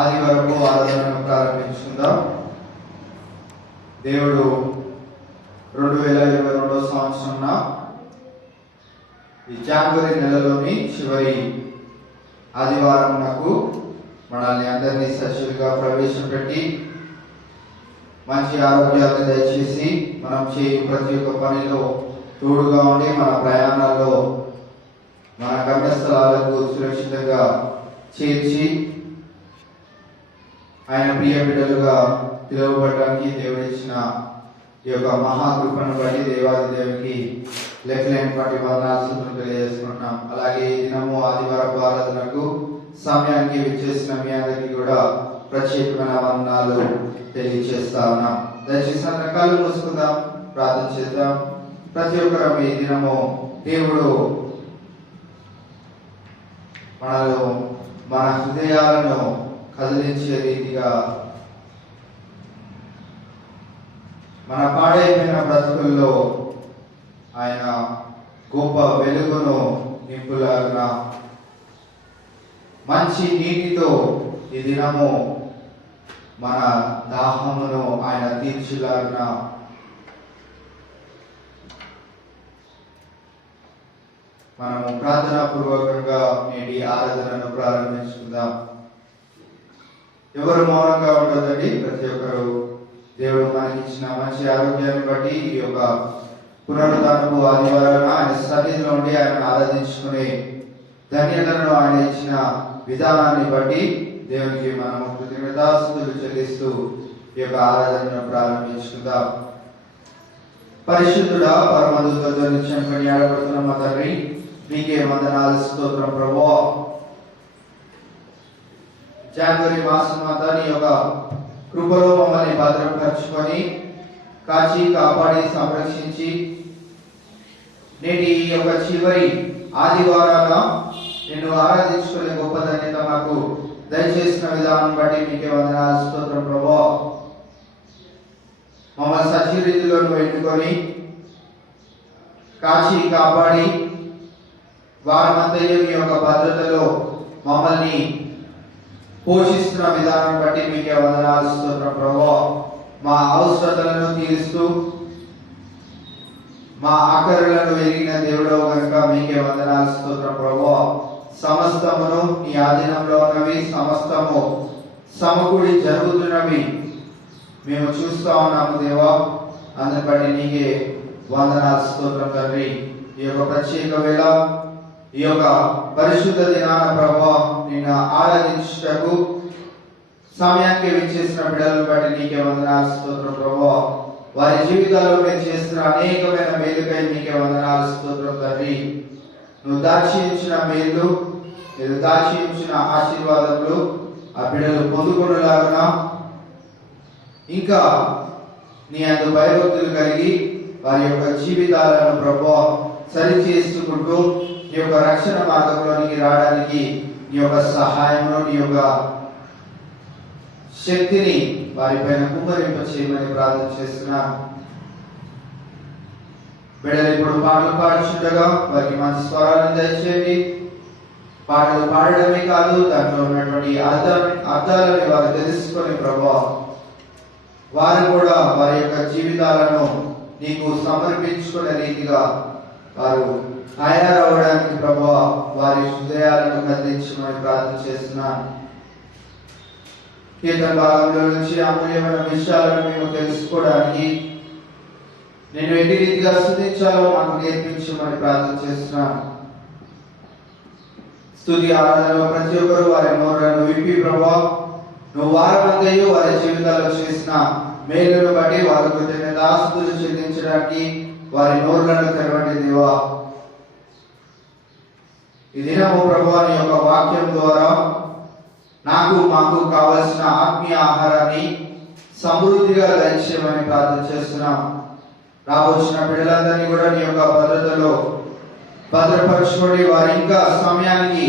ఆదివారపు ఆరాధనను ప్రారంభించుకుందాం. దేవుడు 2022 సంవత్సరంన ఈ జనవరి నెలలోని చివరి ఆదివారం నాకు మనల్ని అందరినీ సజీవుగా ప్రవేశపెట్టి మంచి ఆరోగ్యాన్ని దయచేసి మనం చేయు ప్రతి ఒక్క పనిలో తోడుగా ఉండి మన ప్రయాణాల్లో మన గమ్యస్థలాలకు సురక్షితంగా చేర్చి ఆయన ప్రియ బిడ్డలుగా పిలువబడడానికి దేవుడు ఇచ్చిన ఈ యొక్క మహాకృపను బట్టి దేవాది దేవునికి లెక్కలేనటువంటి వందనాలు తెలియజేసుకుంటున్నాం. అలాగే ఈ దినము ఆదివారపు ఆరాధనకు సమయానికి విచ్చేసిన మీ అందరికీ కూడా ప్రత్యేకమైన వందనాలు తెలియజేస్తా ఉన్నాం. దయచేసి అందరం కళ్ళు మూసుకుందాం, ప్రార్థన చేద్దాం. ప్రతి ఒక్కరు ఈ దినము దేవుడు మనలో మన హృదయాలను కదిలించే రీతిగా మన పాడైపోయిన బ్రతుకుల్లో ఆయన గొప్ప వెలుగును నింపులాగా మంచి నీటితో ఈ దినము మన దాహమును ఆయన తీర్చులాగా మనము ప్రార్థనా పూర్వకంగా నేటి ఆరాధనను ప్రారంభించుకుందాం. ఎవరు మౌనంగా ఉండదండి. ప్రతి ఒక్కరు దేవుడు మనకి ఇచ్చిన మంచి ఆరోగ్యాన్ని బట్టి ఈ యొక్క పునరుద్ధానపు ఆదివారాన ఆయన సన్నిధిలో ఉండి ఆయన ఆరాధించుకునే ధన్యతను ఆయన ఇచ్చిన విధానాన్ని బట్టి దేవునికి మనము కృతజ్ఞతాస్తుతులు చెల్లిస్తూ ఈ యొక్క ఆరాధనను ప్రారంభించుకుందాం. పరిశుద్ధుడా పరమదూతతో నిత్యం కొనియాడబడుతున్న మా తండ్రి, మీకే వందనాలు, స్తోత్రం ప్రభువా. జనవరి మాసం అంతా నీ యొక్క కృపలో మమ్మల్ని భద్రపరచుకొని కాచి కాపాడి సంరక్షించి నేటి ఈ యొక్క చివరి ఆదివారాన నిన్ను ఆరాధించుకునే గొప్ప ధన్యత మాకు దయచేసిన విధానం బట్టి మీకే వందనాలు, స్తోత్రం ప్రభువా. మమ్మల్ని సజీవ రీతిలో ఎన్నుకొని కాచి కాపాడి వారమంతయు మీ యొక్క భద్రతలో మమ్మల్ని పోషిస్తున్న విధానం బట్టి మీకే వందనాలు, స్తోత్రం ప్రభువా. మా అవసరతలను తీరుస్తూ మా ఆకరులను వెలిగిన దేవుడు కనుక మీకే వందనాలు, స్తోత్రం ప్రభువా. సమస్తమును నీ ఆధీనంలో ఉన్నవి, సమస్తము సమకూడి జరుగుతున్నవి మేము చూస్తా ఉన్నాము దేవా. అందుని బట్టి నీకే వందనాలు, స్తోత్రం తండ్రి. ఈ యొక్క ప్రత్యేక వేళ, ఈ యొక్క పరిశుద్ధ దినాన ప్రభువా నిన్ను ఆరాధించుటకు సమయానికి విచ్చేసిన బిడ్డలను బట్టి నీకే వందనాలు, స్తోత్రం ప్రభువా. వారి జీవితాల్లో మీరు చేస్తున్న అనేకమైన మేలుకై నీకే వందనాలు, స్తోత్రం తండ్రి. నువ్వు దాక్షించిన మేలు, మీరు దాక్షించిన ఆశీర్వాదములు ఆ బిడ్డలు పొందుకునేలాగా ఇంకా నీ అందు భయభక్తులు కలిగి వారి యొక్క జీవితాలను ప్రభువా సరి చేసుకుంటూ నీ యొక్క రక్షణ మార్గంలోనికి రావడానికి నీ యొక్క సహాయమును, నీ యొక్క శక్తిని వారిపైన కుమ్మరింప చేయమని ప్రార్థన చేస్తున్నాను. బిడ్డలు ఇప్పుడు పాటలు పాడుచుండగా వారికి మంచి స్వరాలను దయచేయండి. పాటలు పాడడమే కాదు, దాంట్లో ఉన్నటువంటి అర్థాలని వారు తెలుసుకొని ప్రభువా వారు కూడా వారి యొక్క జీవితాలను నీకు సమర్పించుకునే రీతిగా వారు తయారవడానికి ప్రభువా వారి హృదయాలను కదిలించమని ప్రార్థన చేస్తున్నాను. కీర్తన భాగంలో నుంచి అమూల్యమైన విషయాలను మేము తెలుసుకోవడానికి నేను ఎన్ని రీతిగా స్తుతించాలో మాకు నేర్పించమని ప్రార్థన చేస్తున్నాను. స్తుతి ఆరాధనలో ప్రతి ఒక్కరు వారి నోరులను విప్పి ప్రభువా నువ్వు వారమంతయు వారి జీవితాల్లో చేసిన మేలును బట్టి వారి కృతజ్ఞతాస్తుతులు చెల్లించడానికి వారి నోరులను తెరవండి దేవా. ఈ దినము ప్రభువా నీ యొక్క వాక్యం ద్వారా నాకు మాకు కావలసిన ఆత్మీయ ఆహారాన్ని సమృద్ధిగా దయచేయమని ప్రార్థన చేస్తున్నాం. రాబోచిన బిడ్డలందరినీ కూడా నీ యొక్క భద్రతలో భద్రపరచుకోండి. వారి ఇంకా సమయానికి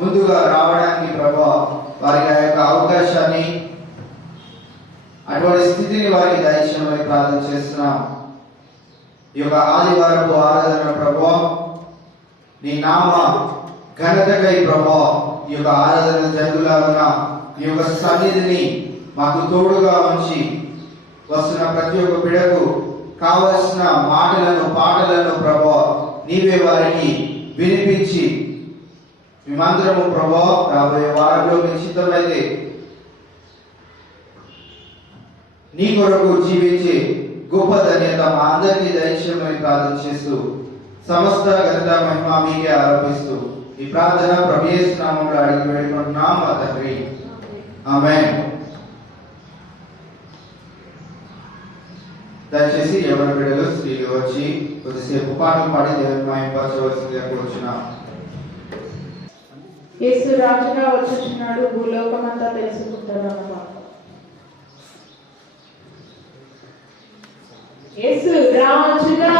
ముందుగా రావడానికి ప్రభువా వారికి ఆ యొక్క అవకాశాన్ని, అటువంటి స్థితిని వారికి దయచేయమని ప్రార్థన చేస్తున్నాం. ఈ యొక్క ఆదివారపు ఆరాధన ప్రభువా నీ నామ ఘనతకై ప్రభువా ఈ యొక్క ఆరాధన జరుగులాగా మీ యొక్క సన్నిధిని మాకు తోడుగా ఉంచి వస్తున్న ప్రతి ఒక్క బిడ్డకు కావలసిన మాటలను పాటలను ప్రభువా నీవే వారికి వినిపించి మేమందరము ప్రభువా రాబోయే వారంలో మీ చిత్తమైతే నీ కొరకు జీవించే గొప్ప ధన్యత మా అందరికీ దయచేయమని ప్రార్థన చేస్తూ సమస్త ఘనత మహిమ మీకే ఆరోపిస్తూ ఈ ప్రార్థన ప్రభు యేసు నామములో అడిగి వేడుకుంటున్నాం మా తండ్రి ఆమేన్. దయచేసి ఎవరి బిడ్డలు స్త్రీలు వచ్చి కొద్దిసేపు పాటలు పాడి దేవుని మహిమపరచవలసిందిగా కోరుచున్నాం. యేసు రాజుగా వచ్చుచున్నాడు, భూలోకమంతా తెలుసుకుంటారన్నమాట. యేసు రాజుగా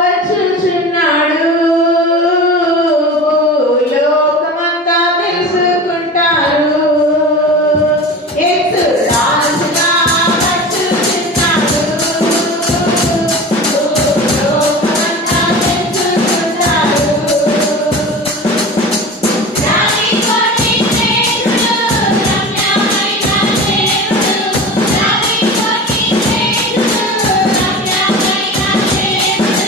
వచ్చుచున్నాడు, భూలోకమంతా తెలుసుకుంటారు. యేసు రాజుగా వచ్చుచున్నాడు, భూలోకమంతా తెలుసుకుంటారు. రాణి కోటి దేవుడు, రమ్యమైన దేవుడు, రాణి కోటి దేవుడు, రమ్యమైన దేవుడు.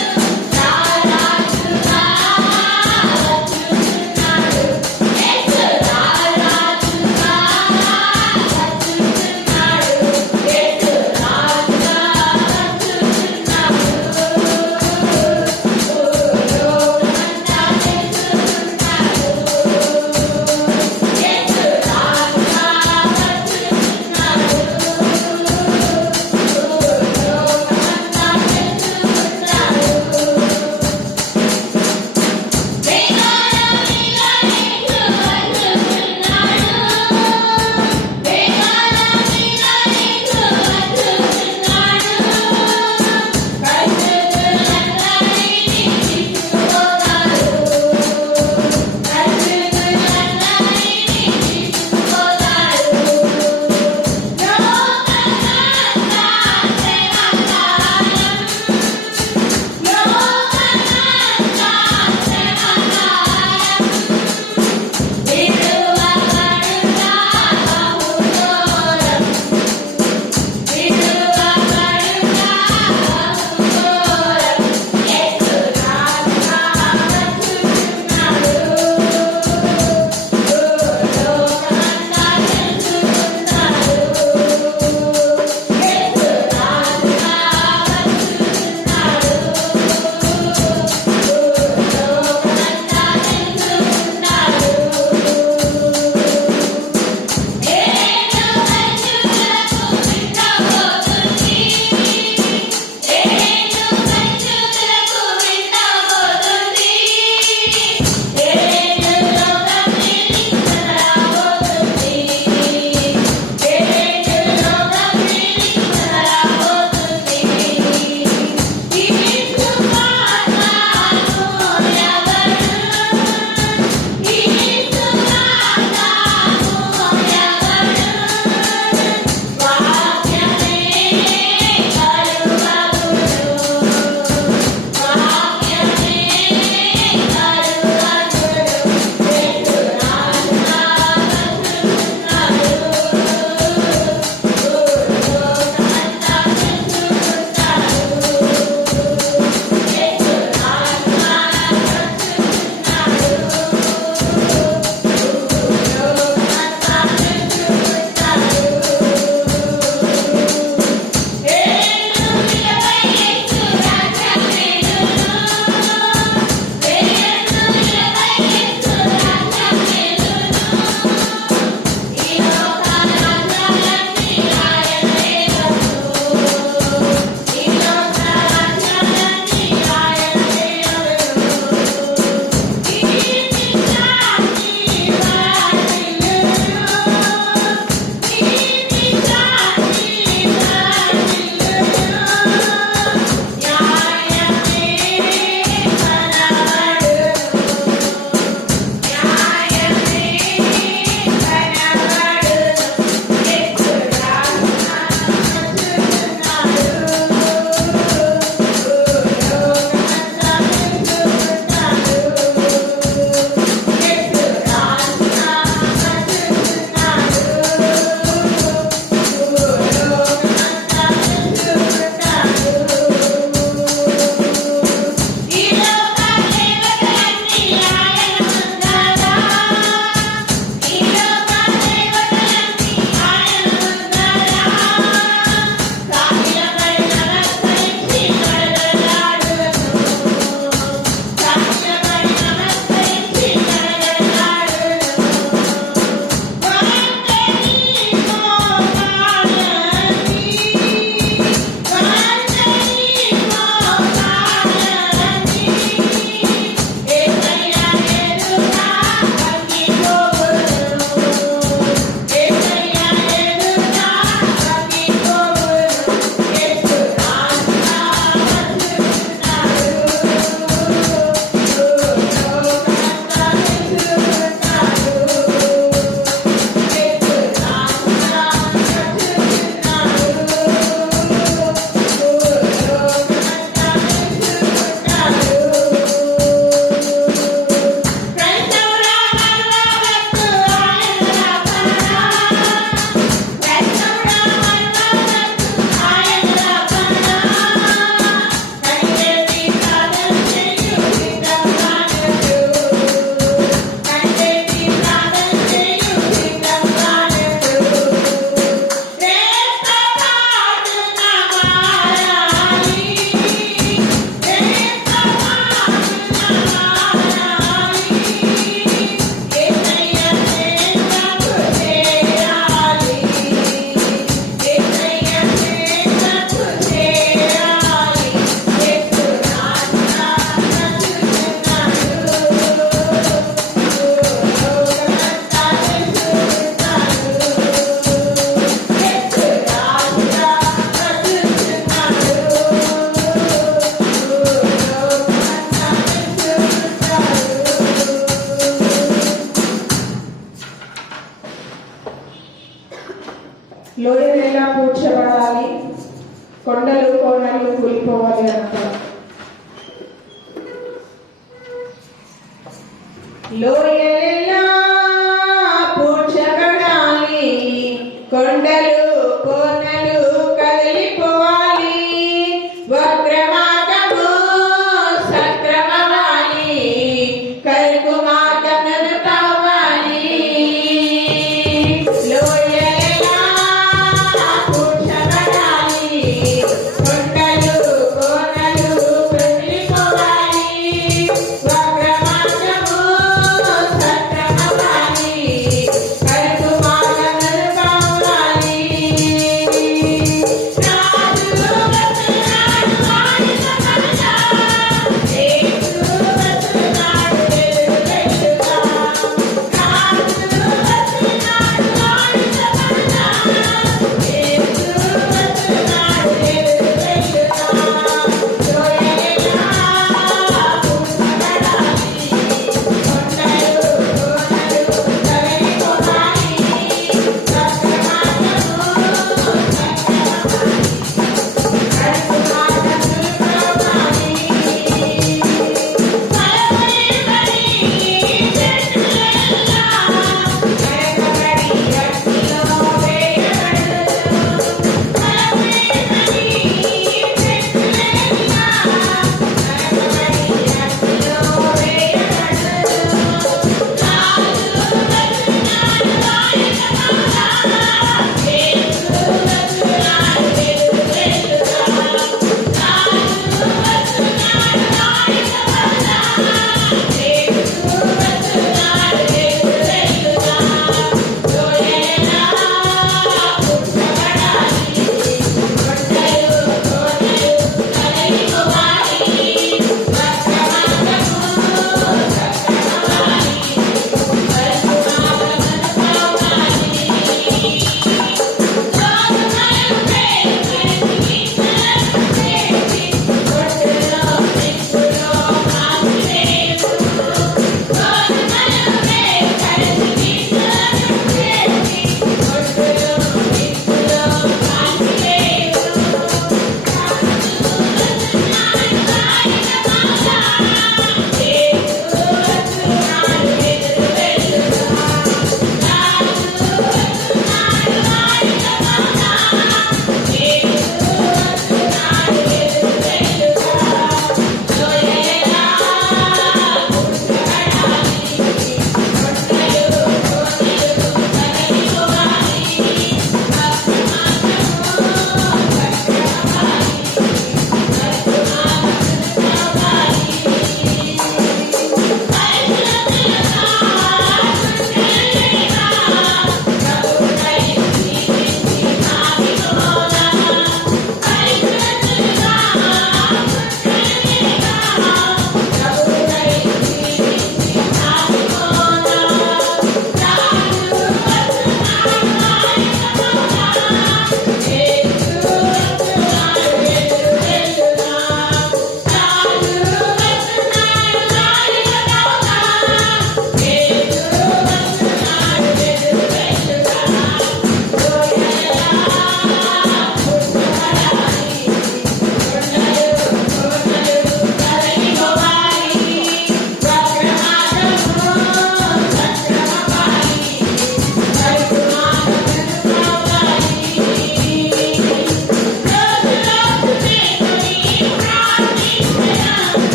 లోయలెలా పూడ్చబడాలి, కొండలు కోనలు కూలిపోవాలి అంటారు. లోయలెలా పూడ్చబడాలి, కొండలు కోనలు కదిలిపోవాలి, వక్రమార్గము సక్రమవాలి, కరుకు మార్గమును కావాలి. లోయలెలా పూడ్చబడాలి, కొండలు కోనలు కదిలిపోవాలి, వక్రమార్గము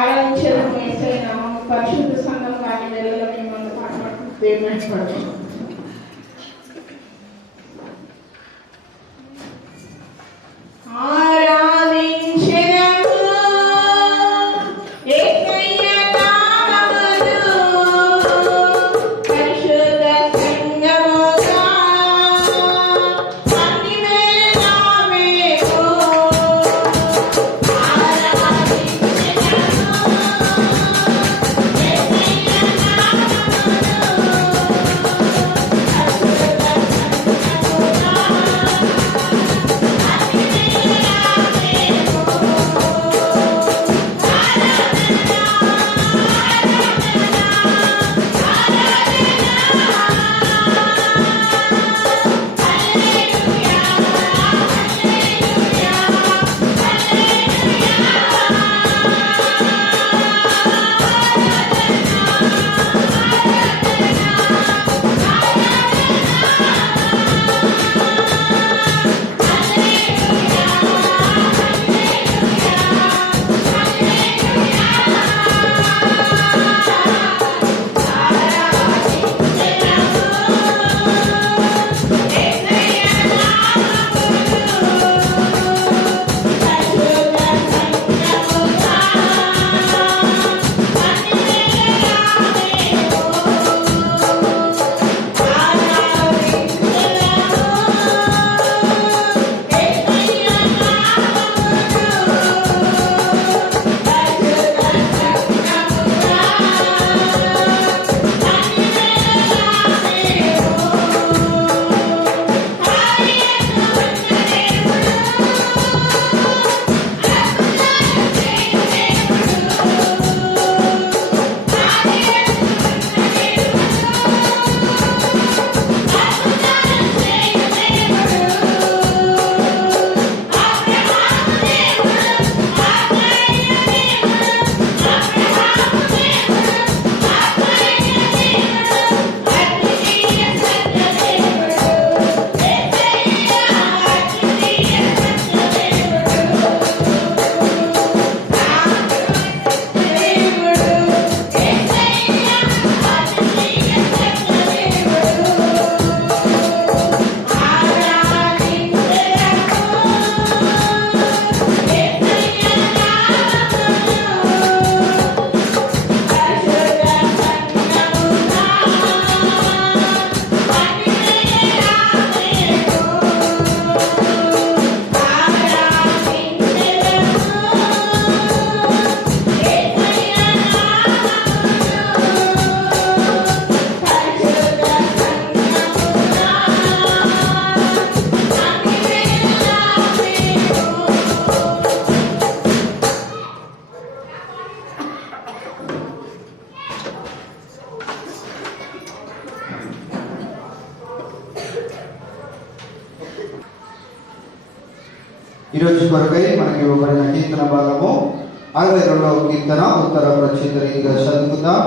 ఆరాధించడం యేసయ్య నామము పరిశుద్ధ సంఘం వారి వేళలో మిమ్మల్ని పాటలు దేవుని ఆరాధించెదము యేసయ్య నామమును పరిశుద్ధ సంఘముగా అన్ని వేళలా మేము ఈరోజు కొరకై మనకి ఇవ్వబడిన కీర్తన భాగము 62వ కీర్తన ఉత్తర ప్రచిత రీతిగా చదువుకుందాం.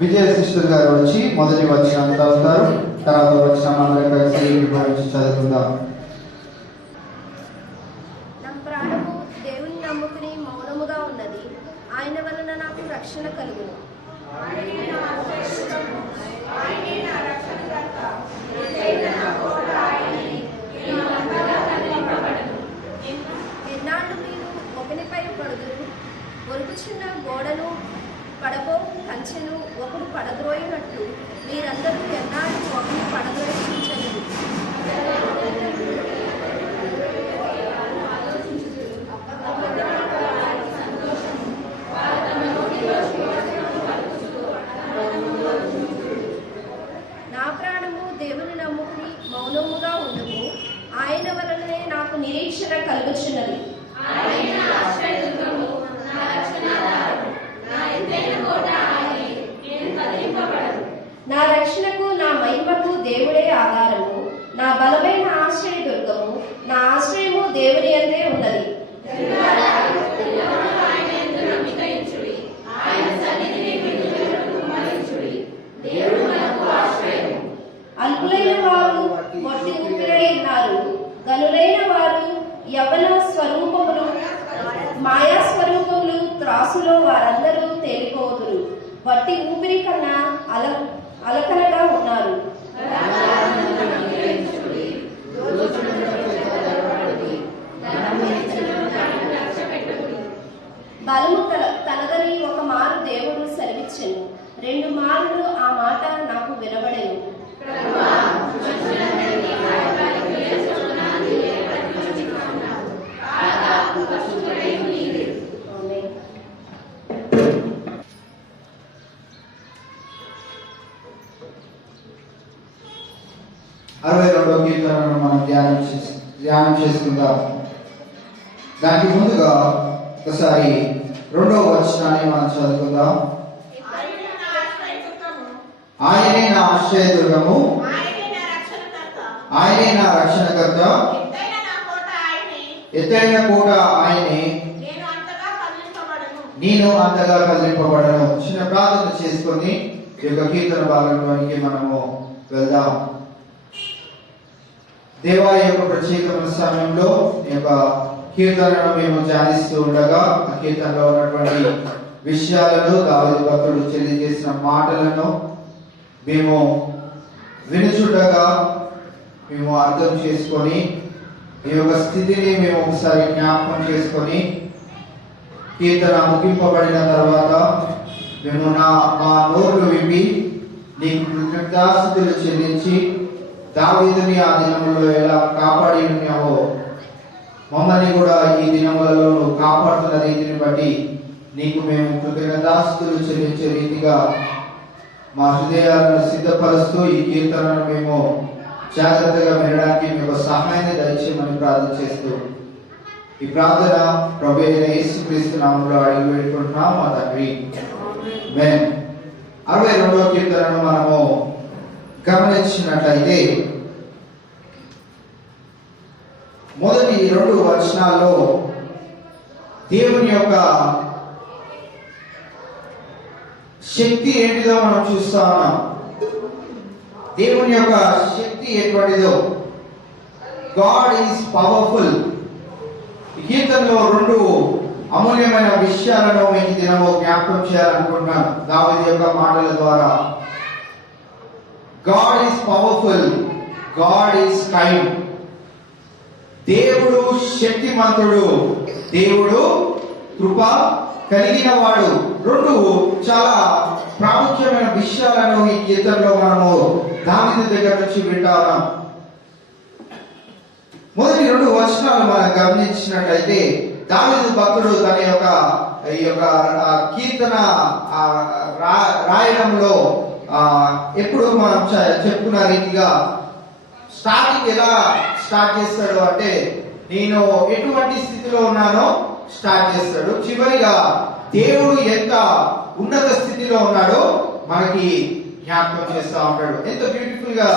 విజయ సిస్టర్ గారు వచ్చి మొదటి వచనం చదువుతారు. తర్వాత వచనం అందరం కలిసి వివరించి చదువుకుందాం. నా ప్రాణము దేవుని నమ్ముకుని మౌనముగా ఉన్నది. ఆయన వలన నాకు రక్షణ కలుగును. ఎన్నాళ్ళు మీరు ఒకనిపై పడుదురు, ఒరుగుచున్న గోడను పడబో కంచెను ఒకడు పడద్రోయినట్లు మీరందరూ ఎన్నాళ్ళు ఒకరిని పడద్రోయించలేదు. నా ప్రాణము దేవుని నమ్ముకుని మౌనముగా ఉండము. ఆయన వలననే నాకు నిరీక్షణ కలుగుచున్నది. నా రక్షణకు నా మహిమకు దేవుడే ఆధారము. నా బలమైన ఆశ్రయ దుర్గము. నా ఆశ్రయము దేవుని యందే ఉన్నది. అల్పులైన వారు మొట్టి ఊపిరై ఉన్నారు. గనులైన వారు యవ్వన స్వరూపమును మాయా త్రాసులో వారందరూ తేలిపోదురు. వట్టి ఊపిరి కన్నా అలకనగా ఉన్నారు. బలము తనదని ఒక మారు దేవుడు సెలవిచ్చెను. 2 మార్లు ఆ మాట నాకు వినబడెను. అరవై 62వ కీర్తనను మనం ధ్యానం చేసుకుందాం. దానికి ముందుగా ఒకసారి 2వ వచనాన్ని మనం చదువుకుందాం. ఆయనే నా ఆశ్రయదుర్గము, ఆయనే నా రక్షణకర్త, ఎత్తైన కోట ఆయనే, నేను అంతగా కదిలింపబడను. చిన్న ప్రార్థన చేసుకొని ఈ యొక్క కీర్తన భాగంలోనికి మనము వెళ్దాం. దేవా యొక్క ప్రత్యేకమైన సమయంలో ఈ యొక్క కీర్తనను మేము ధ్యానిస్తూ ఉండగా ఆ కీర్తనలో ఉన్నటువంటి విషయాలను, దావీదు భక్తుడు తెలియజేసిన మాటలను మేము వినుచుండగా మేము అర్థం చేసుకొని ఈ యొక్క స్థితిని మేము ఒకసారి జ్ఞాపకం చేసుకొని కీర్తన ముగింపబడిన తర్వాత మేము మా నోరు విప్పి నీకు కృతజ్ఞతాస్తుతులు చెల్లించి దావీదుని ఆ దినములలో ఎలా కాపాడి ఉన్నావో మమ్మల్ని కూడా ఈ దినములలో నువ్వు కాపాడుతున్న రీతిని బట్టి నీకు మేము కృతజ్ఞతాస్తుతులు చెల్లించే రీతిగా మా హృదయాలను సిద్ధపరుస్తూ ఈ కీర్తనను మేము జాగ్రత్తగా వినడానికి మీకు సహాయాన్ని దయచేయమని ప్రార్థన చేస్తూ ఈ ప్రార్థన ప్రభు అయిన యేసుక్రీస్తు నామములో అడిగి వేడుకుంటున్నాం మా తండ్రి. ఆమేన్. 62వ కీర్తనను మనము గమనించినట్లయితే మొదటి 2 వచనాల్లో దేవుని యొక్క శక్తి ఏంటిదో మనం చూస్తా ఉన్నాం. దేవుని యొక్క శక్తి ఎటువంటిదో, గాడ్ ఈజ్ పవర్ఫుల్. ఈ కీర్తనలో 2 అమూల్యమైన విషయాలను మీకు దినము జ్ఞాపకం చేయాలనుకుంటున్నాను దావీదు యొక్క మాటల ద్వారా. God is powerful, God is kind. దేవుడు శక్తిమంతుడు, దేవుడు కృప కలిగిన వాడు. 2 చాలా ప్రాముఖ్యమైన విషయాలను ఈ కీర్తనలో మనము దావీదు దగ్గర నుంచి వింటాం. మొదటి 2 వచనాలు మనం గమనించినట్లయితే దావీదు భక్తుడు తన యొక్క ఈ యొక్క కీర్తన రాయడంలో ఎప్పుడు మనం చెప్పుకున్న రీతిగా స్టార్టింగ్ ఎలా స్టార్ట్ చేస్తాడు అంటే, నేను ఎటువంటి స్థితిలో ఉన్నానో స్టార్ట్ చేస్తాడు. చివరిగా దేవుడు ఎంత ఉన్నత స్థితిలో ఉన్నాడో మనకి జ్ఞాపకం చేస్తా ఉంటాడు. ఎంత బ్యూటిఫుల్ గా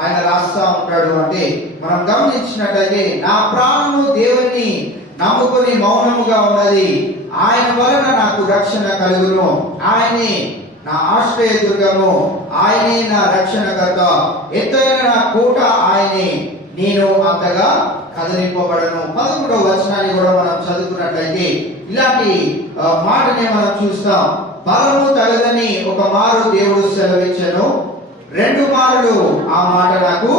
ఆయన రాస్తా ఉంటాడు అంటే, మనం గమనించినట్లయితే నా ప్రాణము దేవుని నమ్ముకొని మౌనముగా ఉన్నది, ఆయన వలన నాకు రక్షణ కలుగును, ఆయనే నా ఆశ్రయ దుర్గము, ఆయనే నా రక్షణకర్త, ఎత్తైన నా కోట ఆయనే, నేను అంతగా కదిలింపబడను. 11వ వచనాన్ని కూడా మనం చదువుకున్నట్లయితే ఇలాంటి మాటనే మనం చూస్తాం. బలము తగదని ఒక మారు దేవుడు సెలవిచ్చెను, 2 మార్లు ఆ మాట నాకు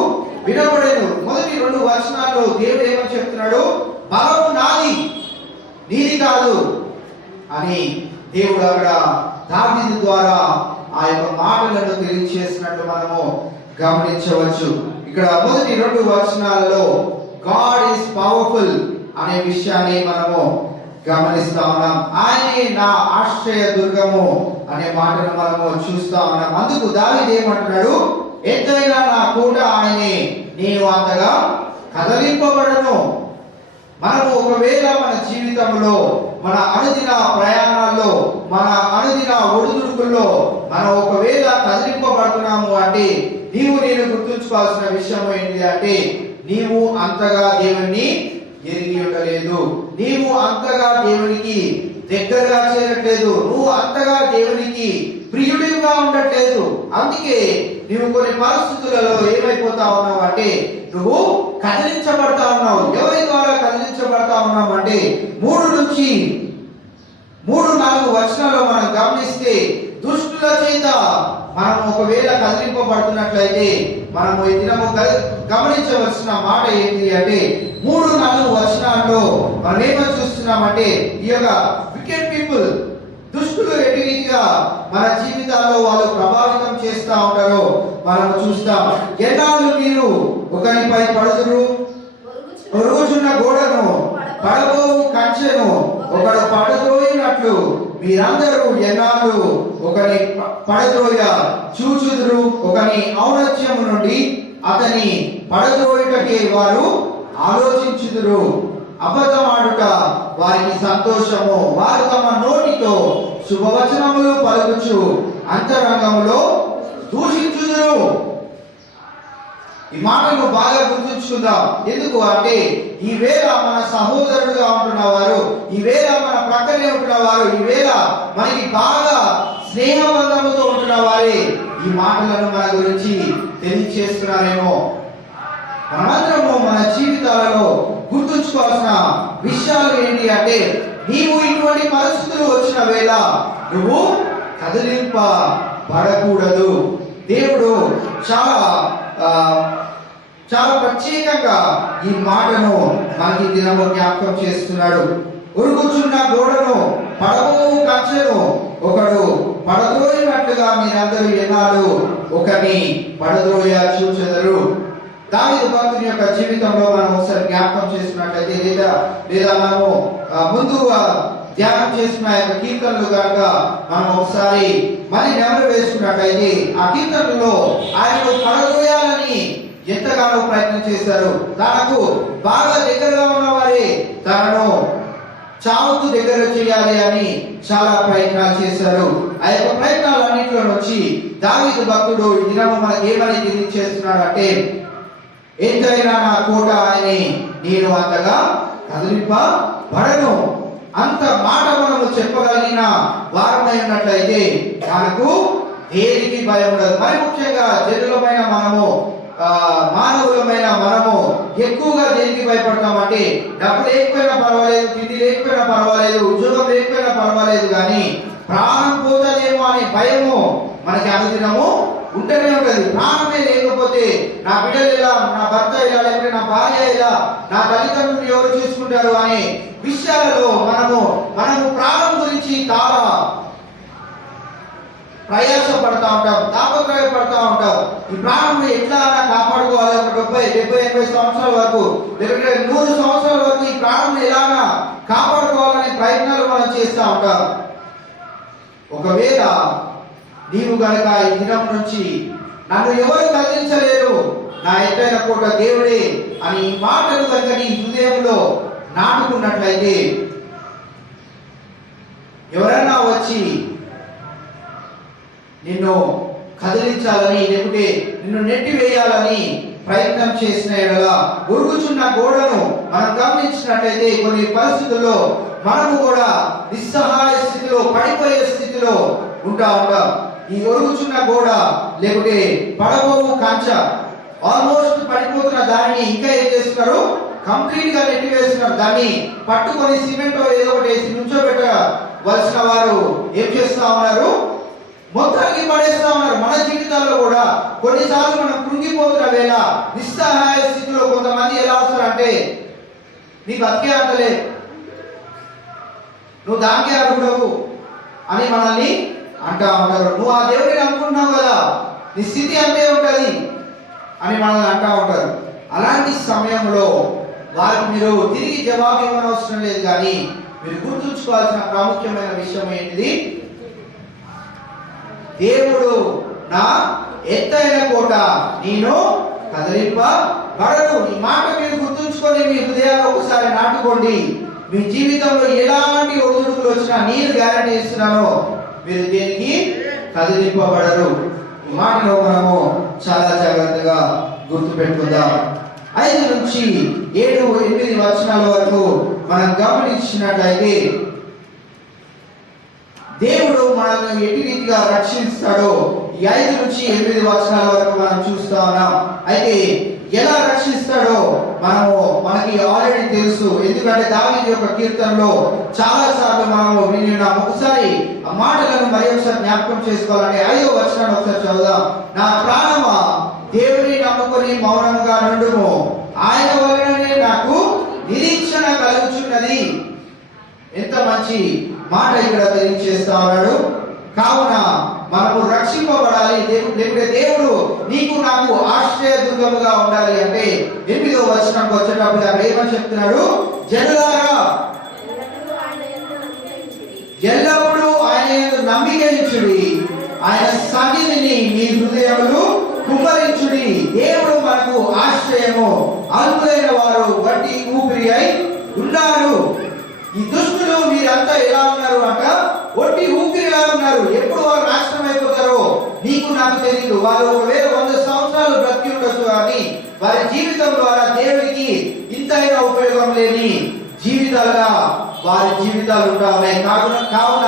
వినబడేను. మొదటి 2 వచనాల్లో దేవుడు ఏమని చెప్తున్నాడు? బలము నాది, నీది కాదు అని దేవుడు అక్కడ దావీదు ద్వారా ఆ యొక్క మాటలను తెలియజేసినట్టు మనము గమనించవచ్చు. ఇక్కడ మొదటి 2 వచనాలలో గాడ్ ఈజ్ పవర్ఫుల్ అనే విషయాన్ని మనము గమనిస్తా ఉన్నాం. ఆయనే నా ఆశ్రయ దుర్గము అనే మాటను మనము చూస్తా ఉన్నాం. అందుకు దావీదు ఏమంటున్నాడు? ఎత్తైన నా కోట ఆయనే, నేను అంతగా కదలింపబడను. మనము ఒకవేళ మన జీవితంలో, మన అనుదిన ప్రయాణాల్లో, మన అనుదిన ఒడిదుడుకుల్లో మనం ఒకవేళ కదిలింపబడుతున్నాము అంటే నేను గుర్తుంచుకోవాల్సిన విషయం ఏంటి అంటే, నీవు అంతగా దేవుణ్ణి ఎరిగి ఉండలేదు, నీవు అంతగా దేవునికి దగ్గరగా చేరట్లేదు, నువ్వు అంతగా దేవునికి ప్రియుడిగా ఉండట్లేదు. అందుకే నువ్వు కొన్ని పరిస్థితులలో ఏమైపోతా ఉన్నావు అంటే, నువ్వు కదిలించబడతా ఉన్నావు. ఎవరి ద్వారా కదిలించబడతా ఉన్నావు అంటే, 3-4 వచనాల్లో మనం గమనిస్తే దుష్టుల చేత మనం ఒకవేళ కదిలింపబడుతున్నట్లయితే మనము ఈ దినము గమనించవలసిన మాట ఏంటి అంటే 3-4 వచనాల్లో మనం ఏమని చూస్తున్నామంటే ఈ యొక్క వికెట్ పీపుల్, దుష్టులు ఎటు రీతిగా మన జీవితాల్లో వాళ్ళు ప్రభావితం చేస్తూ ఉంటారో మనం చూస్తాం. ఎన్నాళ్ళు మీరు ఒకరిపై పడుదురు, ఒరుగుచున్న గోడను పడబోవు కంచెను ఒకడు పడద్రోయినట్లు మీరందరూ ఎన్నాళ్ళు ఒకని పడద్రోయ చూచుదురు. ఒకని ఔన్నత్యము నుండి అతని పడద్రోయుటకే వారు ఆలోచించుదురు. అబద్ధమాడుట వారికి సంతోషము. వారు తమ నోటితో శుభవచనములు పలుకుచు అంతరంగములో దూషించుదురు. ఈ మాటను బాగా గుర్తుంచుకుందాం. ఎందుకు అంటే ఈ వేళ మన సహోదరుడుగా ఉంటున్న వారు, ఈ వేళ మన ప్రక్కనే ఉంటున్న వారు, ఈ వేళ మనకి బాగా స్నేహబంధముతో ఉంటున్న వారే ఈ మాటలను మన గురించి తెలియచేస్తున్నారేమో. మనమందరము మన జీవితాలలో గుర్తుంచుకోవాల్సిన విషయాలు ఏంటి అంటే నీవు ఇటువంటి పరిస్థితులు వచ్చిన వేళ నువ్వు కదిలింపబడకూడదు. దేవుడు చాలా ప్రత్యేకంగా ఈ మాటను మనకి దినము జ్ఞాపకం చేస్తున్నాడు. ఉరుగుచున్న గోడను పడబోవు కంచెను ఒకడు పడద్రోయినట్లుగా మీరందరూ ఎన్నాళ్ళు ఒకరిని పడద్రోయ చూచెదరు. దావీదు భక్తుని యొక్క జీవితంలో మనం ఒకసారి జ్ఞాపకం చేసినట్లయితే లేదా మనము ముందుగా ధ్యానం చేసిన యొక్క కీర్తనలు కనుక మనం ఒకసారి మళ్ళీ నెమరు వేసుకున్నట్లయితే ఆ కీర్తనలో ఆయనను పడద్రోయాలని ఎంతగానో ప్రయత్నం చేశారు. తనకు బాగా దగ్గరగా ఉన్నవారే తనను చావుకు దగ్గర చేయాలి అని చాలా ప్రయత్నాలు చేశారు. ఆ యొక్క ప్రయత్నాలన్నింటిలో నుంచి దావీదు భక్తుడు ఈ దినము మనకి ఏమని తెలియజేస్తున్నాడు అంటే ఎంతైనా నా కోట అని నేను అంతగా కదిలింపబడను. అంత మాట మనము చెప్పగలిగిన వారమై ఉన్నట్లయితే మనకు దేనికి భయం ఉండదు. మరి ముఖ్యంగా జనులమైన మనము మానవులమైన మనము ఎక్కువగా దేనికి భయపడతామంటే డబ్బు లేకపోయినా పర్వాలేదు, తిండి లేకపోయినా పర్వాలేదు, ఉద్యోగం లేకపోయినా పర్వాలేదు, కానీ ప్రాణం పోతదేమో అనే భయము మనకి అనుదినము ఉంటూనే ఉంటది. ప్రాణమే లేకపోతే నా బిడ్డలు ఎలా, నా భర్త ఎలా, లేకపోతే నా భార్య ఎలా, నా తల్లిదండ్రులు ఎవరు చూసుకుంటారు అనే విషయాలలో మనము ప్రాణం గురించి చాలా ప్రయాస పడతా ఉంటాం, తాపత్రయపడతా ఉంటాం. ఈ ప్రాణం ఎట్లా కాపాడుకోవాలి, ఒక 70-80 సంవత్సరాల వరకు, లేకపోతే 100 సంవత్సరాల వరకు ఈ ప్రాణం ఎలాగా కాపాడుకోవాలనే ప్రయత్నాలు మనం చేస్తూ ఉంటాం. ఒకవేళ నీవు గనక ఈ దినం నుంచి నన్ను ఎవరు కదిలించలేరు, నా ఎత్తైన కోట దేవుడే అని ఈ మాటలు కనుక నీ హృదయంలో నాటుకున్నట్లయితే ఎవరైనా వచ్చి నిన్ను కదిలించాలని, లేకుంటే నిన్ను నెట్టివేయాలని ప్రయత్నం చేసిన ఎడల ఉరుగుచున్న గోడను మనం గమనించినట్లయితే కొన్ని పరిస్థితుల్లో మనము కూడా నిస్సహాయ స్థితిలో, పడిపోయే స్థితిలో ఉంటాం. ఈ ఒరుగుచున్న గోడ లేకుంటే పడబోవు కంచ ఆల్మోస్ట్ పడిపోతున్న దాన్ని ఇంకా ఏం చేస్తున్నారు, కంప్లీట్ గా నెట్టివేస్తున్నారు. దాన్ని పట్టుకొని సిమెంట్ ఏదో ఒకటి వేసి నుంచోబెట్టవలసిన వారు ఏం చేస్తా ఉన్నారు, మొత్తానికి పడేస్తా ఉన్నారు. మన జీవితాల్లో కూడా కొన్నిసార్లు మనం కృంగిపోతున్న వేళ, నిస్సహాయ స్థితిలో కొంతమంది ఎలా వస్తారంటే నీ బతికే అంటలే, నువ్వు దానికే అర్హుడవు అని మనల్ని అంటా ఉంటారు. నువ్వు ఆ దేవుడిని అనుకుంటున్నావు కదా, నీ స్థితి అంతే ఉంటది అని మనల్ని అంటా ఉంటారు. అలాంటి సమయంలో వారికి మీరు తిరిగి జవాబు ఇవ్వనవసరం లేదు, కానీ మీరు గుర్తుంచుకోవాల్సిన ప్రాముఖ్యమైన విషయం ఏంటిది, దేవుడు నా ఎత్తైన కోట, నేను కదిలింపబడను. ఈ మాట మీరు గుర్తుంచుకొని మీ హృదయాల్లో ఒకసారి నాటుకోండి. మీ జీవితంలో ఎలాంటి ఒడిదుడుకులు వచ్చినా నేను గ్యారంటీ ఇస్తున్నాను, మీరు దేనికి కదిలింపబడరు. ఈ మాటలో మనము చాలా జాగ్రత్తగా గుర్తు పెట్టుకుందాం. 5-7-8 వచనాల వరకు మనం గమనించినట్లయితే దేవుడు మనల్ని ఎట్టి రీతిగా రక్షిస్తాడో ఈ 5-8 వచనాల వరకు మనం చూస్తా ఉన్నాం. అయితే ఎలా రక్షిస్తాడో మనకి ఆల్రెడీ తెలుసు. ఎందుకంటే దావీదు యొక్క కీర్తనలో చాలా సార్లు మనము విని ఉన్నాం. ఒకసారి ఆ మాటలను మరి ఒకసారి జ్ఞాపకం చేసుకోవాలంటే 5వ వచనాన్ని ఒకసారి చదువుదాం. నా ప్రాణమా దేవుని నమ్ముకొని మౌనంగా నుండుము, ఆయన వలననే నాకు నిరీక్షణ కలుగుచున్నది. ఎంత మంచి మాట ఇక్కడ తెలియజేస్తా ఉన్నాడు. కావున మనము రక్షింపబడాలి. దేవుడు నీకు నాకు ఆశ్రయ దుర్గముగా ఉండాలి అంటే 8వ వచనంకి వచ్చేటప్పుడు అక్కడ ఏమని చెప్తున్నాడు? జనులారా ఎల్లప్పుడూ ఆయన యందు నమ్మిక ఉంచుడి, ఆయన సన్నిధిని మీ హృదయములు కుమ్మరించుడి. దేవుడు మనకు ఆశ్రయము, అల్పులైన వారు బట్టి ఊపిరి అయి ఉన్నారు. ఈ దుష్టులు మీరంతా ఎలా ఉన్నారు అంట? ఒట్టి ఊపిరిలా ఉన్నారు. ఎప్పుడు వారు నాశనం అయిపోతారో నీకు నాకు తెలియదు. వారు ఒకవేళ 100 సంవత్సరాలు బ్రతికి ఉండొచ్చు, కానీ వారి జీవితం ద్వారా దేవుడికి ఇంతైనా ఉపయోగం లేని జీవితాలుగా వారి జీవితాలు ఉంటా ఉన్నాయి. కావున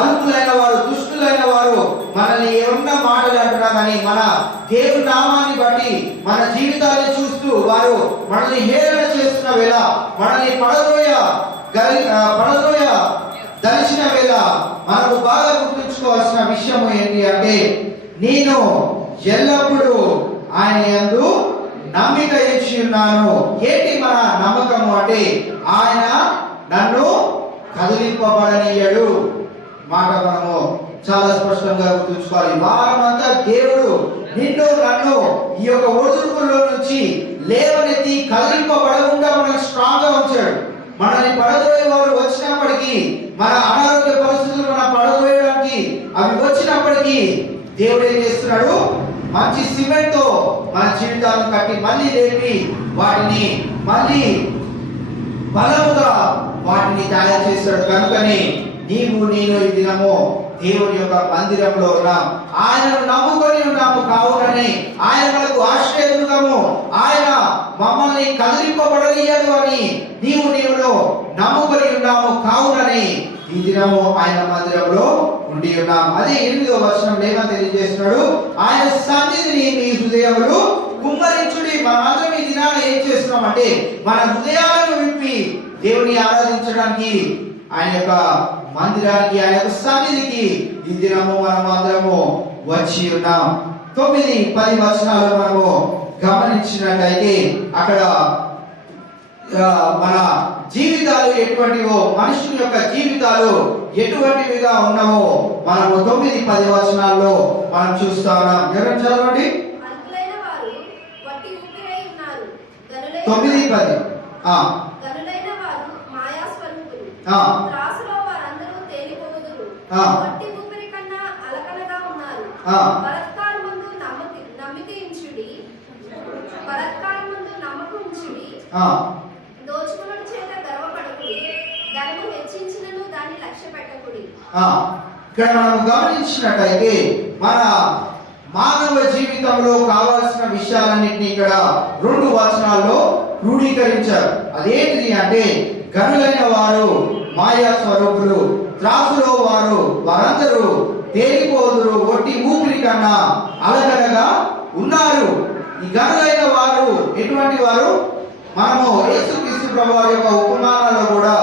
అల్పులైన వారు, దుష్టులైన వారు మనల్ని ఏమన్నా మాటలు అంటున్నా కానీ మన దేవుని నామాన్ని బట్టి మన జీవితాన్ని చూస్తూ వారు మనల్ని హేళన చేస్తున్న వేళ, మనల్ని పడద్రోయ దర్శన వేళ మనకు బాగా గుర్తుంచుకోవాల్సిన విషయం ఏంటి అంటే, నేను ఎల్లప్పుడూ ఆయన యందు నమ్మిక ఇచ్చి ఉన్నాను. ఏంటి మన నమ్మకము అంటే, ఆయన నన్ను కదిలింపబడనీయడు. మాట మనము చాలా స్పష్టంగా గుర్తుంచుకోవాలి. వారమంతా దేవుడు నిన్ను నన్ను ఈ యొక్క ఒడుదుడుకుల్లో నుంచి లేవనెత్తి కదిలింపబడకుండా మనల్ని స్ట్రాంగ్ గా ఉంచాడు. మనల్ని పడదోయే వారు వచ్చినప్పటికీ, మన అనారోగ్య పరిస్థితులు మన పడదోయడానికి అవి వచ్చినప్పటికీ దేవుడు ఏం చేస్తున్నాడు? మంచి సిమెంట్ తో మన జీవితాలను కట్టి మళ్ళీ లేపి వాటిని మళ్ళీ బలముగా వాటిని తయారు చేస్తాడు. కనుకని నీవు నేను ఈ దినము దేవుని యొక్క మందిరంలో ఉన్నాం. ఆయనను నమ్ముకొని ఉన్నాము. కావునని ఆయన మనకు ఆశ్రయదుర్గము, ఆయన మమ్మల్ని కదిలింపబడనీయడు అని నీవులో నమ్ముకొని ఉన్నాము. కావునని ఈ దినము ఆయన మందిరంలో ఉండి ఉన్నాం. అదే 8వ వచనం ఏమని తెలియజేస్తున్నాడు? ఆయన సన్నిధిని మీ హృదయములు కుమ్మరించుడి. మనమందరం ఈ దినాన ఏం చేస్తున్నాం అంటే, మన హృదయాలను విప్పి దేవుని ఆరాధించడానికి ఆయన యొక్క మందిరానికి, ఆయన యొక్క సన్నిధికి ఈ దినము మనం అందరము వచ్చి ఉన్నాం. 9-10 వచనాలు మనము గమనించినట్లయితే అక్కడ మన జీవితాలు ఎటువంటివో, మనుషుల యొక్క జీవితాలు ఎటువంటివిగా ఉన్నామో మనము 9-10 వచనాల్లో మనం చూస్తా ఉన్నాం. ఎవరైనా చదవండి. 9-10. గనులైన వారు మాయా స్వరూపులు, త్రాసులో వారందరూ తేలిపోదురు, వట్టి ఊపిరి కన్నా అలకలగా ఉన్నారు. బలత్కారమందు నమ్మిక ఉంచుడి, దోచుకునుట చేత గర్వపడకుడి, దాన్ని హెచ్చించినను దాన్ని లక్ష్య పెట్టకుడి. ఇక్కడ మనం గమనించినట్లయితే మన మానవ జీవితంలో కావాల్సిన విషయాలన్నింటినీ ఇక్కడ 2 వచనాల్లో క్రోడీకరించారు. అదేంటిది అంటే, గనులైన వారు మాయా స్వరూపులు, త్రాసులో వారందరూ తేలిపోదురు, ఒట్టి ఊపిరి కన్నా అలగడగా ఉన్నారు. ఈ గనులైన వారు ఎటువంటి వారు? మనము యేసుక్రీస్తు ప్రభువారి యొక్క ఉపమానాల్లో కూడా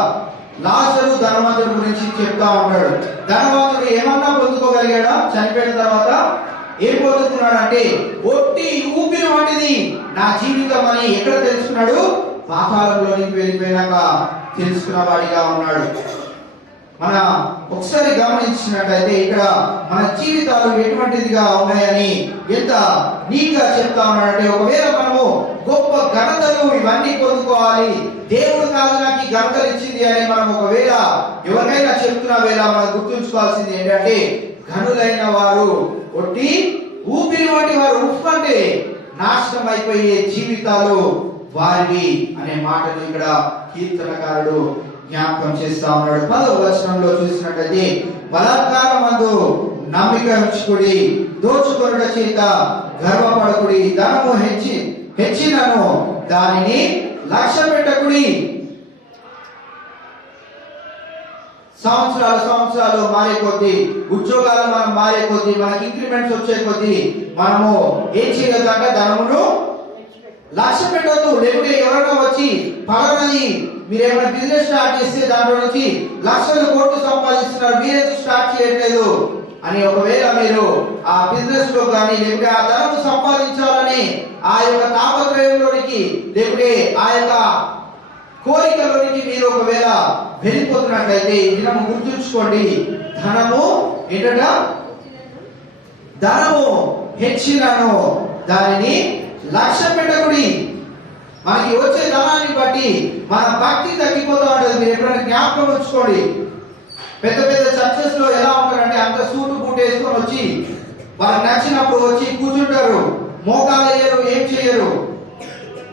లాజరు ధనవంతుడి గురించి చెప్తా ఉంటాడు. ధనవంతుడు ఏమన్నా పొందుకోగలిగాడా? చనిపోయిన తర్వాత ఏం పొందుకున్నాడు అంటే, ఒట్టి ఊపిరి వంటిది నా జీవితం అని ఎక్కడ తెలుసుకున్నాడు? పాతాళంలోనికి వెళ్ళిపోయినాక తెలుసుకున్న వాడిగా ఉన్నాడు. మన ఒకసారి గమనించినట్లయితే ఇక్కడ మన జీవితాలు ఎటువంటిదిగా ఉన్నాయని ఎంత నీట్గా చెప్తా ఉన్నాడంటే, ఒకవేళ మనము గొప్ప ఘనతలు ఇవన్నీ పొందుకోవాలి, దేవుడు కాదు నాకు ఈ ఘనతలు ఇచ్చింది అని మనం ఒకవేళ ఎవరికైనా చెప్తున్న వేళ మనం గుర్తుంచుకోవాల్సింది ఏంటంటే, ఘనులైన వారు ఒట్టి ఊపిరి వంటి వారు, ఉఫ్ అంటే నాశనం అయిపోయే జీవితాలు వారివి అనే మాటను ఇక్కడ కీర్తనకారుడు జ్ఞాపకం చేస్తా ఉన్నాడు. 10వ వచనంలో చూసినట్లయితే, బలాత్కారమందు నమ్మిక ఉంచుకుడి, దోచుకొనుట చేత గర్వపడకుడి, ధనము హెచ్చినను దానిని లక్ష్య పెట్టకుడి. సంవత్సరాలు మారే కొద్దీ, ఉద్యోగాలు మనం మారే కొద్దీ, మనకి ఇంక్రిమెంట్స్ వచ్చే కొద్దీ మనము ఏం చేయలేదంటే ధనమును లక్ష్య పెట్టొద్దు. లేకుంటే ఎవరైనా వచ్చి పలానాది మీరు ఏమైనా బిజినెస్ స్టార్ట్ చేస్తే దాంట్లో నుంచి లక్షల కోట్లు సంపాదిస్తున్నారు, మీరెందుకు స్టార్ట్ చేయట్లేదు అని ఒకవేళ మీరు ఆ బిజినెస్ లో కానీ లేకుంటే ఆ ధనము సంపాదించాలని ఆ యొక్క తాపత్రయంలోనికి లేకుంటే ఆ యొక్క కోరికలోనికి మీరు ఒకవేళ వెళ్ళిపోతున్నట్లయితే ఈ దినము గుర్తుంచుకోండి, ధనము ఏంటంట, ధనము హెచ్చినను దానిని లక్ష్య పెట్టకుడి. మనకి వచ్చే ధనాన్ని బట్టి మన భక్తి తగ్గిపోతూ ఉంటుంది. మీరు ఎప్పుడైనా జ్ఞాపకం ఉంచుకోండి. పెద్ద పెద్ద చర్చెస్ లో ఎలా ఉంటారంటే అంత సూటు బూట్ వేసుకొని వచ్చి వాళ్ళకి నచ్చినప్పుడు వచ్చి కూర్చుంటారు, మోకాలు వేయరు, ఏం చేయరు,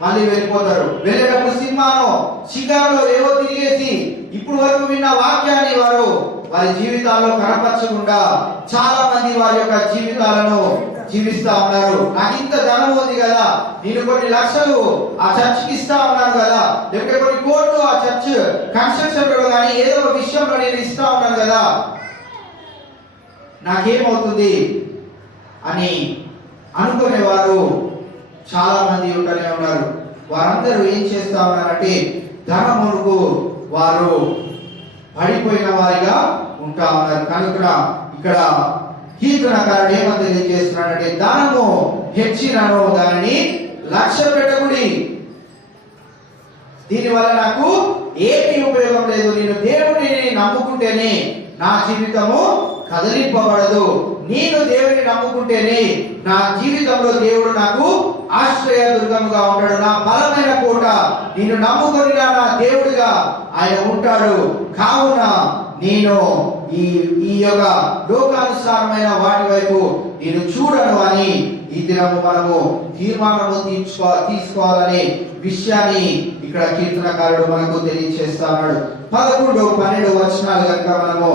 మళ్ళీ వెళ్ళిపోతారు. వెళ్ళేటప్పుడు సినిమాలో షికారులో ఏవో తిరిగేసి ఇప్పుడు వరకు విన్న వాక్యాన్ని వారి జీవితాల్లో కనపరచకుండా చాలా మంది వారి యొక్క జీవితాలను జీవిస్తా ఉన్నారు. నాకు ఇంత ధనం ఉంది కదా, నేను కొన్ని లక్షలు ఆ చర్చికి ఇస్తా ఉన్నాను కదా, లేకపోతే కొన్ని కోట్లు ఆ చర్చ్ కన్స్ట్రక్షన్ లో కానీ ఏదో ఒక విషయంలో నేను ఇస్తా ఉన్నాను కదా, నాకేమవుతుంది అని అనుకునేవారు చాలా మంది ఉంటూనే ఉన్నారు. వారందరూ ఏం చేస్తా ఉన్నారంటే ధనమునకు వారు పడిపోయిన వారిగా ఉంటా ఉన్నారు. కనుక ఇక్కడ కీర్తనకారుడు ఏమని తెలియజేస్తున్నాడంటే ధనము హెచ్చినను దానిని లక్ష్య పెట్టకుడి. దీనివల్ల నాకు ఏమీ ఉపయోగం లేదు. నేను దేవుడిని నమ్ముకుంటేనే నా జీవితము కదిలింపబడదు. నేను దేవుడిని నమ్ముకుంటేనే నా జీవితంలో దేవుడు నాకు ఆశ్రయ దుర్గముగా ఉంటాడు, నా బలమైన కోట. నేను నమ్ముకొని నా దేవుడిగా ఆయన ఉంటాడు. కావున నేను ఈ యొక్క లోకానుసారమైన వాటి వైపు నేను చూడను అని ఈ దినము మనము తీర్మానము తీసుకోవాలనే విషయాన్ని ఇక్కడ కీర్తనకారుడు మనకు తెలియజేస్తా ఉన్నాడు. 11, 12 వచనాలు కనుక మనము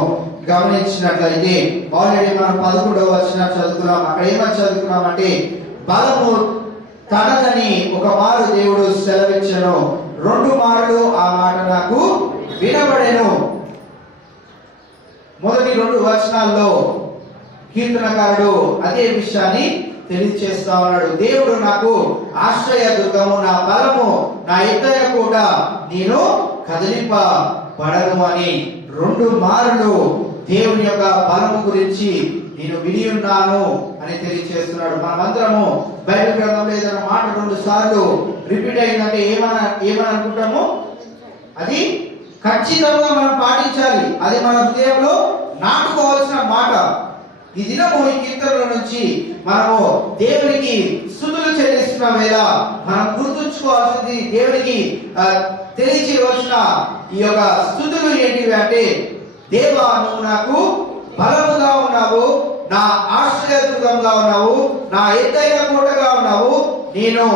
గమనించినట్లయితే ఆల్రెడీ మనం 11వ వచనం చదువుకున్నాం. అక్కడ ఏమని చదువుకున్నామంటే బలము తనదని ఒక మారు దేవుడు సెలవిచ్చెను, 2 మార్లు ఆ మాట నాకు వినబడెను. మొదటి 2 వచనాల్లో కీర్తనకారుడు అదే విషయాన్ని తెలియజేస్తా ఉన్నాడు. దేవుడు నాకు ఆశ్రయ దుర్గము, నా బలము, నా ఎత్తైన కోట, నేను కదిలింపబడను అని 2 మార్లు దేవుని యొక్క బలము గురించి నేను విని ఉన్నాను అని తెలియజేస్తున్నాడు. మనమందరము బైబిల్ గ్రంథంలో ఏదైనా మాట 2 సార్లు రిపీట్ అయిందంటే ఏమని అనుకుంటాము, అది ఖచ్చితంగా మనం పాటించాలి. అది మన హృదయంలో నాటుకోవాల్సిన మాట. ఈ దినము ఈ కీర్తనల నుంచి మనము దేవునికి స్తుతులు చెల్లిస్తున్న వేళ మనం గుర్తుంచుకోవాల్సింది, దేవునికి తెలియచేయవలసిన ఈ యొక్క స్తుతులు ఏంటివి అంటే, దేవా నువ్వు నాకు బలముగా ఉన్నావు, నా ఆశ్రయదుర్గంగా ఉన్నావు, నా ఎత్తైన కోటగా ఉన్నావు, నేను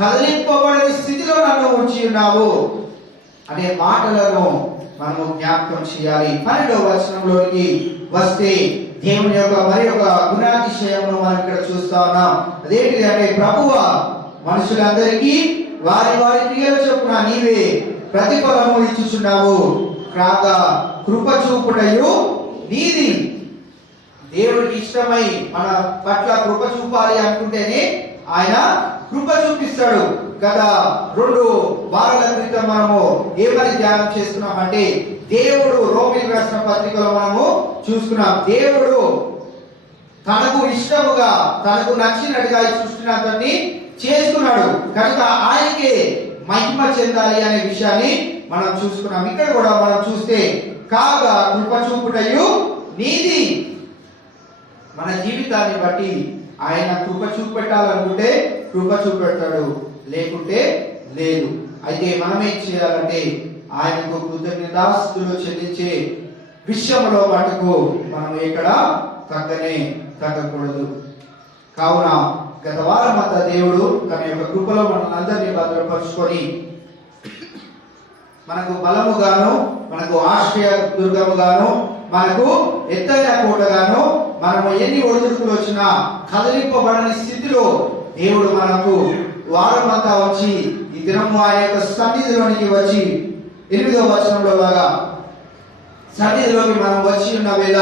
కదిలింపబడని స్థితిలో నన్ను ఉంచి ఉన్నావు అనే మాటలను మనము జ్ఞాపకం చేయాలి. 12వ వచనంలోకి వస్తే దేవుని యొక్క మరి ఒక గుణాతిశయమును మనం ఇక్కడ చూస్తా ఉన్నాం. అదేంటిది అంటే ప్రభువా మనుషులందరికీ వారి వారి క్రియల చొప్పున నీవే ప్రతిఫలము ఇచ్చుచున్నావు, కాగా కృప చూపుటయు నీది. దేవుడికి ఇష్టమై మన పట్ల కృప చూపాలి అనుకుంటేనే ఆయన కృప చూపిస్తాడు. గత 2 వారాల క్రితం మనము ఏమని ధ్యానం చేస్తున్నామంటే దేవుడు రోమీయులకు రాసిన పత్రికలో మనము చూసుకున్నాం. దేవుడు తనకు ఇష్టముగా తనకు నచ్చినట్టుగా ఈ సృష్టిని అంతటిని చేసుకున్నాడు. కనుక ఆయనకే మహిమ చెందాలి అనే విషయాన్ని మనం చూసుకున్నాం. ఇక్కడ కూడా మనం చూస్తే కాగా కృప చూపుటయు నీది. మన జీవితాన్ని బట్టి ఆయన కృప చూపెట్టాలనుకుంటే కృప చూపెడతాడు, లేకుంటే లేదు. అయితే మనం ఏం చేయాలంటే ఆయనకు కృతజ్ఞతాస్తుతులు చెల్లించే విషయంలో మటుకు మనం ఎక్కడ తగ్గకూడదు. కావున గత వారం అంతా దేవుడు తన యొక్క కృపలో మనల్ని అందరినీ భద్రపరుచుకొని మనకు బలముగాను, మనకు ఆశ్రయ దుర్గముగాను, మనకు ఎత్తైన కోటగాను, మనము ఎన్ని ఒడిదుడుకులు వచ్చినా కదిలింపబడని స్థితిలో దేవుడు మనకు వారం అంతా వచ్చి ఈ దినము ఆయన యొక్క సన్నిధిలోనికి వచ్చి 8వ వచనంలో లాగా సన్నిధిలోకి మనం వచ్చి ఉన్న వేళ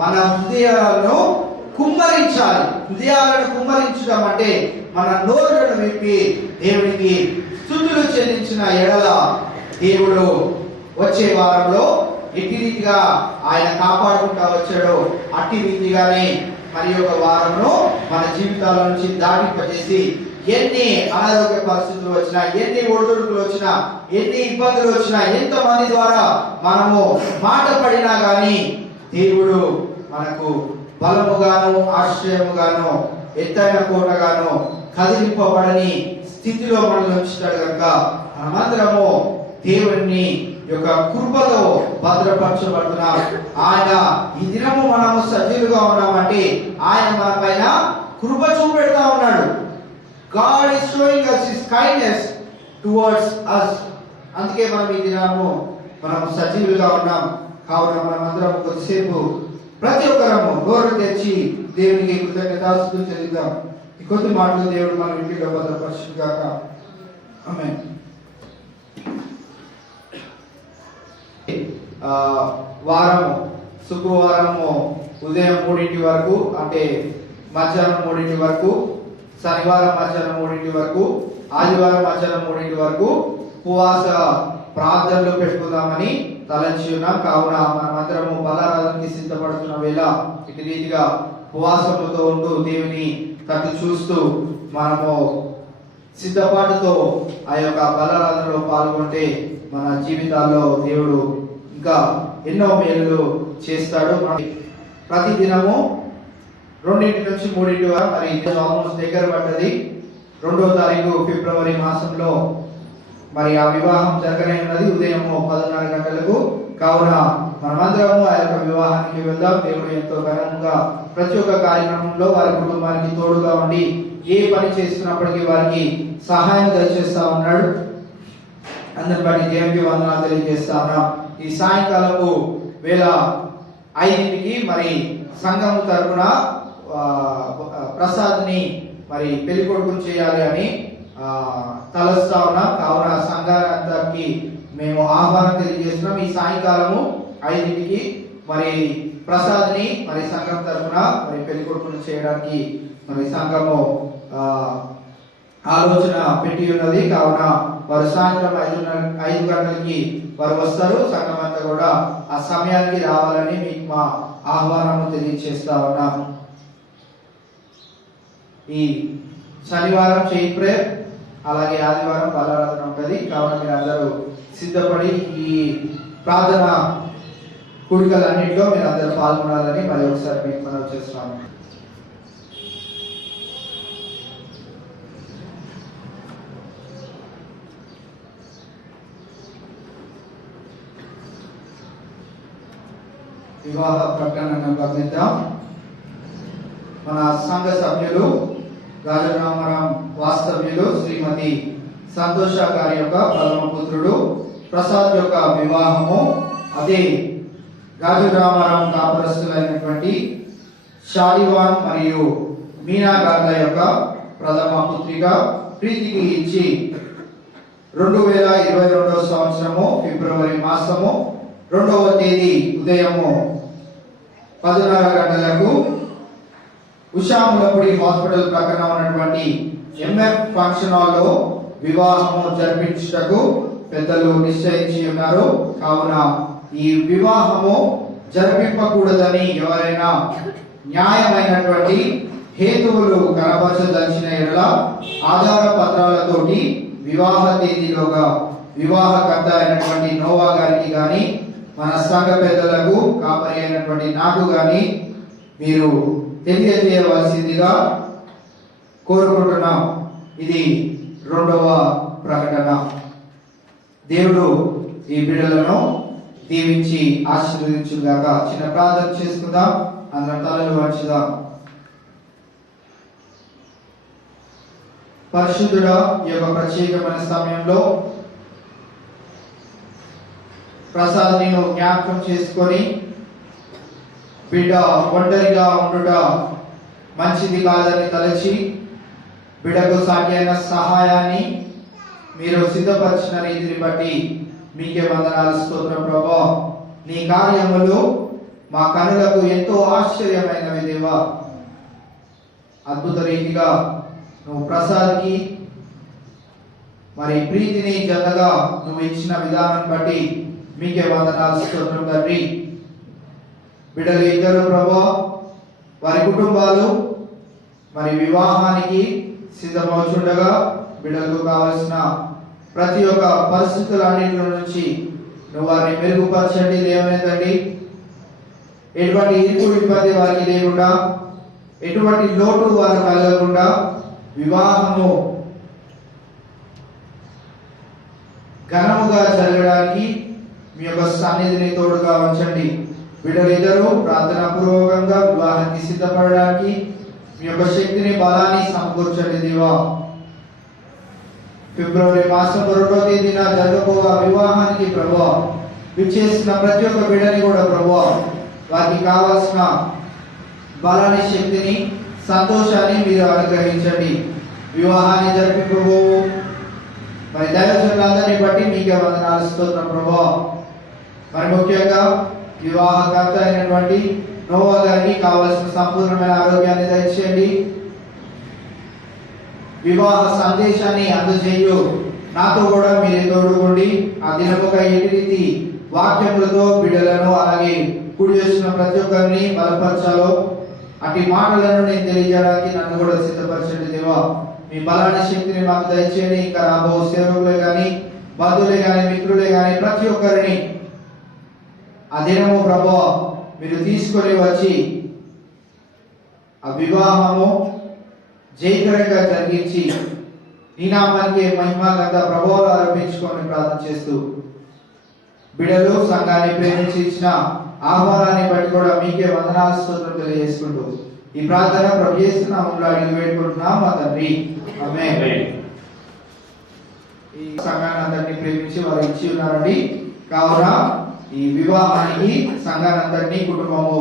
మన హృదయాలను కుమ్మరించాలి. హృదయాలను కుమ్మరించడం అంటే మన నోరులను విప్పి దేవునికి స్తుతులు చెల్లించిన ఎడల దేవుడు వచ్చే వారంలో ఎట్టి రీతిగా ఆయన కాపాడుకుంటా వచ్చాడో అట్టి రీతిగానే మరి ఒక వారంలో మన జీవితాల నుంచి దాటింపజేసి ఎన్ని అనారోగ్య పరిస్థితులు వచ్చినా, ఎన్ని ఒడిదుడుకులు వచ్చినా, ఎన్ని ఇబ్బందులు వచ్చినా, ఎంతమంది ద్వారా మనము మాట పడినా గాని దేవుడు మనకు బలముగాను ఆశ్రయముగాను ఎత్తైన కోటగాను కదిలింపబడని స్థితిలో మనల్ని ఉంచుతాడు కనుక మనమందరము దేవుని యొక్క కృపలో భద్రపరచబడుతున్నాం. ఆయన ఈ దినము మనము సజీవులుగా ఉన్నామంటే ఆయన మన పైన కృప చూపెడతా ఉన్నాడు. God is showing us his kindness towards us. అందుకే మనం ఈ దినము మనం సజీవులుగా ఉన్నాం. కావున మనమందరం కొద్దిసేపు ప్రతి ఒక్కరము నోరు తెచ్చి దేవునికి కృతజ్ఞతాస్తుతులు చెల్లిద్దాం. ఈ కొద్ది మాటలు దేవుడు మన ఇంటిలో భద్రపరచుగాక. ఆమేన్. వారము శుక్రవారము ఉదయం 3 వరకు, అంటే మధ్యాహ్నం 3 వరకు, శనివారం మధ్యాహ్నం 3 వరకు, ఆదివారం మధ్యాహ్నం 3 వరకు ఉపవాస ప్రార్థనలు పెట్టుకుందామని తలంచి ఉన్నాం. కావున మనమందరము బలారాధనకి సిద్ధపడుతున్న వేళ ఇటు రీతిగా ఉపవాసముతో ఉంటూ దేవుని తట్టు చూస్తూ మనము సిద్ధపాటుతో ఆ యొక్క బలారాధనలో పాల్గొంటే మన జీవితాల్లో దేవుడు ఇంకా ఎన్నో మేలు చేస్తాడు. ప్రతి దినము 2 నుంచి 3 వరకు, మరి ఆల్మోస్ట్ దగ్గర పడ్డది. 2వ తారీఖు ఫిబ్రవరి మాసంలో మరి ఆ వివాహం జరగనే ఉన్నది ఉదయం 10:30 గంటలకు. కావున మనమందరము ఆ యొక్క వివాహానికి వెళ్దాం. దేవుడు ఎంతో ఘనంగా ప్రతి ఒక్క కార్యక్రమంలో వారి కుటుంబానికి తోడుగా ఉండి ఏ పని చేస్తున్నప్పటికీ వారికి సహాయం దయచేస్తా ఉన్నాడు. అందరి బట్టి దేవునికి వందనాలు తెలియజేస్తా ఉన్నాం. ఈ సాయంకాలపు వేళ 5కి మరి సంఘము తరపున ప్రసాద్ని మరి పెళ్లి కొడుకుని చేయాలి అని తలస్తా ఉన్నాం. కావున సంఘానికి మేము ఆహ్వానం తెలియజేస్తున్నాం. ఈ సాయంకాలము 5కి మరి ప్రసాద్ని మరి సంఘం తరపున మరి పెళ్లి కొడుకుని చేయడానికి మరి సంఘము ఆలోచన పెట్టి ఉన్నది. కావున వారు సాయంత్రం 5 గంటలకి వారు వస్తారు. సంఘం అంతా కూడా ఆ సమయానికి రావాలని మీకు మా ఆహ్వానము తెలియజేస్తా ఉన్నాము. ఈ శనివారం చైన్ ప్రేయర్, అలాగే ఆదివారం బలారాధన ఉంటుంది. కావున మీరు అందరూ సిద్ధపడి ఈ ప్రార్థన కూడికలన్నింటిలో మీరు అందరూ పాల్గొనాలని మరి ఒకసారి మీకు మనం చేస్తున్నాము. వివాహ ప్రకటన గమనిద్దాం. మన సంఘ సభ్యులు రాజరామరాం వాస్తవ్యులు శ్రీమతి సంతోష గారి యొక్క ప్రథమ పుత్రుడు ప్రసాద్ యొక్క వివాహము, అదే రాజరామరాం కాపురస్తులైనటువంటి షాలివాన్ మరియు మీనా గార్ల యొక్క ప్రథమ పుత్రిక ప్రీతికి ఇచ్చి 2022 సంవత్సరము ఫిబ్రవరి మాసము 2వ తేదీ ఉదయము 10:30 గంటలకు ఉషాములపూడి హాస్పిటల్ ప్రక్కన ఉన్నటువంటి ఎంఎఫ్ ఫంక్షన్ హాల్లో వివాహము జరిపించుటకు పెద్దలు నిశ్చయించి ఉన్నారు. కావున ఈ వివాహము జరిపింపకూడదని ఎవరైనా న్యాయమైనటువంటి హేతువులు కనబరచదలిచిన ఎడల ఆధార పత్రాలతోటి వివాహ తేదీలోగా వివాహకర్త అయినటువంటి నోవా గారికి గాని మన సంఘ పెద్దలకు కాపరి అయినటువంటి నాకు గాని మీరు తెలియజేయవలసిందిగా కోరుకుంటున్నాం. ఇది 2వ ప్రకటన. దేవుడు ఈ బిడ్డలను దీవించి ఆశీర్వదించుగాక. చిన్న ప్రార్థన చేసుకుందాం. అందరం తలలు వంచుదాం. పరిశుద్ధుడా, ఈ యొక్క ప్రత్యేకమైన సమయంలో ప్రసాద్ నేను జ్ఞాపకం చేసుకొని బిడ్డ ఒంటరిగా ఉండుట మంచిది కాదని తలచి బిడ్డకు సాధ్యమైన సహాయాన్ని మీరు సిద్ధపరిచిన రీతిని బట్టి మీకే వందనాలు, స్తోత్రం ప్రభువా. నీ కార్యములు మా కనులకు ఎంతో ఆశ్చర్యమైనవి దేవా. అద్భుత రీతిగా నువ్వు ప్రసాద్కి మరి ప్రీతిని జతగా నువ్వు ఇచ్చిన విధానం బట్టి మీకే వందనాలు స్తోత్రం తండ్రి. బిడ్డలు ఇద్దరు ప్రభా వారి కుటుంబాలు మరి వివాహానికి సిద్ధమవుతుండగా బిడ్డలకు కావలసిన ప్రతి ఒక్క పరిస్థితులన్నింటిలో నుంచి నువ్వు వారిని మెరుగుపరచండి లేవనెత్తండి. ఎటువంటి ఇరుకు ఇబ్బంది వారికి లేకుండా, ఎటువంటి లోటు వారు కలగకుండా వివాహము ఘనముగా జరగడానికి మీ యొక్క సన్నిధిని తోడుగా ఉంచండి. బిడ్డలిద్దరూ ప్రార్థనా పూర్వకంగా వివాహానికి సిద్ధపడడానికి మీ యొక్క శక్తిని బలాన్ని సమకూర్చండి దేవా. ఫిబ్రవరి మాసం 2వ తేదీన జరగబోయే వివాహానికి ప్రభువా విచ్చేసిన ప్రతి ఒక్క బిడ్డని కూడా ప్రభువా వారికి కావాల్సిన బలాన్ని, శక్తిని, సంతోషాన్ని మీరు అనుగ్రహించండి. వివాహాన్ని జరిపి ప్రభువు మరి దైవజనులందరినీ బట్టి మీకే వందనాలు స్తోత్రం ప్రభువా. మరి ముఖ్యంగా వివాహకర్త అయినటువంటి నోవా గారికి కావలసిన సంపూర్ణమైన ఆరోగ్యాన్ని దయచేయండి. వివాహ సందేశాన్ని అందజేయు నాతో కూడా మీరే తోడుకోండి. ఆ దినముక ఎట్టి రీతి వాక్యములతో బిడ్డలను అలాగే కూడి వచ్చిన ప్రతి ఒక్కరిని బలపరచాలో అటు మాటలను నేను తెలియజేయడానికి నన్ను కూడా సిద్ధపరచండి దేవా. మీ బలాన్ని, శక్తిని మాకు దయచేయండి. ఇంకా రాబో సేవకులే కానీ, బంధువులే కానీ, మిత్రులే కానీ ప్రతి ఒక్కరిని ఆ దినము ప్రభువా మీరు తీసుకొని వచ్చి ఆ వివాహము జయకరంగా జరిగించి నీ నామానికి మహిమ గంట ప్రభావాలు ఆరోపించుకొని ప్రార్థన చేస్తూ బిడ్డలు సంఘాన్ని ప్రేమించి ఇచ్చిన ఆహ్వానాన్ని బట్టి కూడా మీకే వందనాలు స్తోత్రం తెలియజేసుకుంటూ ఈ ప్రార్థన ప్రభు యేసు నామములో అడిగి వేడుకుంటున్నాం మా తండ్రి, ఆమేన్. ఈ సంఘాన్ని అందరినీ ప్రేమించి వారు ఇచ్చి ఉన్నారండి. కావున ఈ వివాహానికి సంఘాన్ని అందరినీ కుటుంబము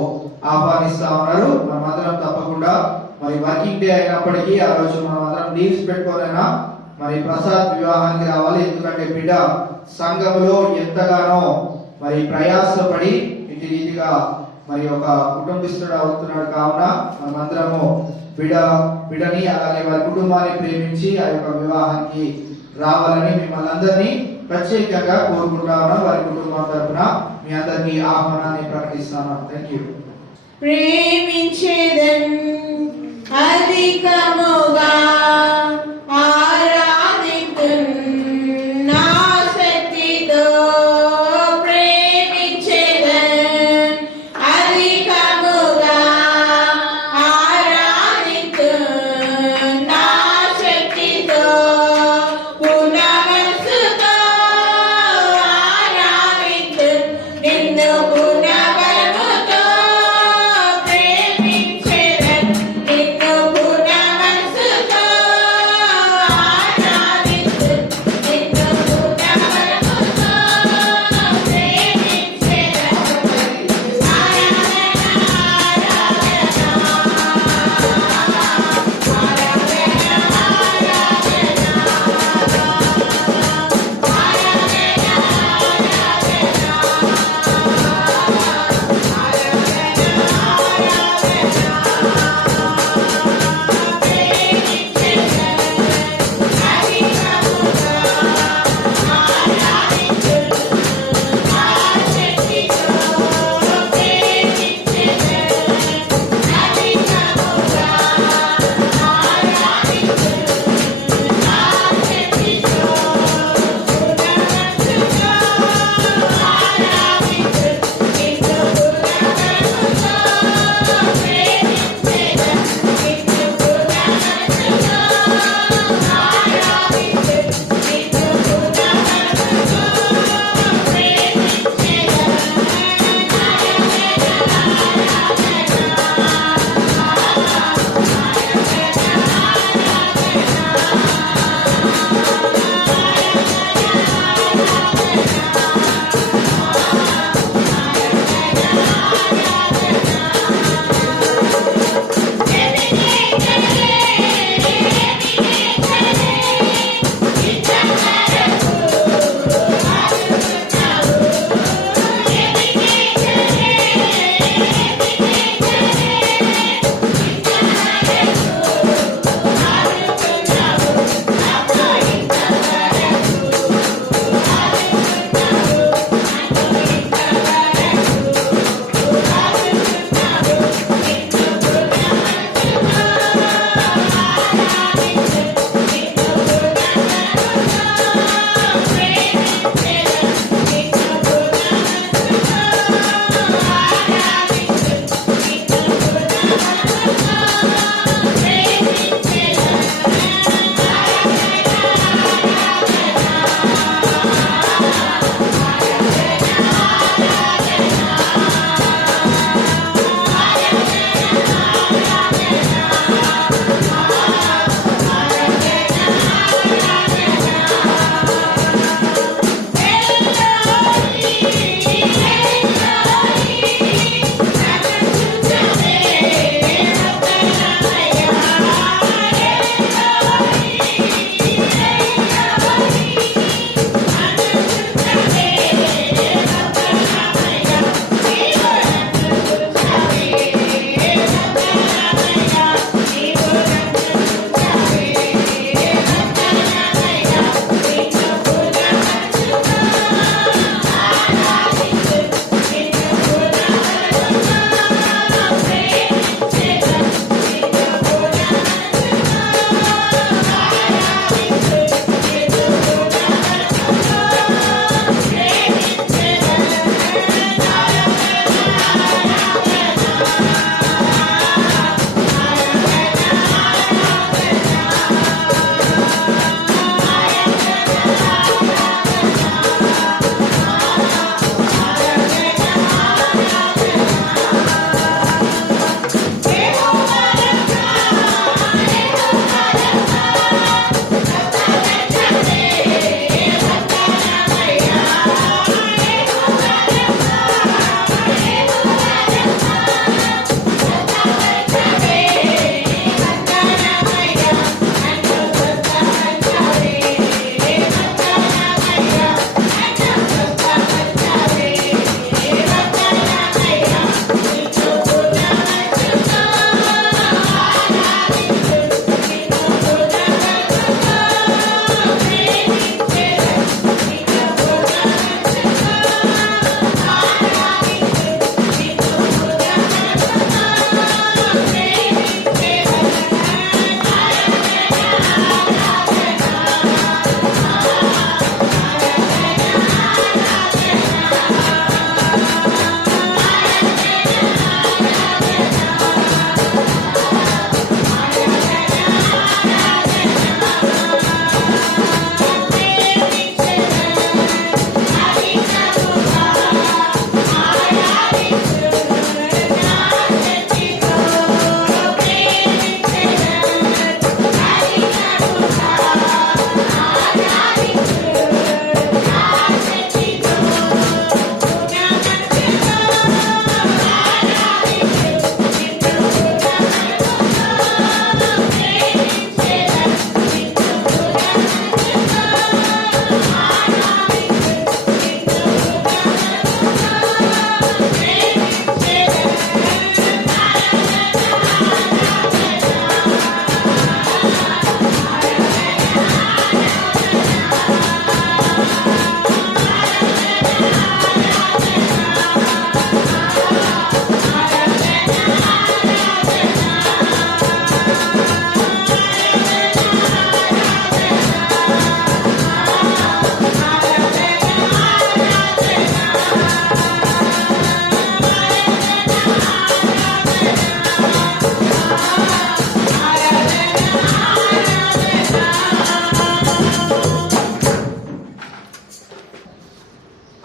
ఆహ్వానిస్తా ఉన్నారు. మనమందరం తప్పకుండా మరి వర్కింగ్ డే అయినప్పటికీ ఆ రోజు మనం అందరం లీవ్స్ పెట్టుకోలేనా మరి ప్రసాద్ వివాహానికి రావాలి. ఎందుకంటే బిడ్డ సంఘములో ఎంతగానో మరి ప్రయాసపడి ఇంటి రీతిగా మరి ఒక కుటుంబిస్తుడు అవుతున్నాడు. కావున మనమందరము బిడ్డని అలాగే వారి కుటుంబాన్ని ప్రేమించి ఆ యొక్క వివాహానికి రావాలని మిమ్మల్ని అందరినీ ప్రత్యేకంగా కోరుకుంటా ఉన్నాం. వారి కుటుంబం తరఫున మీ అందరికీ ఆహ్వానాన్ని ప్రకటిస్తాను. Thank you. ప్రేమించేదన్ అధికముగా ఆరాధితున్ నా శక్తితో ప్రేమించేదన్ అధికముగా ఆరాధితున్ నా శక్తితో పూర్ణ మనసుతో ఆరాధితున్ నిన్ను పూర్ణ బలముతో ప్రేమించేదన్ నిన్ను పూర్ణ మనసుతో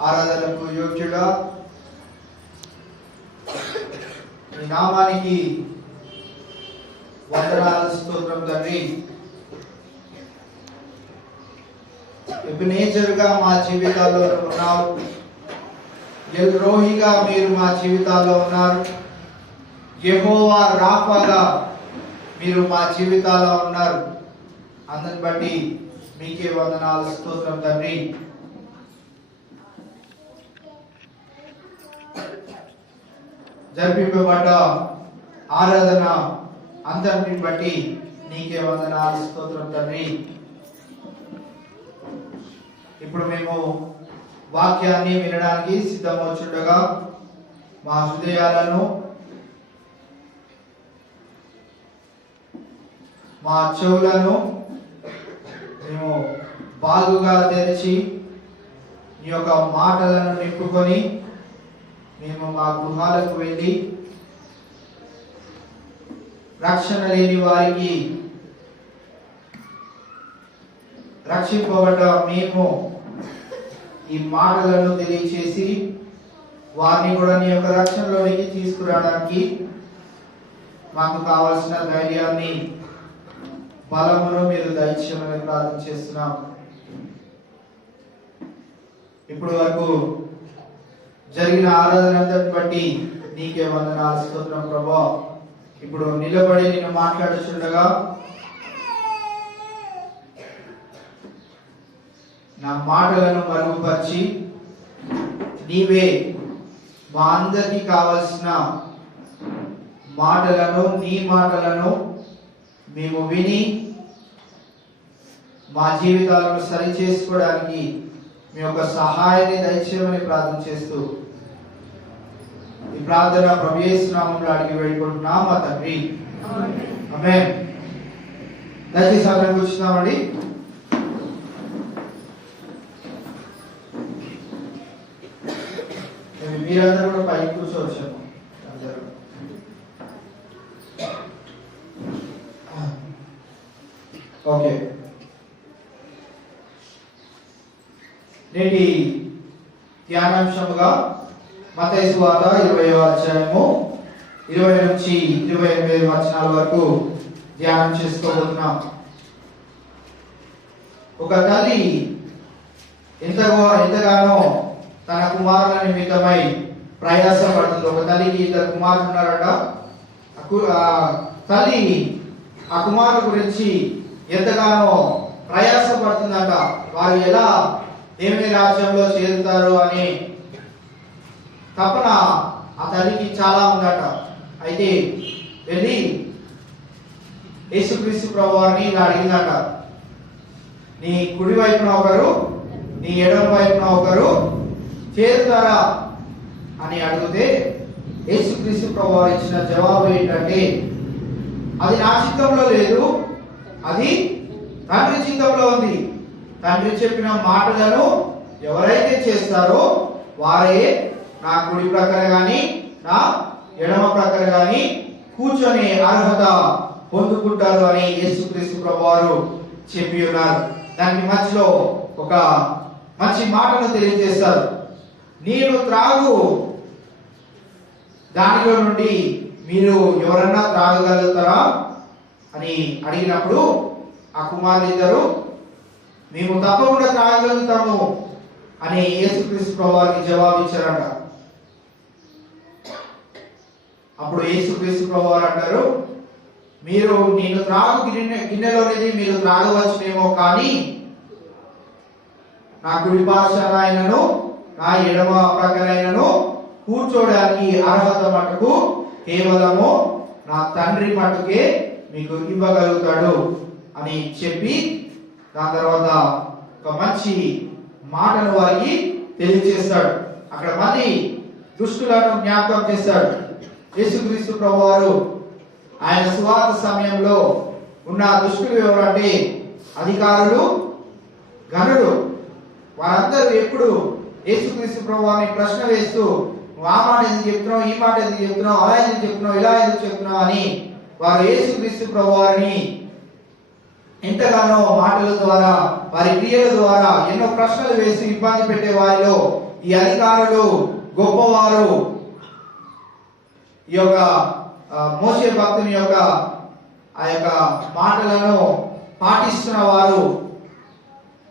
ఆరాధనకు యోగ్యుడా, మీ నామానికి వందనాలు, స్తోత్రం తండ్రి. ఎబినేజర్గా మా జీవితాల్లో ఉన్నారు, ఎల్రోహిగా మీరు మా జీవితాల్లో ఉన్నారు, యెహోవా రాఫాగా మీరు మా జీవితాల్లో ఉన్నారు. అందుని బట్టి మీకే వందనాలు, స్తోత్రం తండ్రి. జరిపింపబడ్డ ఆరాధన అందరిని బట్టి నీకే వందనాలు, స్తోత్రం తండ్రి. ఇప్పుడు మేము వాక్యాన్ని వినడానికి సిద్ధమవుతుండగా మా హృదయాలను, మా చెవులను మేము బాగుగా తెరిచి నీ యొక్క మాటలను నింపుకొని మేము మా గృహాలకు వెళ్ళి రక్షణ లేని వారికి రక్షింపబడ్డ మేము ఈ మాటలను తెలియచేసి వారిని కూడా నీ యొక్క రక్షణలోనికి తీసుకురావడానికి మాకు కావలసిన ధైర్యాన్ని, బలమును మీరు దయచేయమని ప్రార్థన చేస్తున్నాం. ఇప్పటి వరకు జరిగిన ఆరాధనంతటిని బట్టి నీకే వందనాలు, స్తోత్రం ప్రభువా. ఇప్పుడు నిలబడి నిన్ను మాట్లాడుచుండగా నా మాటలను మరుగుపరిచి నీవే మా అందరికీ కావలసిన మాటలను, నీ మాటలను మేము విని మా జీవితాలను సరి చేసుకోవడానికి మీ యొక్క సహాయాన్ని దయచేయమని ప్రార్థన చేస్తూ ఈ ప్రార్థన ప్రభు యేసు నామములో అడిగి వేడుకుంటున్నాం మా తండ్రి, ఆమేన్. దయచేసి అందరం కూర్చున్నామండి. మీరందరూ కూడా పైకి కూర్చోవచ్చాము. అందరూ ఓకే. నేటి ధ్యానాంశముగా మత్తయి సువార్త 20వ అధ్యాయము 20 నుంచి 28 వచనాల వరకు ధ్యానం చేసుకోబోతున్నాం. ఒక తల్లి ఎంతగానో తన కుమారుల నిమిత్తమై ప్రయాస పడుతుంది. ఒక తల్లికి 2 కుమారులు ఉన్నారట. తల్లి ఆ కుమారుల గురించి ఎంతగానో ప్రయాస పడుతుందట. వారు ఎలా దేవుని రాజ్యంలో చేరుతారు అని తపన ఆ తల్లికి చాలా ఉందట. అయితే వెళ్ళి యేసుక్రీస్తు ప్రభువారిని ఇలా అడిగిందట, నీ కుడి వైపున ఒకరు, నీ ఎడమ వైపున ఒకరు చేరుతారా అని అడిగితే యేసుక్రీస్తు ప్రభువారు ఇచ్చిన జవాబు ఏంటంటే, అది నా చిత్తంలో లేదు, అది తండ్రి చిత్తంలో ఉంది. తండ్రి చెప్పిన మాటలను ఎవరైతే చేస్తారో వారే నా కుడి ప్రక్కన గాని నా ఎడమ ప్రక్కన గాని కూర్చొని అర్హత పొందుకుంటారు అని యేసుక్రీస్తు ప్రభువారు చెప్పి ఉన్నారు. దానికి మధ్యలో ఒక మంచి మాటను తెలియజేస్తారు. నీరు త్రాగు దానిలో నుండి మీరు ఎవరన్నా త్రాగగలుగుతారా అని అడిగినప్పుడు ఆ కుమారులిద్దరు మేము తప్పకుండా త్రాగగలుగుతాము అని యేసుక్రీస్తు ప్రభువారికి జవాబు ఇచ్చారంట. అప్పుడు యేసుక్రీస్తు ప్రభువారు అంటారు, మీరు నేను త్రాగు గిన్నెలోనిది మీరు త్రాగవచ్చునేమో, కానీ నా కుడి పార్శ్వాన ఆయనను నా ఎడమ ప్రక్కనైనను కూర్చోడానికి అర్హత మటుకు కేవలము నా తండ్రి మటుకే మీకు ఇవ్వగలుగుతాడు అని చెప్పి దాని తర్వాత ఒక మంచి మాటను వారికి తెలియజేస్తాడు. అక్కడ మళ్ళీ దుష్టులను జ్ఞాపకం చేస్తాడు. యేసుక్రీస్తు ప్రభువారు ఆయన సువార్త సమయంలో ఉన్న దుష్టులు ఎవరంటే అధికారులు, గనులు. వారందరూ ఎప్పుడు యేసుక్రీస్తు ప్రభువారిని ప్రశ్న వేస్తూ, ఆ మాట ఎందుకు చెప్తున్నావు, ఈ మాట ఎందుకు చెప్తున్నావు, అలా ఎందుకు చెప్తున్నావు, ఇలా ఎందుకు చెప్తున్నావు అని వారు యేసుక్రీస్తు ప్రభువారిని ఎంతగానో మాటల ద్వారా వారి క్రియల ద్వారా ఎన్నో ప్రశ్నలు వేసి ఇబ్బంది పెట్టే వారిలో ఈ అధికారులు గొప్పవారు ఈ యొక్క మోషే భక్తుని యొక్క ఆ యొక్క మాటలను పాటిస్తున్న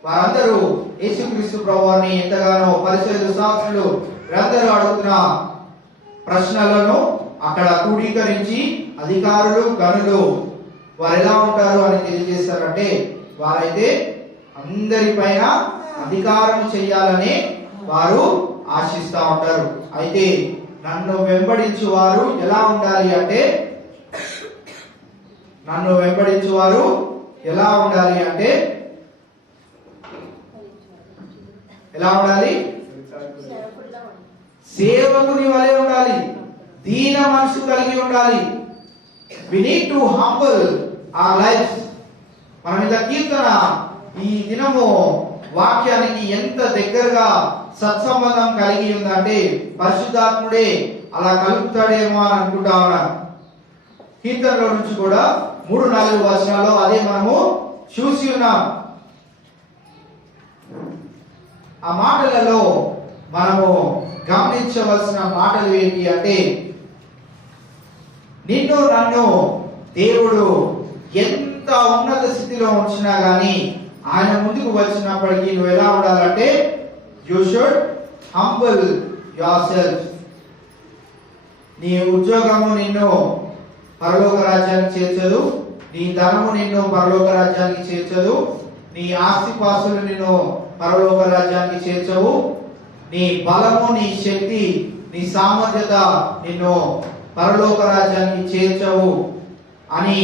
వారందరూ యేసుక్రీస్తు ప్రభువుని ఎంతగానో పరిశీలు శాస్త్రులు వీరందరూ అడుగుతున్న ప్రశ్నలను అక్కడ క్రోడీకరించి అధికారులు గనులు వారు ఎలా ఉంటారు అని తెలియజేస్తారంటే వారైతే అందరిపైన అధికారం చేయాలని వారు ఆశిస్తూ ఉంటారు. అయితే నన్ను వెంబడించు వారు ఎలా ఉండాలి అంటే ఎలా ఉండాలి? సేవకుని వలె ఉండాలి. దీన మనసు కలిగి ఉండాలి. We need to humble our lives. మనం ఇంత కీర్తన ఈ దినము వాక్యానికి ఎంత దగ్గరగా సత్సంబంధం కలిగి ఉందంటే పరిశుద్ధాత్ముడే అలా కలుపుతాడేమో అని అనుకుంటా ఉన్నాను. కీర్తనలో నుంచి కూడా 3-4 వచనాల్లో అదే మనము చూసి ఉన్నాం. ఆ మాటలలో మనము గమనించవలసిన మాటలు ఏంటి అంటే నిన్ను నన్ను దేవుడు ఎంత ఉన్నత స్థితిలో ఉంచినా గానీ ఆయన ముందుకు వచ్చినప్పటికీ నువ్వు ఎలా ఉండాలంటే you should humble your self. నీ ఉద్యోగము నిన్ను పరలోక రాజ్యానికి చేర్చదు, నీ ధనము నిన్ను పరలోక రాజ్యానికి చేర్చదు, నీ ఆస్తిపాస్తులు నిన్ను పరలోక రాజ్యానికి చేర్చవు, నీ బలము నీ శక్తి నీ సామర్థ్యత నిన్ను పరలోక రాజ్యానికి చేర్చవు అని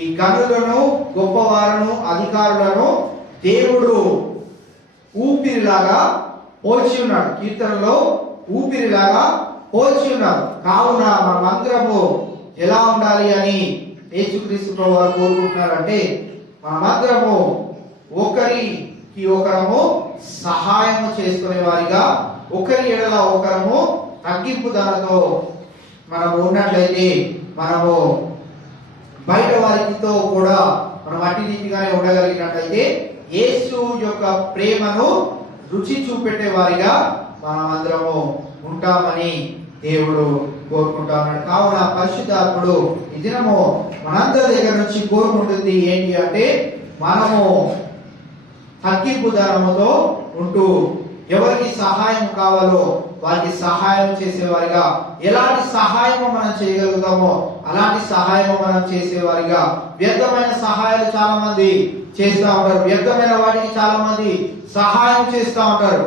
ఈ గనులను గొప్పవారును అధికారులను దేవుడు ఊపిరిలాగా పోల్చి ఉన్నాడు. కీర్తనలో ఊపిరిలాగా పోల్చి ఉన్నాడు. కావున మనమందరము ఎలా ఉండాలి అని యేసుక్రీస్తు ప్రభువు కోరుకుంటున్నారంటే మనమందరము ఒకరికి ఒకరము సహాయము చేసుకునే వారిగా, ఒకరి ఎడల ఒకరము తగ్గింపు ధనతో మనము ఉన్నట్లయితే మనము బయట వారితో కూడా మనం అట్టి రీతిగానే ఉండగలిగినట్లయితే యేసు యొక్క ప్రేమను రుచి చూపెట్టే వారిగా మనమందరము ఉంటామని దేవుడు కోరుకుంటా ఉన్నాడు. కావున పరిశుద్ధాత్ముడు ఈ దినము మనందరి దగ్గర నుంచి కోరుకుంటుంది ఏంటి అంటే మనము తగ్గింపు ధనముతో ఉంటూ ఎవరికి సహాయం కావాలో వారికి సహాయం చేసేవారిగా, ఎలాంటి సహాయం మనం చేయగలుగుతామో అలాంటి సహాయం మనం చేసేవారిగా, వ్యర్థమైన సహాయాలు చాలా మంది చేస్తూ ఉంటారు, వ్యర్థమైన వాటికి చాలా మంది సహాయం చేస్తూ ఉంటారు.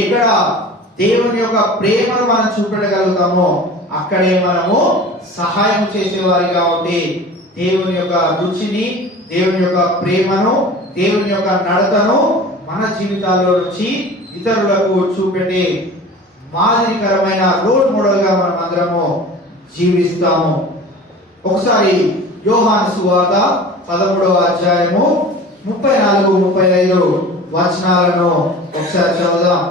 ఎక్కడ దేవుని యొక్క ప్రేమను మనం చూపెట్టగలుగుతామో అక్కడే మనము సహాయం చేసేవారిగా ఉండి దేవుని యొక్క రుచిని, దేవుని యొక్క ప్రేమను, దేవుని యొక్క నడతను మన జీవితాల్లో నుంచి ఇతరులకు చూపెట్టే మాదిరికరమైన రోల్ మోడల్ గా మనం అందరము జీవిస్తాము. ఒకసారి యోహాను సువార్త 13వ అధ్యాయము 34-35 వచనాలను ఒకసారి చదువుదాం.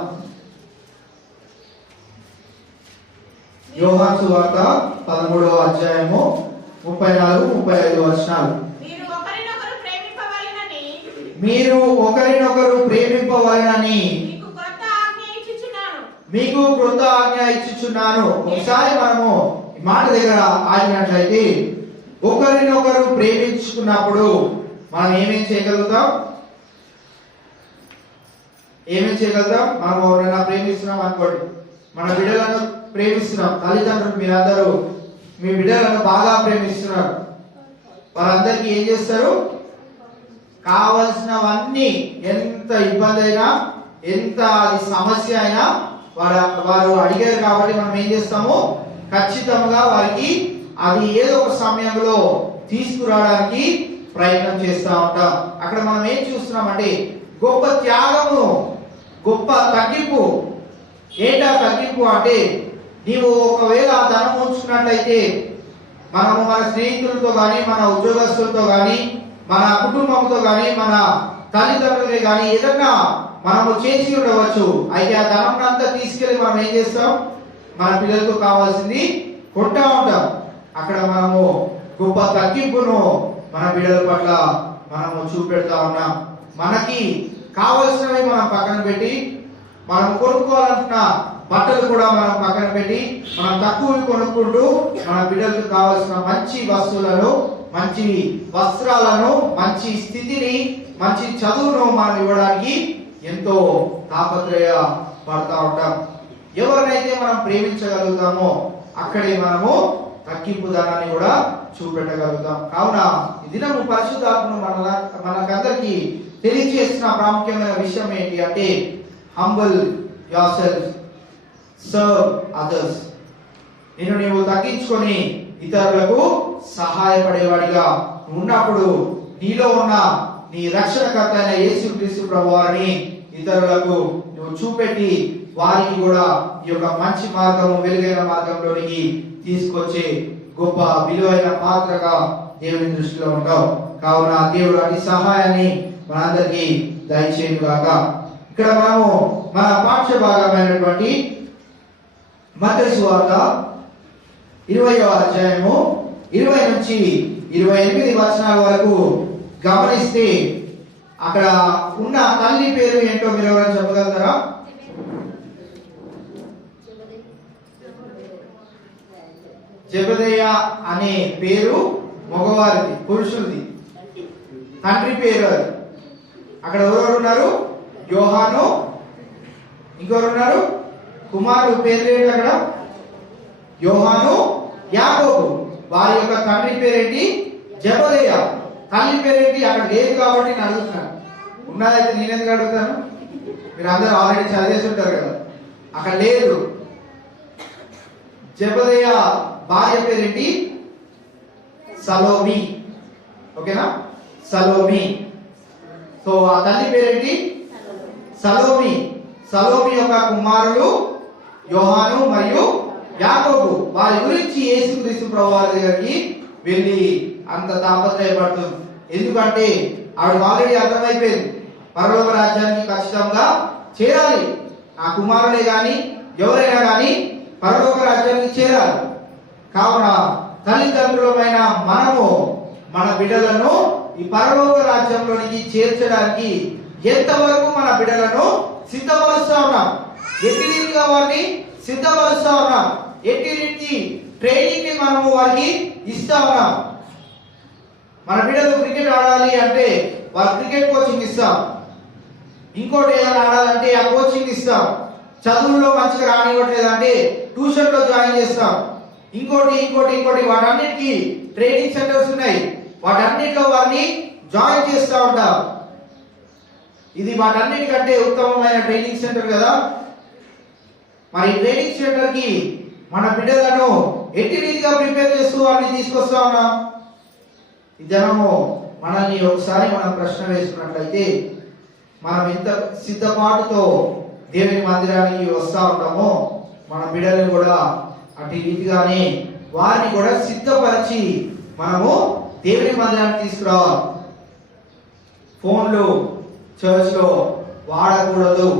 యోహాను సువార్త 13వ అధ్యాయము 34-35 వచనాలు. మీరు ఒకరినొకరు ప్రేమింపవలెనని మీకు కృత ఆజ్ఞ ఇచ్చుచున్నాను. ఒకసారి మనము ఈ మాట దగ్గర ఆగినట్లయితే ఒకరినొకరు ప్రేమించుకున్నప్పుడు మనం ఏమేం చేయగలుగుతాం? మనం ఎవరైనా ప్రేమిస్తున్నాం అనుకోండి, మన బిడ్డలను ప్రేమిస్తున్నాం. తల్లిదండ్రులు మీరందరూ మీ బిడ్డలను బాగా ప్రేమిస్తున్నారు. వారందరికీ ఏం చేస్తారు? కావలసినవన్నీ, ఎంత ఇబ్బంది అయినా, ఎంత అది సమస్య అయినా వారు అడిగారు కాబట్టి మనం ఏం చేస్తాము? ఖచ్చితంగా వారికి అది ఏదో ఒక సమయంలో తీసుకురావడానికి ప్రయత్నం చేస్తూ ఉంటాం. అక్కడ మనం ఏం చూస్తున్నామంటే గొప్ప త్యాగము, గొప్ప తగ్గింపు. ఏంటా తగ్గింపు అంటే నీవు ఒకవేళ ధనం ఉంచుకున్నట్లయితే మనము మన స్నేహితులతో కానీ, మన ఉద్యోగస్తులతో కానీ, మన కుటుంబంతో కానీ, మన తల్లిదండ్రులే కానీ ఏదన్నా మనము చేసి ఉండవచ్చు. అయితే ఆ ధనం అంతా తీసుకెళ్లి మనం ఏం చేస్తాం? మన పిల్లలతో కావాల్సింది కొంటా ఉంటాం. అక్కడ మనము గొప్ప తగ్గింపును మన పిల్లల పట్ల మనము చూపెడతా ఉన్నాం. మనకి కావలసినవి మనం పక్కన పెట్టి, మనం కొనుక్కోవాలనుకున్న బట్టలు కూడా మనం పక్కన పెట్టి, మనం తక్కువ కొనుక్కుంటూ మన బిడ్డలకు కావాల్సిన మంచి వస్తువులను, మంచి వస్త్రాలను, మంచి స్థితిని, మంచి చదువును మనం ఇవ్వడానికి ఎంతో తాపత్రయ పడతా ఉంటాం. ఎవరినైతే మనం ప్రేమించగలుగుతామో అక్కడే మనము తగ్గింపు ధనాన్ని కూడా చూపెట్టగలుగుతాం. కావున ఈ దినము పరిశుద్ధాత్మను మనకందరికి తెలియజేసిన ప్రాముఖ్యమైన విషయం ఏంటి అంటే, humble your self, serve others. నిన్ను నీవు తగ్గించుకొని ఇతరులకు సహాయపడేవాడిగా ఉన్నప్పుడు నీలో ఉన్న నీ రక్షణకర్త అయిన యేసుక్రీస్తు ప్రభువారిని ఇతరులకు నువ్వు చూపెట్టి వారికి కూడా ఈ యొక్క మంచి మార్గము, వెలుగైన మార్గంలోనికి తీసుకొచ్చే గొప్ప విలువైన పాత్రగా దేవుని దృష్టిలో ఉంటావు. కావున దేవుడు అన్ని సహాయాన్ని మనందరికీ దయచేయుగాక. ఇక్కడ మనము మన పాఠ్య భాగమైనటువంటి మత్తయి సువార్త 20వ అధ్యాయము 20 నుంచి 28 వచనాల వరకు గమనిస్తే అక్కడ ఉన్న తల్లి పేరు ఏంటో మీరు ఎవరైనా చెప్పగలుగుతారా? జెబెదయి అనే పేరు మగవారిది, పురుషులది. తండ్రి పేరు అది. అక్కడ ఎవరెవరు ఉన్నారు? యోహాను, ఇంకెవరు ఉన్నారు? కుమారుడు పేరు ఏంటి అక్కడ? యోహాను, యాకోబు. వారి యొక్క తండ్రి పేరేంటి? జెబెదయి. తల్లి పేరేంటి? అక్కడ లేదు కాబట్టి నేను అడుగుతున్నాను. ఉన్నదైతే నేను ఎందుకు అడుగుతాను? మీరు అందరూ ఆల్రెడీ చదివేసి ఉంటారు కదా. అక్కడ లేదు. జెబెదయి భార్య పేరేంటి? సలోమి. ఓకేనా? సలోమి. సో ఆ తల్లి పేరేంటి? సలోమి. సలోమి యొక్క కుమారులు యోహాను మరియు యాకోబు. వారి గురించి యేసుక్రీస్తు ప్రభువారి దగ్గరికి వెళ్ళి అంత తాపత్రయపడుతుంది. ఎందుకంటే ఆవిడకి ఆల్రెడీ అర్థమైపోయింది, పరలోక రాజ్యానికి ఖచ్చితంగా చేరాలి. ఆ కుమారుడే గాని ఎవరైనా గాని పరలోక రాజ్యానికి చేరాలి. కావున తల్లిదండ్రులమైన మనము మన బిడ్డలను ఈ పరలోక రాజ్యంలోనికి చేర్చడానికి ఎంతవరకు మన బిడ్డలను సిద్ధపరుస్తా ఉన్నాం, ఎట్టి రీతిగా వారిని సిద్ధపరుస్తా ఉన్నాం, ఎట్టి రీతి ట్రైనింగ్ ని మనము వారికి ఇస్తా ఉన్నాం. మన బిడ్డలు క్రికెట్ ఆడాలి అంటే వారు క్రికెట్ కోచింగ్ ఇస్తాం. ఇంకోటి ఏదైనా ఆడాలంటే ఆ కోచింగ్ ఇస్తాం. చదువుల్లో మంచిగా రానివ్వట్లేదంటే ట్యూషన్ లో జాయిన్ చేస్తాం. ఇంకోటి ఇంకోటి ఇంకోటి వాటన్నిటికీ ట్రైనింగ్ సెంటర్స్ ఉన్నాయి. వాటన్నిటిలో వారిని జాయిన్ చేస్తూ ఉంటాం. ఇది వాటన్నిటికంటే ఉత్తమమైన ట్రైనింగ్ సెంటర్ కదా. మరి ట్రైనింగ్ సెంటర్ కి మన బిడ్డలను ఎట్టి రీతిగా ప్రిపేర్ చేస్తూ వారిని తీసుకొస్తా ఉన్నాం. ఈ జనము మనల్ని ఒకసారి మనం ప్రశ్న వేసుకున్నట్లయితే, మనం ఎంత సిద్ధపాటుతో దేవుని మందిరానికి వస్తా ఉంటామో మన బిడ్డలను కూడా అటు రీతిగానే వారిని కూడా సిద్ధపరిచి మనము దేవుని మందిరానికి తీసుకురావాలి. ఫోన్లు చర్చ్ లో వాడకూడదు,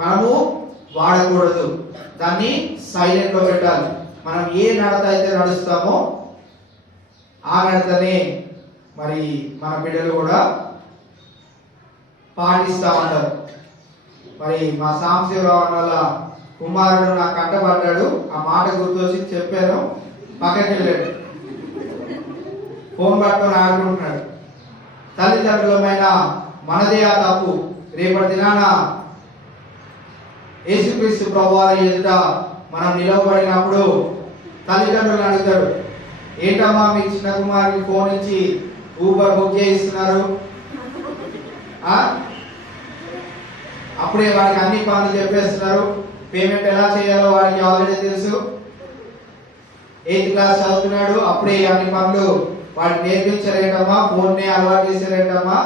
మనము వాడకూడదు. దాన్ని సైలెంట్ లో పెట్టాలి. మనం ఏ నడత అయితే నడుస్తామో ఆ నడతనే మరి మన బిడ్డలు కూడా పాటిస్తా ఉంటారు. మరి మా సాంశివరావు వాళ్ళ కుమారుడు నాకు కంటపడ్డాడు. ఆ మాట గుర్తొచ్చి చెప్పాను, పక్కకి వెళ్ళాడు, ఫోన్ పట్టుకొని ఆడుకుంటున్నాడు. తల్లిదండ్రులమైన మనదే ఆ తప్పు. రేపటి దినాన యేసుక్రీస్తు ప్రభువారి ఎదుట మనం నిలవబడినప్పుడు తల్లిదండ్రులు అడుగుతాడు, ఏంటమ్మా మీ చిన్న కుమారుడికి ఫోన్ ఇచ్చి ఊబర్ బుక్ చేయిస్తున్నారు? అప్పుడే వాడికి అన్ని పనులు చెప్పేస్తున్నారు. పేమెంట్ ఎలా చేయాలో వాడికి ఆల్రెడీ తెలుసు. 8th క్లాస్ చదువుతున్నాడు, అప్పుడే అన్ని పనులు వాడికి నేర్పించారేంటమ్మా, ఫోన్నే అలవాటు చేశారేంటమ్మా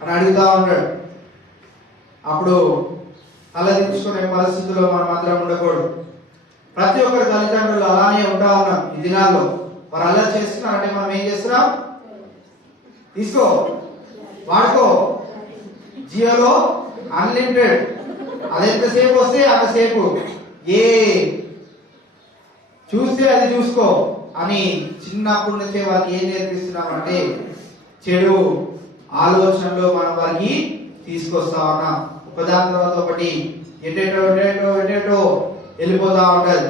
అని అడుగుతా ఉంటాడు. అప్పుడు తలదించుకునే పరిస్థితుల్లో మనం అందరం ఉండకూడదు. ప్రతి ఒక్కరి తల్లిదండ్రులు అలానే ఉంటా ఉన్నాం. ఈ దినాల్లో వారు అలా చేస్తున్నారంటే మనం ఏం చేస్తున్నాం? తీసుకో, వాడుకో, జియోలో అన్లిమిటెడ్, అది ఎంతసేపు వస్తే అంతసేపు, ఏ చూస్తే అది చూసుకో అని చిన్నప్పటి నుంచే వారికి ఏం నేర్పిస్తున్నామంటే చెడు ఆలోచనలో మనం వారికి తీసుకొస్తా ఉన్నాం. ఒకదాని తర్వాత ఒకటి ఎటేటో వెళ్ళిపోతా ఉంటది.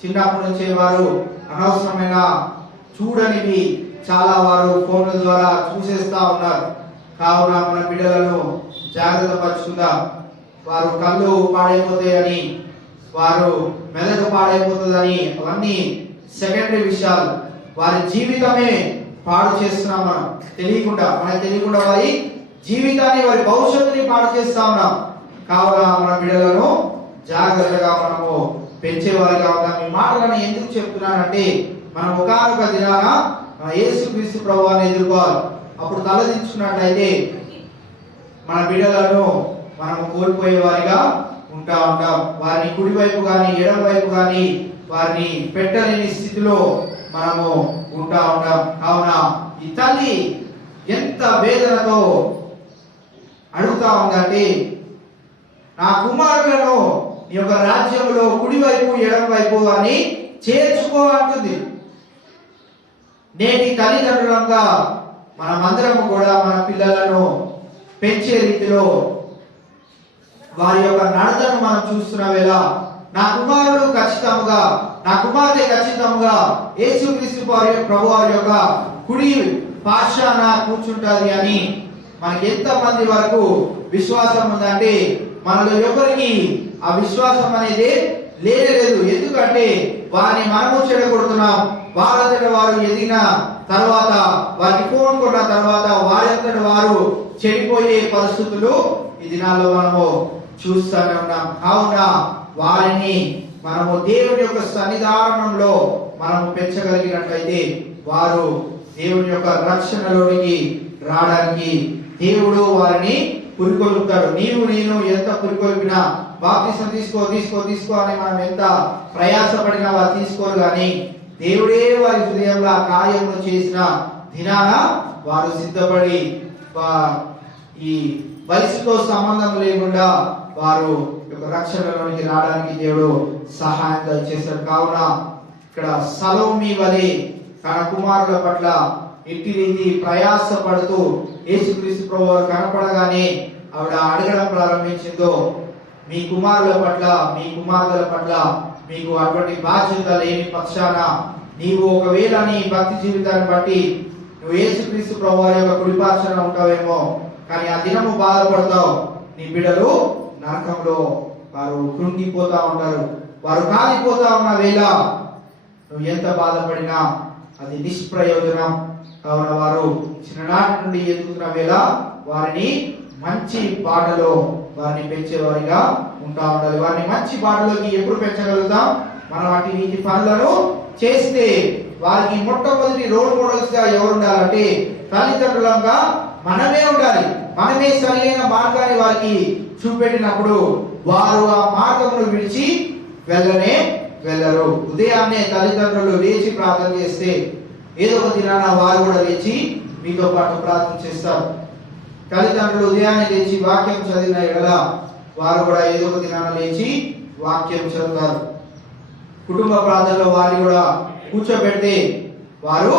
చిన్నప్పటి నుంచే వారు అనవసరమైన చూడనివి చాలా వారు ఫోన్ల ద్వారా చూసేస్తా ఉన్నారు. కావున మన బిడ్డలను జాగ్రత్త పరుచుకుందాం. వారు కళ్ళు పాడైపోతాయని, వారు మెదడు పాడైపోతుందని, అవన్నీ సెకండరీ విషయాలు. వారి జీవితమే పాడు చేస్తున్నాం మనం మనకు తెలియకుండా వారి జీవితాన్ని, వారి భవిష్యత్తుని పాడు చేస్తా ఉన్నాం. కావున మన బిడ్డలను జాగ్రత్తగా మనము పెంచేవారిగా ఉన్నాం. ఈ మాటలను ఎందుకు చెప్తున్నానంటే, మనం ఒకానొక దినాన యేసుక్రీస్తు ప్రభువుని ఎదుర్కోవాలి. అప్పుడు తలదించుకున్నట్లయితే మన బిడ్డలను మనం కోల్పోయే వారిగా ఉంటాం. వారిని కుడివైపు కానీ ఎడమ వైపు కానీ వారిని పెట్టలేని స్థితిలో మనము ఉంటాం. కావున ఈ తల్లి ఎంత వేదనతో అడుగుతా ఉందంటే, నా కుమారులను నీ యొక్క రాజ్యంలో కుడివైపు ఎడమ వైపు అని చేర్చుకో అంటుంది. నేటి తల్లిదండ్రులంగా మనమందరము కూడా మన పిల్లలను పెంచే రీతిలో వారి యొక్క నడతను మనం చూస్తున్న వేళ, నా కుమారుడు ఖచ్చితంగా, నా కుమార్తె ఖచ్చితంగా యేసుక్రీస్తు ప్రభు వారి యొక్క కుడి పార్శ్వాన కూర్చుంటది అని మనకి ఎంతమంది వరకు విశ్వాసం ఉందంటే, మనలో ఎవరికి ఆ విశ్వాసం అనేది లేదు. ఎందుకంటే వారిని మనము చెడగొడుతున్నాం. వారంతటి వారు ఎదిగిన తర్వాత, వారికి ఫోన్ కొన్న తర్వాత వారంతటి వారు చెడిపోయే పరిస్థితులు ఈ దినాల్లో మనము చూస్తూనే ఉన్నాం. కావున వారిని మనము దేవుని యొక్క సన్నిధానంలో మనము పెంచగలిగినట్లయితే వారు దేవుని యొక్క రక్షణలోనికి రావడానికి దేవుడు వారిని పురికొల్పుతాడు. నేను ఎంత పురికొల్పినా, బాప్తిసం తీసుకో అని మనం ఎంత ప్రయాసపడినా వారు తీసుకోరు. కానీ దేవుడే వారి హృదయంలో ఆ కార్యమును చేసిన దినాన వారు సిద్ధపడి ఈ వయసుతో సంబంధం లేకుండా వారు యొక్క రక్షణలోనికి రావడానికి దేవుడు సహాయం చేశారు. కావున ఇక్కడ సలోమి వలె తన కుమారుల పట్ల ఎట్టి రీతి ప్రయాస పడుతూ యేసుక్రీస్తు ప్రభువు కనపడగానే ఆవిడ అడగడం ప్రారంభించిందో, మీ కుమారుల పట్ల, మీ కుమార్తెల పట్ల మీకు అటువంటి బాధ్యత లేని పక్షాన నీవు ఒకవేళ నీ భక్తి జీవితాన్ని బట్టి నువ్వు యేసుక్రీస్తు ప్రభువు యొక్క కుడిపార్శ్వన ఉంటావేమో, కానీ ఆ దినము బాధపడతావు. నీ బిడ్డలు నరకంలో వారు కృంగిపోతా ఉంటారు. వారు కాలిపోతా ఉన్న వేళ నువ్వు ఎంత బాధపడినా అది నిష్ప్రయోజనం. కావున వారు చిన్ననాటి నుండి ఎదుగుతున్న వేళ వారిని మంచి బాటలో వారిని పెంచేవారిగా ఉంటా ఉండాలి. వారిని మంచి బాటలోకి ఎప్పుడు పెంచగలుగుతాం? మనం అటు నీటి పనులను చేస్తే వారికి మొట్టమొదటి రోల్ మోడల్స్ గా ఎవరు ఉండాలంటే తల్లిదండ్రులంగా మనమే ఉండాలి. మనమే సరైన మార్గాన్ని వారికి చూపెట్టినప్పుడు వారు ఆ మార్గమును విడిచి వెళ్ళరు. ఉదయాన్నే తల్లిదండ్రులు లేచి ప్రార్థన చేస్తే ఏదో ఒక దినాన వారు కూడా లేచి మీతో పాటు ప్రార్థన చేస్తారు. తల్లిదండ్రులు ఉదయాన్నే లేచి వాక్యం చదివిన ఎడల వారు కూడా ఏదో ఒక దినాన లేచి వాక్యం చదువుతారు. కుటుంబ ప్రార్థనలో వారిని కూడా కూర్చోబెడితే వారు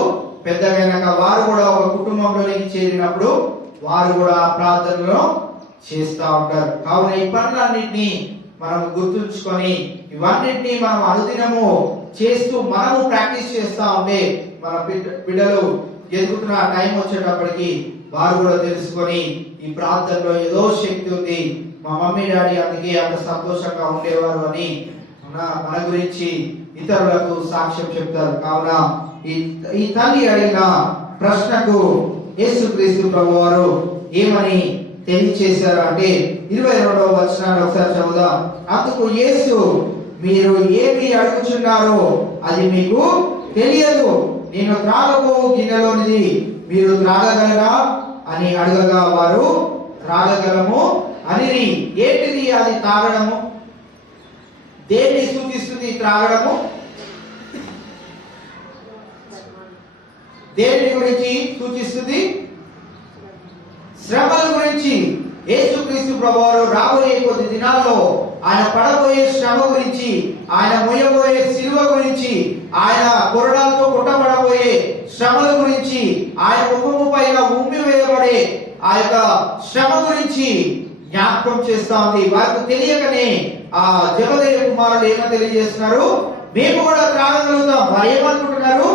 పెద్దగైనాక వారు కూడా ఒక కుటుంబంలోనికి చేరినప్పుడు వారు కూడా ప్రార్థనలో చేస్తూ ఉంటారు. కావున ఈ పనులన్నింటినీ మనం గుర్తుంచుకొని ఇవన్నింటినీ మనం అనుదినము చేస్తూ మనము ప్రాక్టీస్ చేస్తూ ఉంటే మన బిడ్డలు ఎదుగుతున్న టైం వచ్చేటప్పటికి వారు కూడా తెలుసుకొని ఈ ప్రార్థనలో ఏదో శక్తి ఉంది, మా మమ్మీ డాడీ అందుకే అంత సంతోషంగా ఉండేవారు అని మన గురించి ఇతరులకు సాక్ష్యం చెప్తారు. కావున ఈ తల్లి అడిగిన ప్రశ్నకు యేసుక్రీస్తు ప్రభువారు ఏమని తెలియచేశారు అంటే 22వ వచనాన్ని ఒకసారి చదువుదాం. అందుకు యేసు, మీరు ఏమి అడుగుచున్నారో అది మీకు తెలియదు. నేను త్రాగబోవు గిన్నెలోనిది మీరు త్రాగగలరా అని అడగగా వారు త్రాగగలము అనిరి. ఏంటిది అది తాగడము? దేన్ని సూచిస్తుంది త్రాగడము? దేని గురించి సూచిస్తుంది? శ్రమల గురించి. యేసుక్రీస్తు ప్రభువారు రాబోయే కొద్ది దినాల్లో ఆయన పడబోయే శ్రమ గురించి, ఆయన మోయబోయే సిలువ గురించి, ఆయన కొరడాలతో కొట్టబడబోయే శ్రమల గురించి, ఆయన ముఖము పైన ఉమ్మి వేయబడే ఆ యొక్క శ్రమ గురించి జ్ఞాపకం చేస్తా ఉంది. వారికి తెలియకనే ఆ జబదేయ కుమారులు ఏమని తెలియజేస్తున్నారు, మేము కూడా త్రాగగలుగుతాం. వారు ఏమనుకుంటున్నారు,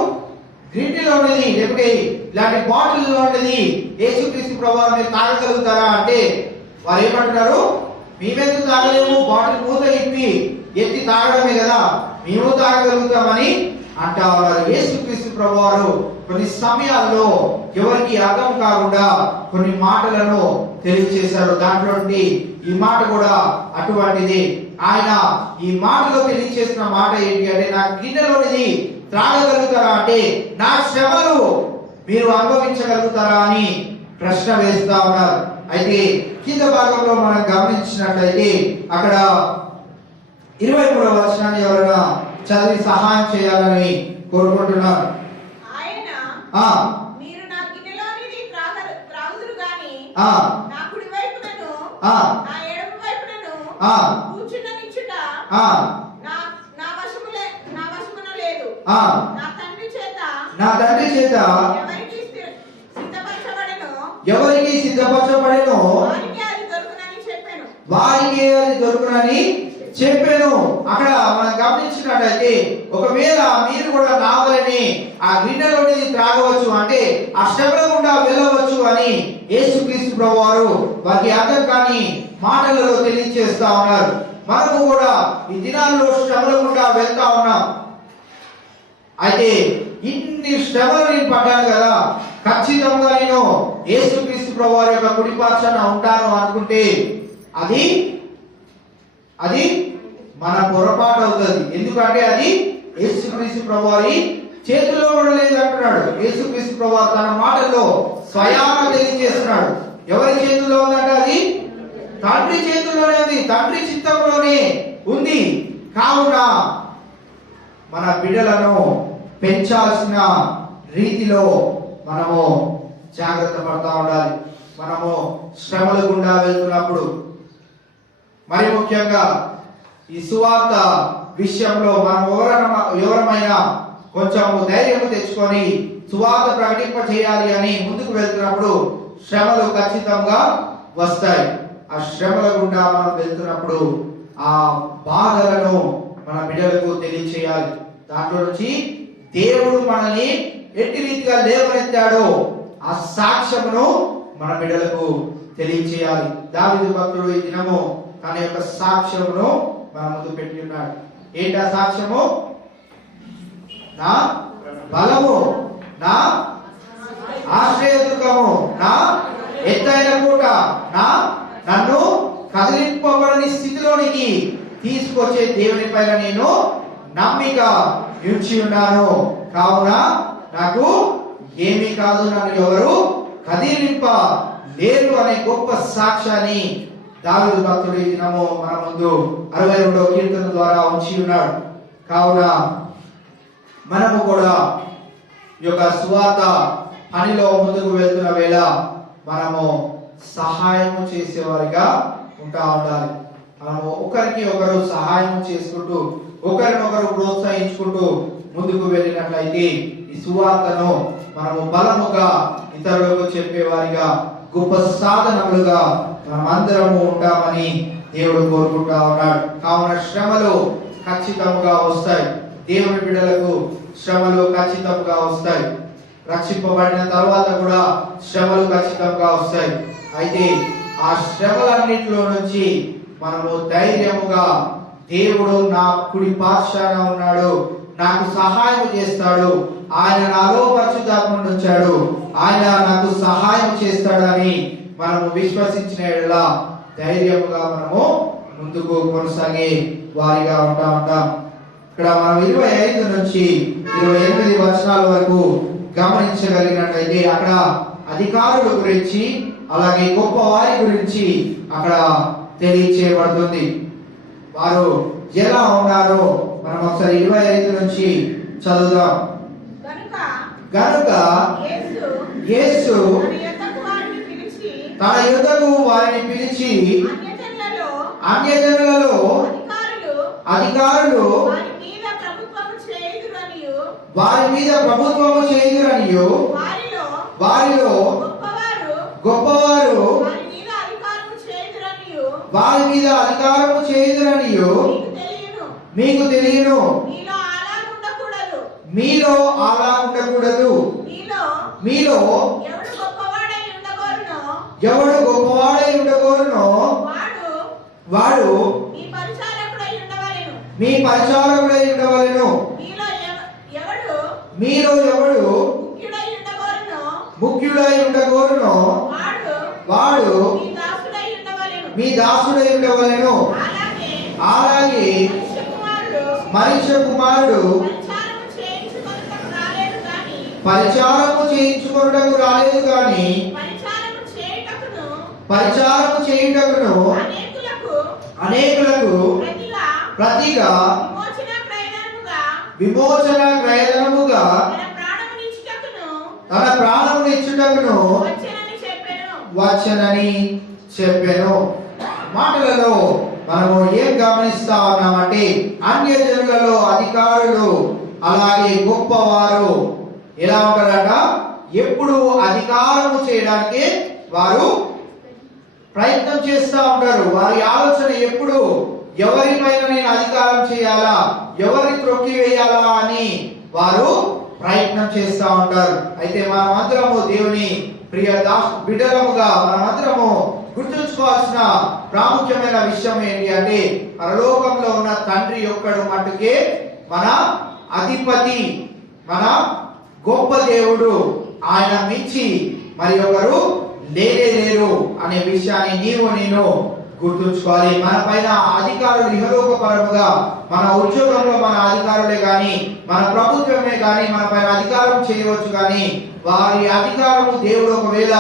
గ్రీటిలో ఉన్నది లేకపోతే ఇలాంటి బాటిల్లో ఉన్నది యేసుక్రీస్తు ప్రభువారు మీరు తాగగలుగుతారా అంటే వారు ఏమంటున్నారు, మేమెందుకు తాగలేము, బాటిల్ మూత ఇప్పి ఎత్తి తాగడమే కదా, మేము తాగగలుగుతామని అంటా ఉన్నారు. యేసుక్రీస్తు ప్రభువారు కొన్ని సమయాల్లో ఎవరికి అర్థం కాకుండా కొన్ని మాటలను తెలియజేశారు. దాంట్లో ఈ మాట కూడా అటువంటిది. ఆయన ఈ మాటలో తెలియజేసిన మాట ఏంటి అంటే, నా గిన్నెలోనిది త్రాగగలుగుతారా అంటే, నా శ్రమలు మీరు అనుభవించగలుగుతారా అని ప్రశ్న వేస్తా ఉన్నారు. అయితే కింద భాగంలో మనం గమనించినట్లయితే అక్కడ 23వ వచనాన్ని ఎవరైనా చదివి సహాయం చేయాలని కోరుకుంటున్నారు. ఆయన ఆ మీరు నా గిన్నెలోనిది త్రాగుదురు గాని ఆ నా కుడి వైపునను ఆ నా ఎడమ వైపునను ఆ కూర్చున్ననిచ్చుట ఆ నా నా వశమున లేదు. ఆ నా తండ్రి చేత ఎవరికి సిద్ధపరచబడెనో వారికి అది దొరుకునని చెప్పాను. అక్కడ మనం గమనించినట్లయితే ఒకవేళ మీరు కూడా నావలని ఆ గిన్నెలోనిది త్రాగవచ్చు అంటే ఆ శ్రమల గుండా వెళ్ళవచ్చు అని యేసుక్రీస్తు ప్రభువారు వారికి అర్థం కాని మాటలలో తెలియజేస్తా ఉన్నారు. మనము కూడా ఈ దినాల్లో శ్రమల గుండా వెళ్తా ఉన్నాం. అయితే ఇన్ని శ్రమలు నేను పడ్డాను కదా, ఖచ్చితంగా నేను యేసుక్రీస్తు ప్రభువారి యొక్క కుడి పార్శ్వన ఉంటాను అనుకుంటే అది మన పొరపాటు అవుతుంది. ఎందుకంటే అది యేసుక్రీస్తు ప్రభువారి చేతుల్లో కూడా లేదు అంటున్నాడు. యేసుక్రీస్తు ప్రభువారు తన మాటల్లో స్వయాన తెలియజేస్తున్నాడు. ఎవరి చేతుల్లో ఉందంటే అది తండ్రి చేతుల్లోనే ఉంది, తండ్రి చిత్తంలోనే ఉంది. కావున మన బిడ్డలను పెంచాల్సిన రీతిలో మనము జాగ్రత్త పడతా ఉండాలి. మనము శ్రమల గుండా వెళ్తున్నప్పుడు, మరి ముఖ్యంగా ఈ సువార్త విషయంలో మనం ఎవరమైనా కొంచెం ధైర్యం తెచ్చుకొని సువార్త ప్రకటింప చేయాలి అని ముందుకు వెళ్తున్నప్పుడు శ్రమలు ఖచ్చితంగా వస్తాయి. ఆ శ్రమల గుండా మనం వెళ్తున్నప్పుడు ఆ బాధలను మన బిడ్డలకు తెలియచేయాలి. దాంట్లో నుంచి దేవుడు మనల్ని ఎట్టి రీతిగా లేవనెత్తాడో ఆ సాక్ష్యమును మన బిడ్డలకు తెలియచేయాలి. దావీదు భక్తుడు ఈ దినము తన యొక్క సాక్ష్యమును మన ముందు పెట్టి ఉన్నాడు. ఏంటి ఆ సాక్ష్యము? నా బలము, నా ఆశ్రయదుర్గము, నా ఎత్తైన కోట, నన్ను కదిలింపబడని స్థితిలోనికి తీసుకొచ్చే దేవుని పైన నేను నమ్మిక ఉంచి ఉన్నాను. కావున నాకు ఏమీ కాదు, నన్ను ఎవరు కదిలింప లేరు అనే గొప్ప సాక్ష్యాన్ని దావీదు భక్తుడు ఈ దినము మన ముందు 62వ కీర్తన ద్వారా ఉంచి ఉన్నాడు. కావున మనము కూడా ఈ యొక్క సువార్త పనిలో ముందుకు వెళ్తున్న వేళ మనము సహాయం చేసేవారిగా ఉంటా ఉండాలి. మనము ఒకరికి ఒకరు సహాయం చేసుకుంటూ ఒకరినొకరు ప్రోత్సహించుకుంటూ ముందుకు వెళ్ళినట్లయితే ఈ సువార్తను మనము బలముగా ఇతరులకు చెప్పేవారిగా గొప్ప సాధనములుగా మనం అందరము ఉంటామని దేవుడు కోరుకుంటా ఉన్నాడు. కావున శ్రమలు ఖచ్చితంగా వస్తాయి. దేవుని బిడ్డలకు శ్రమలు ఖచ్చితంగా వస్తాయి. రక్షింపబడిన తర్వాత కూడా శ్రమలు ఖచ్చితంగా వస్తాయి. అయితే ఆ శ్రమలన్నిటిలో నుంచి మనము ధైర్యముగా దేవుడు నా కుడి పార్శ్వన ఉన్నాడు, నాకు సహాయం చేస్తాడు, ఆయన నాలో పరిశుద్ధాత్మను ఉంచాడు, ఆయన నాకు సహాయం చేస్తాడని మనము విశ్వసించిన యెడల ధైర్యముగా మనము ముందుకు కొనసాగే వారిగా ఉంటాం. ఇక్కడ మనం 25 నుంచి 28 వచనాల వరకు గమనించగలిగినట్లయితే అక్కడ అధికారుల గురించి అలాగే గొప్ప వారి గురించి అక్కడ తెలియచేయబడుతుంది. వారు ఎలా ఉన్నారో మనం ఒకసారి 25 నుంచి చదువుదాం. గనుక యేసు తన యొద్దకు వారిని పిలిచి తన యుద్ధకు వారిని పిలిచి అన్యజనులలో అన్యజనులలో అధికారులు వారి మీద ప్రభుత్వము చేయుదురనియు వారి మీద ప్రభుత్వము చేయుదురనియు వారిలో గొప్పవారు వారి మీద అధికారము చేయుదురనియు వారి మీద అధికారము చేయుదురనియు మీకు తెలియను. మీలో అలా ఉండకూడదు. మీలో ఎవడు గొప్పవాడై ఉండగోరునో వాడు మీ పరిచారకుడై ఉండవలెను. మీలో ఎవడు ముఖ్యుడై ఉండగోరునో వాడు మీ దాసుడై ఉండవలెను. అలాగే మనుష్య కుమారుడు పరిచారము చేయించుకొనుటకు రాలేదు గాని పరిచారము చేయుటకును అనేకులకు ప్రతిగా విమోచన క్రయధనముగా తన ప్రాణమునిచ్చుటకును వచ్చనని చెప్పెను. మాటలలో మనము ఏం గమనిస్తా ఉన్నామంటే అన్యజనులలో అధికారులు అలాగే గొప్పవారు ఎలా ఉంటారట? ఎప్పుడు అధికారము చేయడానికి వారు ప్రయత్నం చేస్తూ ఉంటారు. వారి ఆలోచన ఎప్పుడు ఎవరిపైన నేను అధికారం చేయాలా, ఎవరిని త్రొక్కి వేయాలా అని వారు ప్రయత్నం చేస్తూ ఉంటారు. అయితే మనమందరము దేవుని ప్రియ బిడ్డలముగా మనమందరము గుర్తుంచుకోవాల్సిన ప్రాముఖ్యమైన విషయం ఏంటి అంటే పరలోకంలో ఉన్న తండ్రి ఒక్కడు మట్టుకే మన అధిపతి, మన గొప్ప దేవుడు. ఆయన మించి మరి ఒకరు లేరు అనే విషయాన్ని నేను గుర్తుంచుకోవాలి. మన పైన అధికారులు ఇహలోక పరముగా మన ఉద్యోగంలో మన అధికారులే గాని మన ప్రభుత్వమే గాని మన పైన అధికారం చేయవచ్చు, కానీ వారి అధికారము దేవుడు ఒకవేళ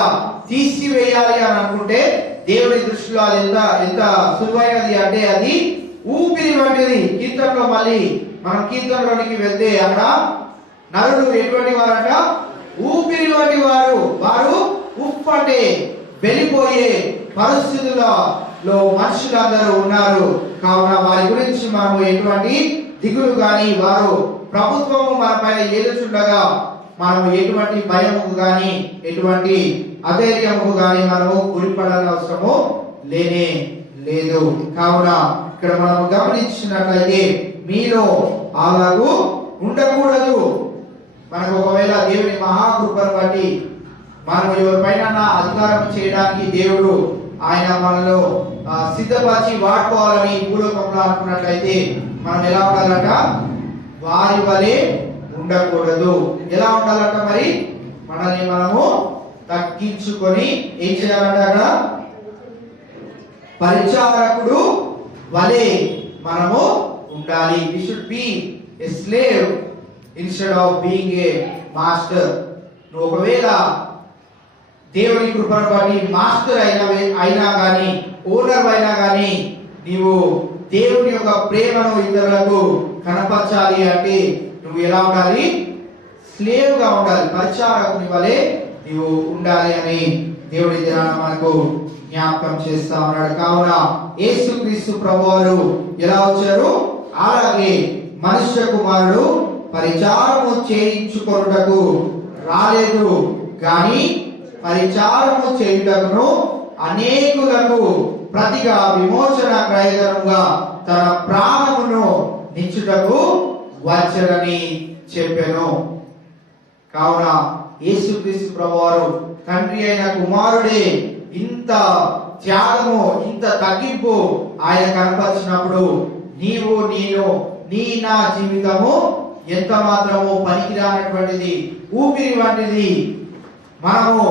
తీసివేయాలి అని అనుకుంటే దేవుడి దృష్టిలో అది ఎంత సులువైనది అంటే అది ఊపిరి వంటిది. కీర్తనలో మళ్ళీ మనం కీర్తనలోనికి వెళ్తే అక్కడ నరుడు ఎటువంటి వారంట? ఊపిరి వంటి వారు. వారు ఉప్పు అంటే వెళ్ళిపోయే పరిస్థితుల్లో మనుషులందరూ ఉన్నారు. కావున వారి గురించి మనము ఎటువంటి దిగులు గాని వారు ప్రభుత్వము మన పైన ఏలుచుండగా మనము ఎటువంటి భయము గాని ఎటువంటి అధైర్యము గాని మనము గురిపడాల్సిన అవసరము లేనే లేదు. కావున ఇక్కడ మనము గమనించినట్లయితే మీలో అలాగూ ఉండకూడదు. మనకు ఒకవేళ దేవుని మహాకృపను బట్టి మనం ఎవరిపైన అధికారం చేయడానికి దేవుడు ఆయన మనలో సిద్ధపరిచి వాడుకోవాలని భూలోకంలో అనుకున్నట్లయితే మనం ఎలా ఉండాలంట? వారి వలె ఉండకూడదు. ఎలా ఉండాలంట? మరి మనల్ని మనము తగ్గించుకొని ఏం చేయాలంట? అక్కడ పరిచారకుడు వలె మనము ఉండాలి. we should be a slave instead of being a master. నువ్వు ఒకవేళ దేవుని కృపను బట్టి మాస్టర్ అయినా కానీ ఓనర్ అయినా కానీ నీవు దేవుని యొక్క ప్రేమను ఇతరులకు కనపరచాలి అంటే నువ్వు ఎలా ఉండాలి? స్లేవ్ గా ఉండాలి, పరిచారకుని వలె నీవు ఉండాలి అని దేవుడి దినాన మనకు జ్ఞాపకం చేస్తా ఉన్నాడు. కావున యేసుక్రీస్తు ప్రభువారు ఎలా వచ్చారు? అలాగే మనుష్య కుమారుడు పరిచారము చేయించుకొనుటకు రాలేదు గాని పరిచారము చేయుటకును అనేకులకు ప్రతిగా విమోచన క్రయధనముగా తన ప్రాణమును నిచ్చుటకు వచ్చరని చెప్పెను. కావున యేసుక్రీస్తు ప్రభువారు తండ్రి అయిన కుమారుడే ఇంత త్యాగము ఇంత తగ్గింపు ఆయన కనపరిచినప్పుడు నీవు నా జీవితము ఎంత మాత్రము పనికిరానటువంటిది, ఊపిరి వంటిది. మనము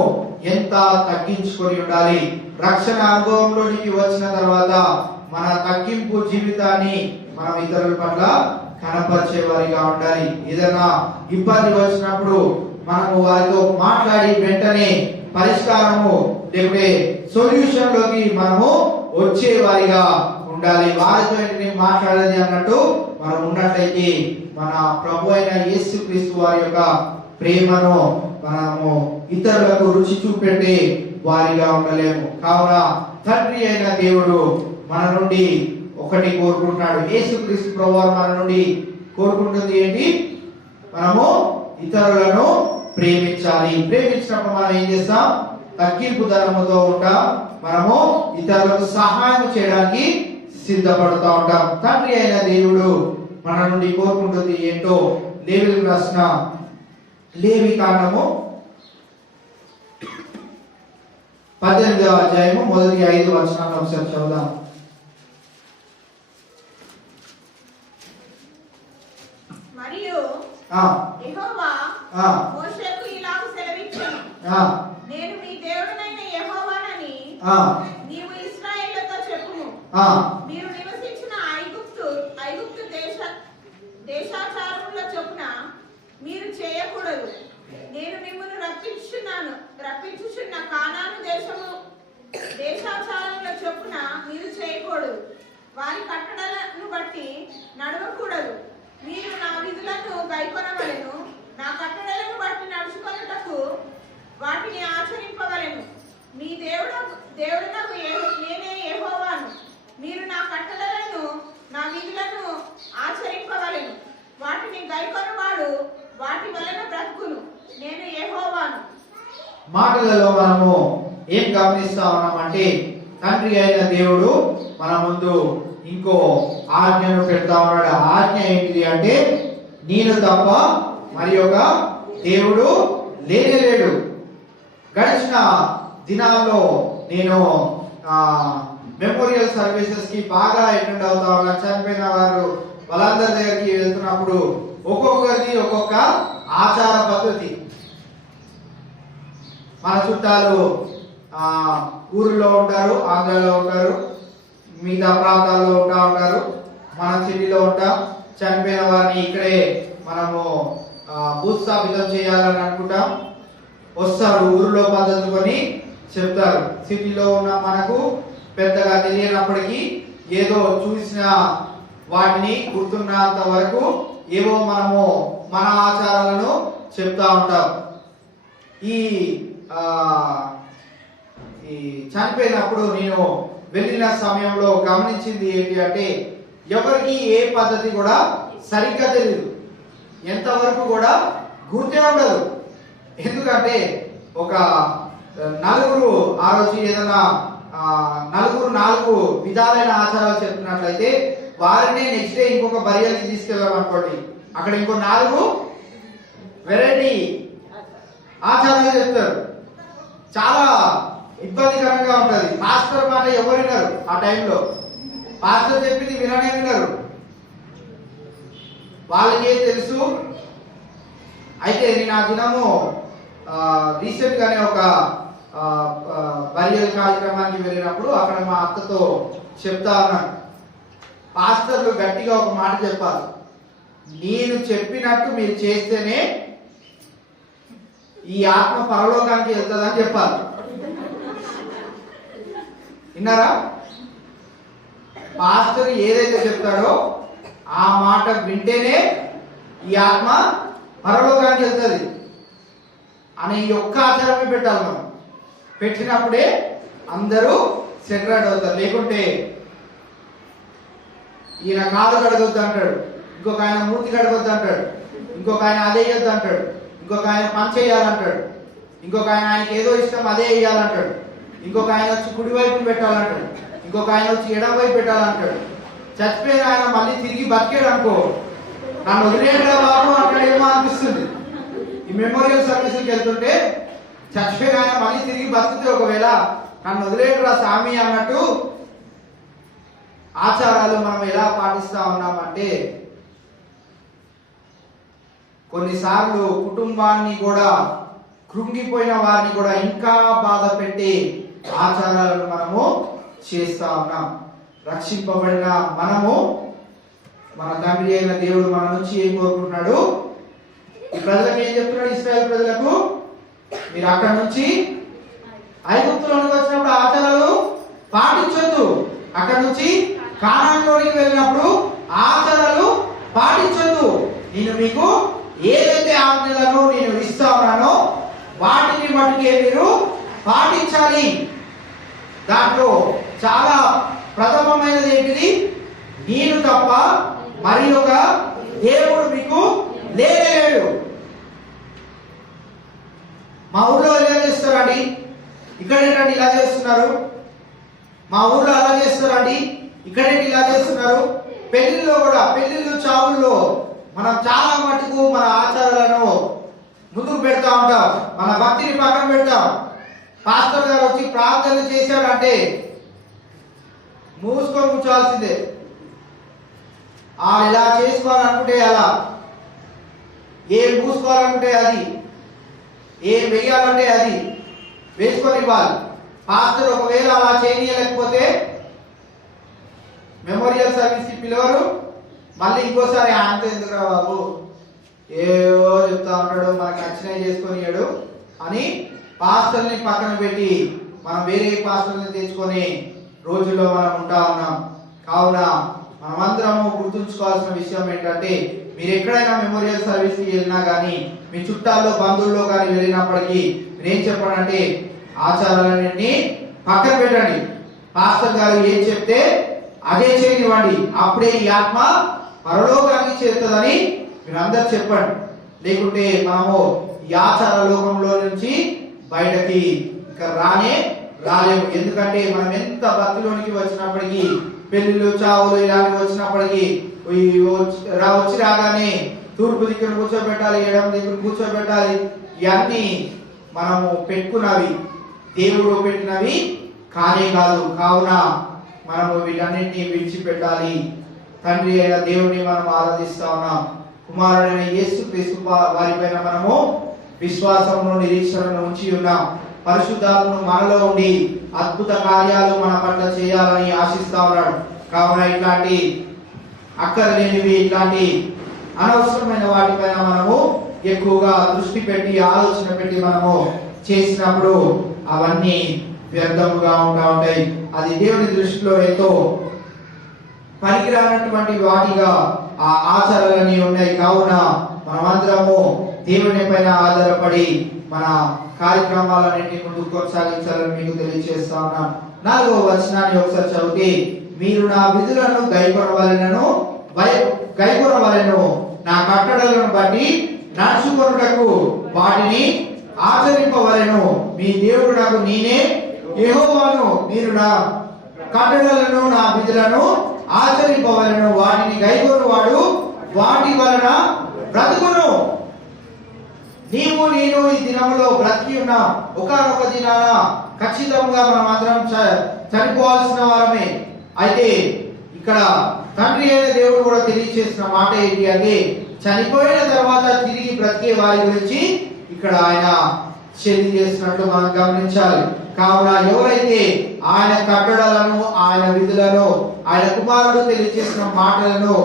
ఎంత తగ్గించుకొని ఉండాలి. రక్షణ అనుభవంలోనికి వచ్చిన తర్వాత మన తగ్గింపు జీవితాన్ని మనం ఇతరుల పట్ల కనపరిచే వారిగా ఉండాలి. ఏదైనా ఇబ్బంది వచ్చినప్పుడు మనము వారితో మాట్లాడి వెంటనే పరిష్కారము లేకపోతే సొల్యూషన్ లోకి మనము వచ్చే వారిగా ఉండాలి. వారితో మాట్లాడేది అన్నట్టు మనం ఉన్నట్లయితే మన ప్రభు అయిన యేసుక్రీస్తు వారి యొక్క ప్రేమను మనము ఇతరులకు రుచి చూపెట్టే వారిగా ఉండలేము. కావున తండ్రి అయిన దేవుడు మన నుండి ఒకటి కోరుకుంటున్నాడు. యేసుక్రీస్తు ప్రభువారు మన నుండి కోరుకుంటుంది ఏంటి? మనము ఇతరులను ప్రేమించాలి. ప్రేమించినప్పుడు మనం ఏం చేస్తాం? తగ్గింపు ధర్మతో ఉంటాం. మనము ఇతరులకు సహాయం చేయడానికి సిద్ధపడుతూ ఉంటాం. తండ్రి అయిన దేవుడు మన నుండి కోరుకుంటుంది ఏంటో లేవీయులకు రాసిన లేవి కాండము 18వ అధ్యాయము మొదటి 5 వచనాలను ఒకసారి చదువుదాం. మరియు యెహోవా మోషేకు ఇలాగు సెలవిచ్చెను, నేను మీ దేవుడనైన యెహోవానని నీవు ఇశ్రాయేలుతో చెప్పుము. మీరు నివసించిన ఐగుప్తు దేశాచారముల చొప్పున మీరు చేయకూడదు. నేను మిమ్మల్ని రప్పించుచున్న కానాను దేశాచారముల చొప్పున మీరు చేయకూడదు. వారి కట్టడలను బట్టి నడవకూడదు. మీరు నా విధులను గైకొనవలెను. నా కట్టడలను బట్టి నడుచుకొనుటకు వాటిని ఆచరింపవలెను. మీ దేవుడనగు నేనే యెహోవాను. మీరు నా కట్టడలను నా విధులను ఆచరింపవలెను. వాటిని గైకొనవాడు వాటి వలన బ్రతుకును. నేను యెహోవాను. మాటలలో మనము ఏం గమనిస్తా ఉన్నామంటే తండ్రి అయిన దేవుడు మన ముందు ఇంకో ఆజ్ఞను పెడతా ఉన్నాడు. ఆజ్ఞ ఏంటిది అంటే నేను తప్ప మరి ఒక దేవుడు లేనేలేడు. గడిచిన దినాల్లో నేను మెమోరియల్ సర్వీసెస్ కి బాగా అటెండ్ అవుతా ఉన్నా. చనిపోయిన వారు వాళ్ళందరి దగ్గరికి వెళ్తున్నప్పుడు ఒక్కొక్కరిది ఒక్కొక్క ఆచార పద్ధతి. మన చుట్టాలు ఊరిలో ఉంటారు, ఆంధ్రాలో ఉంటారు, మిగతా ప్రాంతాల్లో ఉంటారు, మన సిటీలో ఉంటాం. చనిపోయిన వారిని ఇక్కడే మనము భూస్థాపితం చేయాలని అనుకుంటాం. వస్తారు, ఊరిలో పద్ధతులు కొని చెప్తారు. సిటీలో ఉన్న మనకు పెద్దగా తెలియనప్పటికీ ఏదో చూసిన వాటిని గుర్తున్నంత వరకు ఏవో మనము మన ఆచారాలను చెప్తా ఉంటాం. ఈ చనిపోయినప్పుడు నేను వెళ్ళిన సమయంలో గమనించింది ఏంటి అంటే ఎవరికి ఏ పద్ధతి కూడా సరిగ్గా తెలియదు, ఎంతవరకు కూడా గుర్తే ఉండదు. ఎందుకంటే ఒక నలుగురు ఆ రోజు ఏదైనా నలుగురు 4 విధాలైన ఆచారాలు చెప్తున్నట్లయితే వారిని నెక్స్ట్ డే ఇంకొక బరియల్కి తీసుకెళ్ళామనుకోండి, అక్కడ ఇంకో 4 వెరైటీ ఆచారాలు చెప్తారు. చాలా ఇబ్బందికరంగా ఉంటది. పాస్టర్ మాట ఎవరు వినరు. ఆ టైంలో పాస్టర్ చెప్పింది విననే వినరు. వాళ్ళకే తెలుసు. అయితే నేను ఆ దినము రీసెంట్ గానే ఒక బరియల్ కార్యక్రమానికి వెళ్ళినప్పుడు అక్కడ మా అత్తతో చెప్తా ఉన్నాను, పాస్టర్లు గట్టిగా ఒక మాట చెప్పాలి, నేను చెప్పినట్టు మీరు చేస్తేనే ఈ ఆత్మ పరలోకానికి వెళ్తుందని చెప్పాలి. విన్నారా? పాస్టర్ ఏదైతే చెప్తాడో ఆ మాట వింటేనే ఈ ఆత్మ పరలోకానికి వెళ్తుంది అనే ఈ ఒక్క ఆచారమే పెట్టాలి. మనం పెట్టినప్పుడే అందరూ సెటరేట్ అవుతారు. లేకుంటే ఈయన కాలు కడగొద్దు అంటాడు, ఇంకొక ఆయన మూర్తి కడగొద్దు అంటాడు, ఇంకొక ఆయన అదే చేయొద్దు అంటాడు, ఇంకొక ఆయన పని చేయాలంటాడు, ఇంకొక ఆయనకి ఏదో ఇష్టం అదే వేయాలంటాడు, ఇంకొక ఆయన వచ్చి కుడి వైపు పెట్టాలంటాడు, ఇంకొక ఆయన వచ్చి ఎడమ వైపు పెట్టాలంటాడు. చచ్చిపోయిన ఆయన మళ్ళీ తిరిగి బతికాడు అనుకో, నన్ను వదిలేయడా బాబు అంటాడేమో అనిపిస్తుంది. ఈ మెమోరియల్ సర్వీస్కి వెళ్తుంటే చచ్చిపోయిన ఆయన మళ్ళీ తిరిగి బతికితే ఒకవేళ నన్ను వదిలేయడా స్వామి అన్నట్టు ఆచారాలు మనం ఎలా పాటిస్తా ఉన్నామంటే కొన్నిసార్లు కుటుంబాన్ని కూడా కృంగిపోయిన వారిని కూడా ఇంకా బాధ పెట్టి ఆచారాలను మనము చేస్తా ఉన్నాం. రక్షింపబడిన మనము మన తండ్రి అయిన దేవుడు మన నుంచి ఏం కోరుకుంటున్నాడు? ఈ ప్రజలకు ఏం చెప్తున్నాడు? ఇశ్రాయేలు ప్రజలకు మీరు అక్కడ నుంచి ఐగుప్తులోనికి వచ్చినప్పుడు ఆచారాలు పాటించొద్దు, అక్కడ నుంచి కానానులోనికి వెళ్ళినప్పుడు ఆచారాలు పాటించొద్దు. నేను మీకు ఏదైతే ఆజ్ఞలను నేను ఇస్తా ఉన్నానో వాటిని మటుకే మీరు పాటించాలి. దాంట్లో చాలా ప్రథమమైనది ఏంటిది? నేను తప్ప మరి ఒక దేవుడు మీకు లేడు. మా ఊర్లో ఎలా చేస్తారండి? ఇక్కడ ఏంటండి ఇలా చేస్తున్నారు? మా ఊర్లో అలా చేస్తారండి, ఇక్కడేంటి ఇలా చేస్తున్నారు? పెళ్లిళ్ళు కూడా, పెళ్లిళ్ళు చావుల్లో మనం చాలా మటుకు మన ఆచారాలను ముందుకు పెడతా ఉంటాం, మన భక్తిని పక్కన పెడతాం. పాస్టర్ గారు వచ్చి ప్రార్థనలు చేశాడంటే మూసుకొని కూర్చోవాల్సిందే. ఇలా చేసుకోవాలనుకుంటే అలా, ఏం మూసుకోవాలనుకుంటే అది, ఏం వేయాలంటే అది వేసుకొని ఇవ్వాలి. పాస్టర్ ఒకవేళ అలా చేయలేకపోతే మెమోరియల్ సర్వీస్ కి పిలవరు. మళ్ళీ ఇంకోసారి ఆయనతో ఎందుకు బాబు ఏవో చెప్తా ఉంటాడు, మనకు నచ్చినవి చేసుకొనియాడు అని పాస్టర్ని పక్కన పెట్టి మనం వేరే పాస్టర్ని తెచ్చుకొని రోజుల్లో మనం ఉంటా ఉన్నాం. కావున మనమందరము గుర్తుంచుకోవాల్సిన విషయం ఏంటంటే, మీరు ఎక్కడైనా మెమోరియల్ సర్వీస్ కి వెళ్ళినా కానీ, మీ చుట్టాల్లో బంధువుల్లో కానీ వెళ్ళినప్పటికీ మీరేం చెప్పాలంటే ఆచారాలన్నింటినీ పక్కన పెట్టండి. పాస్టర్ గారు ఏం చెప్తే అదే చేయనివ్వండి. అప్పుడే ఈ ఆత్మ పరలోకానికి చేరుతుందని మీరందరూ చెప్పండి. లేకుంటే మనము ఈ ఆచార లోకంలో నుంచి బయటకి ఇంకా రాలేము. ఎందుకంటే మనం ఎంత భక్తిలోనికి వచ్చినప్పటికీ, పెళ్లిళ్ళు చావులు ఇలాంటివి వచ్చినప్పటికీ వచ్చి రాగానే తూర్పు దిక్కును కూర్చోబెట్టాలి, ఎడమ దిక్కును కూర్చోబెట్టాలి. ఇవన్నీ మనము పెట్టుకున్నవి, దేవుడు పెట్టినవి కానే కాదు. కావున మనము వీటన్నిటిని విడిచిపెట్టాలి. తండ్రి అయిన దేవుడిని మనం ఆరాధిస్తా ఉన్నాం. కుమారుడైన యేసుక్రీస్తు వారిపైన మనము విశ్వాసమును నిరీక్షణను ఉంచి ఉన్నాం. పరిశుద్ధాత్మను మనలో ఉండి అద్భుత కార్యాలు మన పట్ల చేయాలని ఆశిస్తా ఉన్నాడు. కావున ఇట్లాంటి అక్కర్లేనివి, ఇట్లాంటి అనవసరమైన వాటిపైన మనము ఎక్కువగా దృష్టి పెట్టి ఆలోచన పెట్టి మనము చేసినప్పుడు అవన్నీ వ్యర్థముగా ఉంటాయి. అది దేవుని దృష్టిలో ఎంతో పనికిరానటువంటి వాటిగా ఆ ఆచారాలన్నీ ఉన్నాయి. కావున మనమందరము దేవుని పైన ఆధారపడి మన కార్యక్రమాలన్నింటినీ ముందుకు కొనసాగించాలని మీకు తెలియజేస్తా ఉన్నాను. 4వ వచనాన్ని ఒకసారి చదివితే, మీరు నా విధులను గైకొనవలెను, నా కట్టడలను బట్టి నడుచుకొనుటకు వాటిని ఆచరింపవలెను. మీ దేవుడు నాకు నేనే యెహోవాను. మీరు నా కట్టడలను నా విధులను ఆచరింపవలెను. వాటిని గైకొనువాడు వాటి వలన బ్రతుకును. నీవు నేను ఈ దినములో బ్రతికి ఉన్నాం. ఒకానొక దినాన ఖచ్చితంగా మనం అందరం చనిపోవాల్సిన వారమే. అయితే ఇక్కడ తండ్రి అయిన దేవుడు కూడా తెలియజేసిన మాట ఏంటి అంటే, చనిపోయిన తర్వాత తిరిగి బ్రతికే వారి గురించి ఇక్కడ ఆయన తెలియజేసినట్లు మనం గమనించాలి. కావున ఎవరైతే ఆయన కట్టడలను, ఆయన విధులను, ఆయన కుమారుడు తెలియజేసిన మాటలను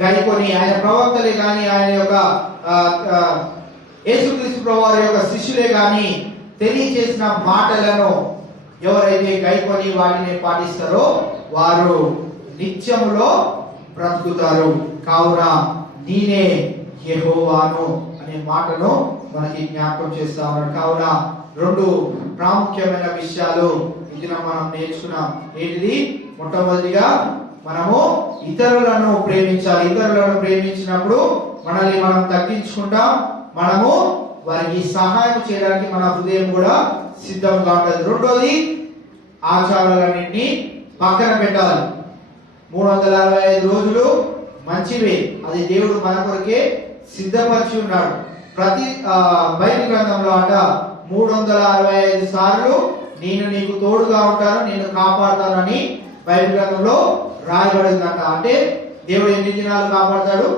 గైకొని, ఆయన ప్రవక్తలే గాని, ఆయన యొక్క యేసుక్రీస్తు ప్రభువారి యొక్క శిష్యులే గాని తెలియజేసిన మాటలను ఎవరైతే గైకొని వాటిని పాటిస్తారో వారు నిత్యములో బ్రతుకుతారు. కావున నేనే యెహోవాను అనే మాటను మనకి జ్ఞాపకం చేస్తా ఉన్నాడు. కావున 2 ప్రాముఖ్యమైన విషయాలు ఇది మనం నేర్చుకున్నాం. ఏంటిది? మొట్టమొదటిగా మనము ఇతరులను ప్రేమించాలి. ఇతరులను ప్రేమించినప్పుడు మనల్ని మనం తగ్గించుకుంటాం. మనము వారికి సహాయం చేయడానికి మన హృదయం కూడా సిద్ధంగా ఉంటుంది. రెండోది, ఆచారాలన్నింటినీ పక్కన పెట్టాలి. 365 రోజులు మంచివే, అది దేవుడు మన కొరకే సిద్ధపరిచి ఉన్నాడు. ప్రతి బైబిల్ గ్రంథంలో 365 సార్లు నేను నీకు తోడుగా ఉంటాను, నేను కాపాడుతానని బైబిల్ గ్రంథంలో రాయబడిందంట. అంటే దేవుడు ఎన్ని దినాలు కాపాడతాడు?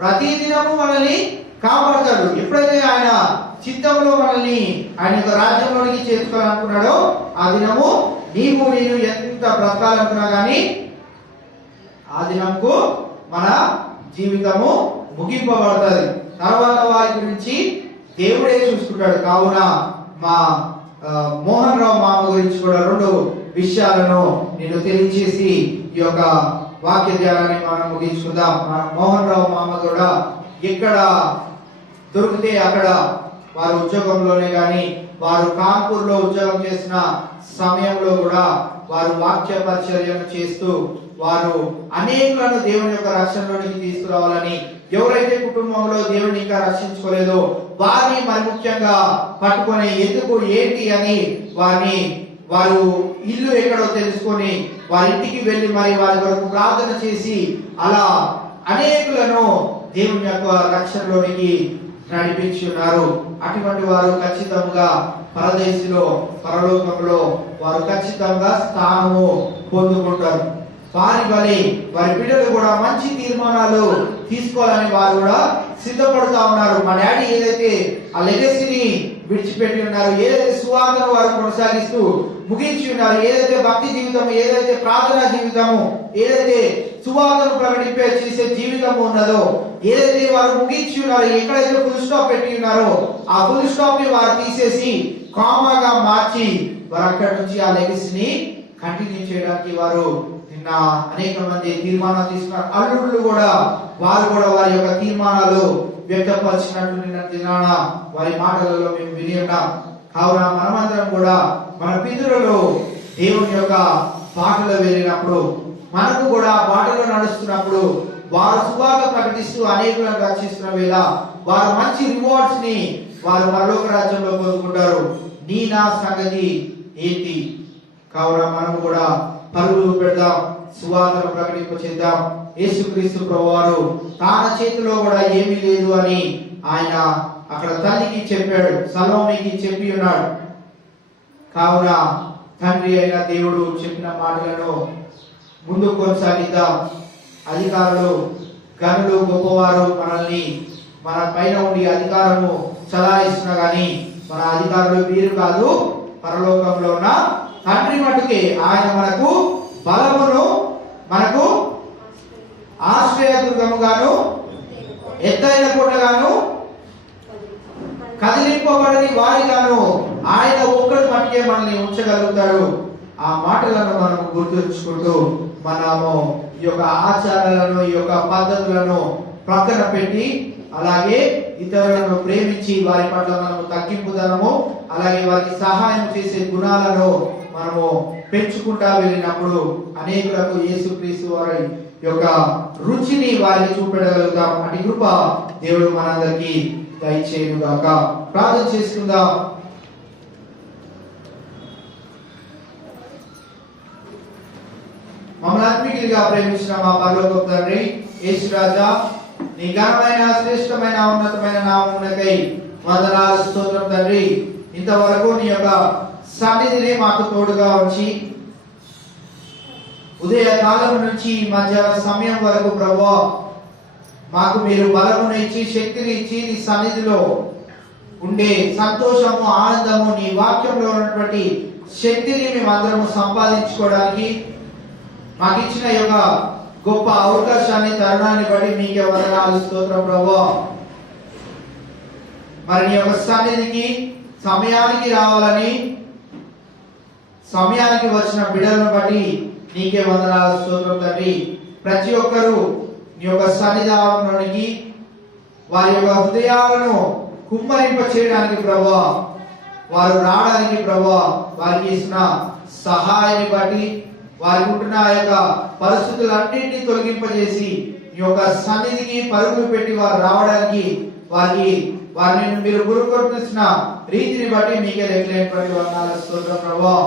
ప్రతి దినము మనల్ని కాపాడతాడు. ఎప్పుడైతే ఆయన చిత్తంలో మనల్ని ఆయన యొక్క రాజ్యంలోనికి చేర్చుకోవాలనుకున్నాడో ఆ దినము నీవు నేను ఎంత బ్రతకాలనుకున్నా కానీ ఆ దినంకు మన జీవితము ముగింపబడుతుంది. తర్వాత వారి గురించి దేవుడే చూసుకుంటాడు. కావున మా మోహన్ రావు మామ గురించి కూడా 2 విషయాలను నేను తెలియజేసి ఈ యొక్క వాక్య ధ్యానాన్ని మనం ముగించుకుందాం. మన మోహన్ రావు మామ కూడా ఎక్కడ దొరికితే అక్కడ వారి ఉద్యోగంలోనే కానీ వారు కాన్పూర్ లో ఉద్యోగం చేసిన సమయంలో కూడా వారు వాక్య పరిచర్యను చేస్తూ వారు అనేకులను దేవుని యొక్క రక్షణలోనికి తీసుకురావాలని, ఎవరైతే కుటుంబంలో దేవుని ఇంకా రక్షించుకోలేదో వారిని మరి ముఖ్యంగా పట్టుకొని ఎందుకు ఏంటి అని వారు ఇల్లు ఎక్కడో తెలుసుకొని వారి ఇంటికి వెళ్ళి మరి వారి కొరకు ప్రార్థన చేసి అలా అనేకులను దేవుని యొక్క రక్షణలోనికి నడిపించి ఉన్నారు. అటువంటి వారు ఖచ్చితంగా పరదేశిలో పరలోకంలో వారు ఖచ్చితంగా స్థానము పొందుకుంటారు. వారి బిడ్డలు కూడా మంచి తీర్మానాలు తీసుకోవాలని వారు కూడా సిద్ధపడుతూ ఉన్నారు. మా డాడీ ఏదైతే ఆ లెగసీని విడిచిపెట్టి ఉన్నారు, ఏదైతే సువార్తను వారు కొనసాగిస్తూ ముగించి ఉన్నారు, ఏదైతే భక్తి జీవితము, ఏదైతే ప్రార్థనా జీవితము, ఏదైతే సువార్తను ప్రకటింపే చేసే జీవితము ఉన్నదో, ఏదైతే వారు ముగించి ఉన్నారో, ఎక్కడైతే ఫుల్ స్టాప్ పెట్టి ఉన్నారో ఆ ఫుల్ స్టాప్ ని వారు తీసేసి కామాగా మార్చి వారు అక్కడి నుంచి ఆ లెగసీని కంటిన్యూ చేయడానికి వారు నిన్న అనేక మంది తీర్మానాలు తీసుకున్నారు. అల్లుళ్ళు కూడా వారి యొక్క తీర్మానాలు వ్యక్తపరిచినట్టు నిన్న దినాన వారి మాటలలో మేము విని ఉన్నాం. కావున మనమందరం కూడా మన పితరులు దేవుని యొక్క బాటలో వెళ్ళినప్పుడు, మనకు కూడా బాటలో నడుస్తున్నప్పుడు వారు సువార్త ప్రకటిస్తూ అనేకులను రక్షిస్తున్న వేళ వారు మంచి రివార్డ్స్ ని వారు పరలోక రాజ్యంలో పొందుకుంటారు. నా సంగతి ఏంటి? కావున మనం కూడా పరుగులు పెడదాం, సువార్తను ప్రకటింప చేద్దాం. యేసుక్రీస్తు ప్రభువారు తన చేతిలో కూడా ఏమీ లేదు అని ఆయన అక్కడ తల్లికి చెప్పాడు, సలోమికి చెప్పి ఉన్నాడు. కావున తండ్రి అయిన దేవుడు చెప్పిన మాటలను ముందు కొనసాగిద్దాం. అధికారులు, గనులు, గొప్పవారు మనల్ని మన పైన ఉండి అధికారము చలాయిస్తున్నా గాని మన అధికారులు వీరు కాదు, పరలోకంలో ఉన్న తండ్రి మటుకే ఆయన మనకు బలమును, మనకు ఆశ్రయదుర్గముగాను, ఎత్తైన కోటగాను, కదిలింపబడని వారిగాను ఆయన ఒక్కడి మటుకే మనల్ని ఉంచగలుగుతాడు. ఆ మాటలను మనం గుర్తుంచుకుంటూ మనము ఈ యొక్క ఆచారాలను, ఈ యొక్క పద్ధతులను ప్రక్కన పెట్టి అలాగే ఇతరులను ప్రేమించి వారి పట్ల మనము తగ్గింపుదనము, అలాగే వారికి సహాయం చేసే గుణాలను మనము పెంచుకుంటా వెళ్ళినప్పుడు అనేకులకు యేసుక్రీస్తు వారి యొక్క రుచిని వారికి చూపెట్టగలుగుతాం. అటు కృప దేవుడు మనందరికీ దయచేయును గాక. ప్రార్థన చేసుకుందాం. మమ్మల్ని ఆత్మీయులుగా ప్రేమించిన మా పరలోకపు తండ్రి యేసు రాజా, నీ ఘనమైన, శ్రేష్టమైన, ఉన్నతమైన నామమునకై వందనాలు, స్తోత్రం తండ్రి. ఇంతవరకు నీ యొక్క సన్నిధిని మాకు తోడుగా ఉంచి ఉదయ కాలం నుంచి మధ్యాహ్న సమయం వరకు ప్రభువా మాకు మీరు బలమును ఇచ్చి, శక్తిని ఇచ్చి, నీ సన్నిధిలో ఉండే సంతోషము, ఆనందము, నీ వాక్యంలో ఉన్నటువంటి శక్తిని మేమందరము సంపాదించుకోవడానికి మాకు ఇచ్చిన యొక్క గొప్ప అవకాశాన్ని, తరుణాన్ని బట్టి మీకే వందనాలు, స్తోత్రం ప్రభువా. మరి నీ యొక్క సన్నిధికి సమయానికి రావాలని, సమయానికి వచ్చిన బిడ్డలను బట్టి నీకే వందనాలు, స్తోత్రం తండ్రి. ప్రతి ఒక్కరూ నీ యొక్క సన్నిధానంలోనికి వారి యొక్క హృదయాలను కుమ్మరింప చేయడానికి ప్రభువా, వారు రావడానికి ప్రభువా, వారికి ఇచ్చిన సహాయాన్ని బట్టి, వారికి ఉంటున్న యొక్క పరిస్థితులన్నింటినీ తొలగింపజేసి ఈ యొక్క సన్నిధికి పరుగులు పెట్టి వారు రావడానికి వారిని మీరు గురుకొట్టిన రీతిని బట్టి మీకే లెక్కలేనటువంటి వందనాలు, స్తోత్రం ప్రభువా.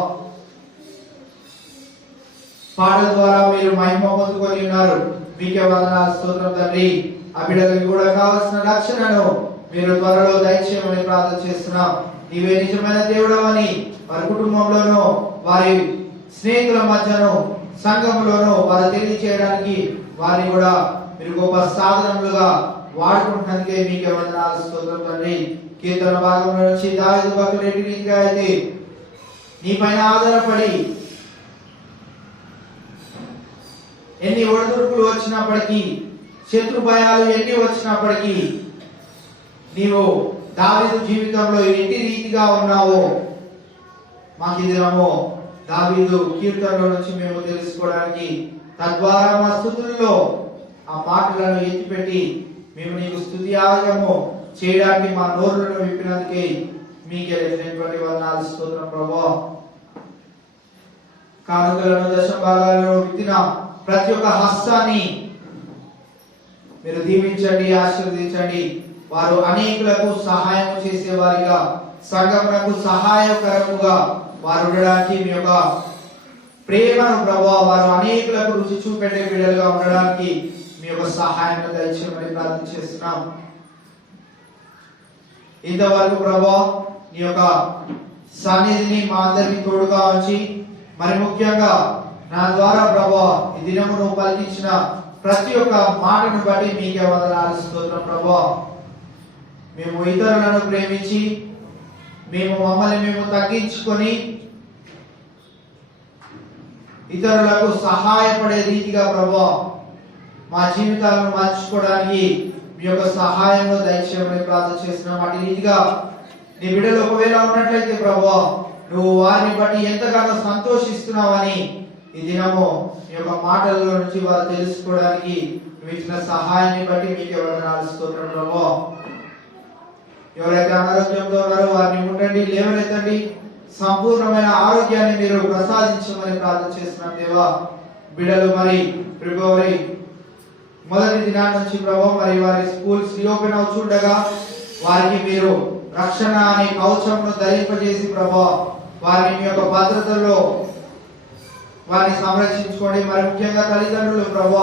పాటల ద్వారా మీరు మహిమ పొందుకొని ఉన్నారు, మీకే వందనాలు, స్తోత్రం తండ్రి. ఆ బిడ్డలకు కూడా కావాల్సిన రక్షణను మీరు త్వరలో దయచేయమని ప్రార్థన చేస్తున్నాం. నీవే నిజమైన దేవుడవని వారి కుటుంబంలోనూ, వారి స్నేహితుల మధ్యను, సంఘంలోనూ వారు తెలియచేయడానికి వారిని కూడా మీరు గొప్ప సాధనములుగా వాడుకుంటున్నందుకే మీకే వందనాలు, స్తోత్రం తండ్రి. కీర్తన భాగంలో నుంచి దావీదు భక్తుడు ఎట్టి రీతిగా అయితే నీ పైన ఆధారపడి ఎన్ని ఒడిదుడుకులు వచ్చినప్పటికీ, శత్రు భయాలు ఎన్ని వచ్చినప్పటికీ నీవు దావీదు జీవితంలో ఎట్టి రీతిగా ఉన్నావో మాకు ఇదేమో దావీదు కీర్తనలో నుంచి మేము తెలుసుకోవడానికి, తద్వారా మా స్తుతుల్లో ఆ మాటలను ఎత్తిపెట్టి మేము నీకు స్తుతి యాగము చేయడానికి మా నోరులను విప్పినందుకే మీకే లెక్కలేనటువంటి వందనాలు స్తోత్రం ప్రభువా. కానుకలను దశ భాగాలను విత్తిన ప్రతి ఒక్క హస్తాన్ని మీరు దీవించండి, ఆశీర్వదించండి. వారు అనేకులకు సహాయం చేసేవారిగా, సంఘమునకు సహాయకరముగా వారు ఉండడానికి మీ యొక్క ప్రేమను ప్రభువా, వారు అనేకులకు రుచి చూపెట్టే బిడ్డలుగా ఉండడానికి మీ యొక్క సహాయం దయచేయమని ప్రార్థన చేస్తున్నాం. ఇంతవరకు ప్రభువా నీ యొక్క సన్నిధిని మా అందరికి తోడుగా ఉంచి, మరి ముఖ్యంగా నా ద్వారా ప్రభువా ఈ దినము నువ్వు పలికించిన ప్రతి ఒక్క మాటను బట్టి మీకే వందనాలు స్తోత్రం ప్రభువా. మేము ఇతరులను ప్రేమించి మమ్మల్ని మేము తగ్గించుకొని ఇతరులకు సహాయపడే రీతిగా ప్రభువా మా జీవితాలను మార్చుకోవడానికి మీ యొక్క సహాయంలో దయచేయమని ప్రార్థన చేస్తున్నాం. అటు రీతిగా నీ బిడ్డలు ఒకవేళ ఉన్నట్లయితే ప్రభువా నువ్వు వారిని బట్టి ఎంతగానో సంతోషిస్తున్నావని ఈ దినము మీ యొక్క మాటల్లో నుంచి వారు తెలుసుకోవడానికి నువ్వు ఇచ్చిన సహాయాన్ని బట్టి మీకే వందనాలు స్తోత్రం ప్రభువా. ఎవరైతే అనారోగ్యంతో ఉన్నారో వారిని ముట్టండి, లేవనెత్తండి, సంపూర్ణమైన ఆరోగ్యాన్ని మీరు ప్రసాదించమని ప్రార్థన చేస్తున్నాం దేవా. బిడ్డలు మరి ఫిబ్రవరి మొదటి దినాల నుంచి ప్రభు మరి వారి స్కూల్స్ రీఓపెన్ అవుతుండగా వారికి మీరు రక్షణ అనే కవచమును ధరింపజేసి ప్రభు వారిని మీ యొక్క భద్రతలో వారిని సంరక్షించుకోండి. మరి ముఖ్యంగా తల్లిదండ్రులు ప్రభు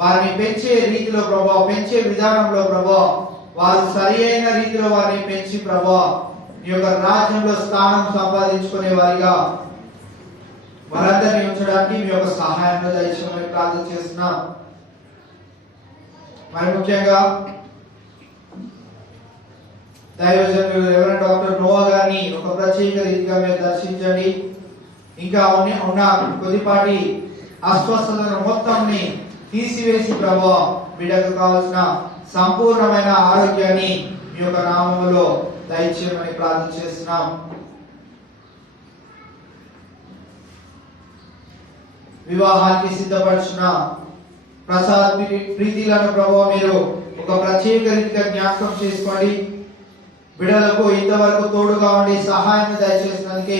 వారిని పెంచే రీతిలో ప్రభు, పెంచే విధానంలో ప్రభు వారు సరి అయిన రీతిలో వారిని పెంచి ప్రభు ఈ యొక్క రాజ్యంలో స్థానం సంపాదించుకునే వారిగా వారందరినీ ఉంచడానికి మీ యొక్క సహాయంలో దయచేయమని ప్రార్థన చేస్తున్నాం. మరి ముఖ్యంగా దైవజనులు రెవరెండ్ డాక్టర్ నోవా గారిని ఒక ప్రత్యేక రీతిగా మీరు దర్శించండి. ఇంకా ఉన్న కొద్దిపాటి అస్వస్థతను మొత్తంని తీసివేసి ప్రభువా బిడ్డకు కావాల్సిన సంపూర్ణమైన ఆరోగ్యాన్ని మీ యొక్క నామములో దయచేయమని ప్రార్థన చేస్తున్నాం. వివాహానికి సిద్ధపడుచున్న ప్రసాద్ ప్రీతిలను ప్రభువా మీరు ఒక ప్రత్యేక రీతిగా జ్ఞాపకం చేసుకోండి. బిడ్డలకు ఇంతవరకు తోడుగా ఉండి సహాయం దయచేసినందుకే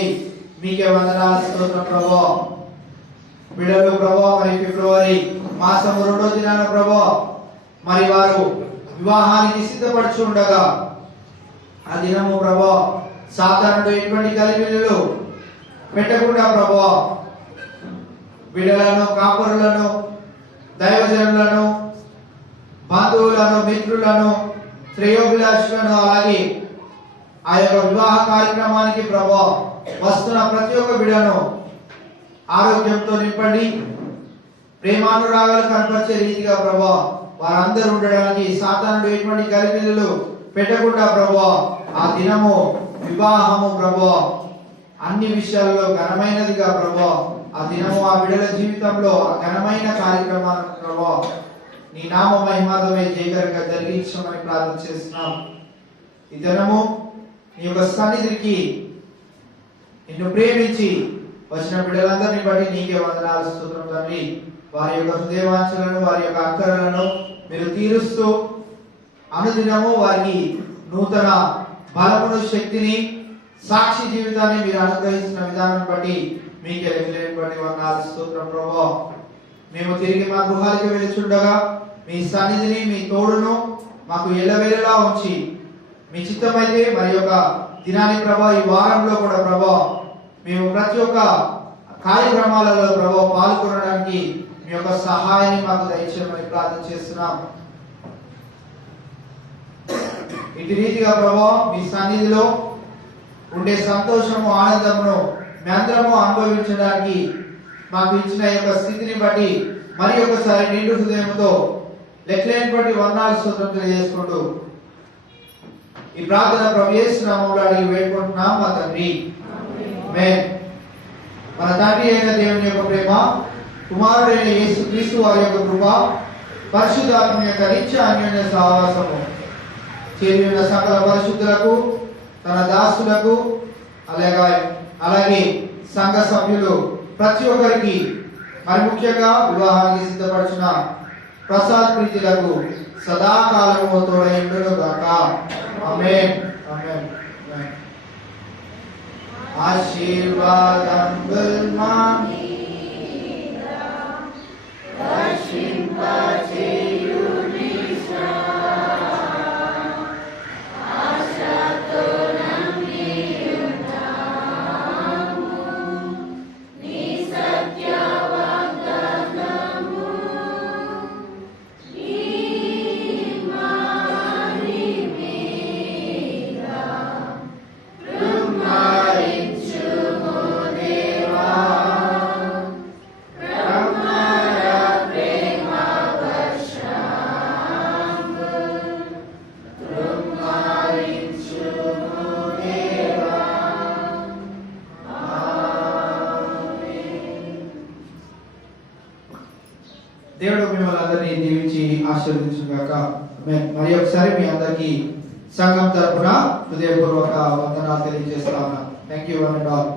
మీకే వందనాలు స్తోత్రం ప్రభువా. బిడ్డలు ప్రభువా మరి ఫిబ్రవరి మాసం 2వ దినాన ప్రభువా మరి వారు వివాహానికి సిద్ధపడుచు ఉండగా ఆ దినము ప్రభువా సాతానుడు ఎటువంటి కలిమిలు పెట్టకుండా ప్రభువా బిడ్డలను, కాపురులను, దైవజనులను, బంధువులను, మిత్రులను, శ్రేయోభిలాషులను అలాగే ఆ యొక్క వివాహ కార్యక్రమానికి ప్రభువా వస్తున్న ప్రతి ఒక్క బిడ్డను ఆరోగ్యంతో నింపండి. ప్రేమానురాగాలు కనపరిచే రీతిగా ప్రభువా వారందరూ ఉండడానికి సాతానుడు ఎటువంటి గలిబిలులు పెట్టకుండా ప్రభువా ఆ దినము వివాహము ప్రభువా అన్ని విషయాల్లో ఘనమైనదిగా ప్రభువా ఆ దినము ఆ బిడ్డల జీవితంలో ఆ ఘనమైన కార్యక్రమాన్ని ప్రభువా నీ నామ మహిమాతమై జయకరంగా జరిగించమని ప్రార్థన చేస్తున్నాం. ఈ దినము నీ యొక్క సన్నిధికి నిన్ను ప్రేమించి వచ్చిన బిడ్డలందరినీ బట్టి నీకే వందనాలు స్తోత్రం తండ్రి. వారి యొక్క హృదయవాంఛలను, వారి యొక్క అక్కరలను మీరు తీరుస్తూ అనుదినము వారికి నూతన బలమును, శక్తిని, సాక్షి జీవితాన్ని మీరు అనుగ్రహిస్తున్న విధానం బట్టి మీకే లెక్కలేనటువంటి వందనాలు స్తోత్రం ప్రభువా. మేము తిరిగి మా గృహాలకు వెళుచుండగా మీ సన్నిధిని, మీ తోడును మాకు ఎల్లవేళలా ఉంచి మీ చిత్తమైతే మరి యొక్క దినాన్ని ప్రభా ఈ వారంలో కూడా ప్రభా మేము ప్రతి ఒక్క కార్యక్రమాలలో ప్రభా పాల్గొనడానికి మీ యొక్క సహాయాన్ని మాకు దయచేయమని ప్రార్థన చేస్తున్నాం. ఇటు రీతిగా ప్రభా మీ సన్నిధిలో ఉండే సంతోషము, ఆనందమును మేమందరము అనుభవించడానికి మాకు ఇచ్చిన యొక్క స్థితిని బట్టి మరి ఒకసారి నిండు హృదయంతో లెక్కలేనటువంటి వందనాలు స్తోత్రం తెలియజేసుకుంటూ ఈ ప్రార్థన ప్రభు యేసు నామములో అడిగి వేడుకుంటున్నాం మా తండ్రి, ఆమేన్. మన తండ్రి అయిన దేవుని యొక్క ప్రేమ, కుమారుడైన యేసు క్రీస్తు వారి యొక్క కృప, పరిశుద్ధాత్మ యొక్క నిత్య అన్యోన్య సహవాసము చేరి ఉన్న సకల పరిశుద్ధులకు, తన దాసులకు, అలాగే సంఘ సభ్యులు ప్రతి ఒక్కరికి మరి ముఖ్యంగా వివాహానికి సిద్ధపడుచున్న ప్రసాద్ ప్రీతిలకు సదాకాలము తోడై ఉండును గాక. ఆమేన్. ఆమేన్. ఆమేన్. ఆశీర్వాదం విల్మా దేవుడు మిమ్మల్ని అందరినీ దీవించి ఆశీర్వదించుగాక. మరి ఒకసారి మీ అందరికీ సంఘం తరపున హృదయపూర్వక వందనాలు తెలియజేస్తా ఉన్నాను. Thank you one and all.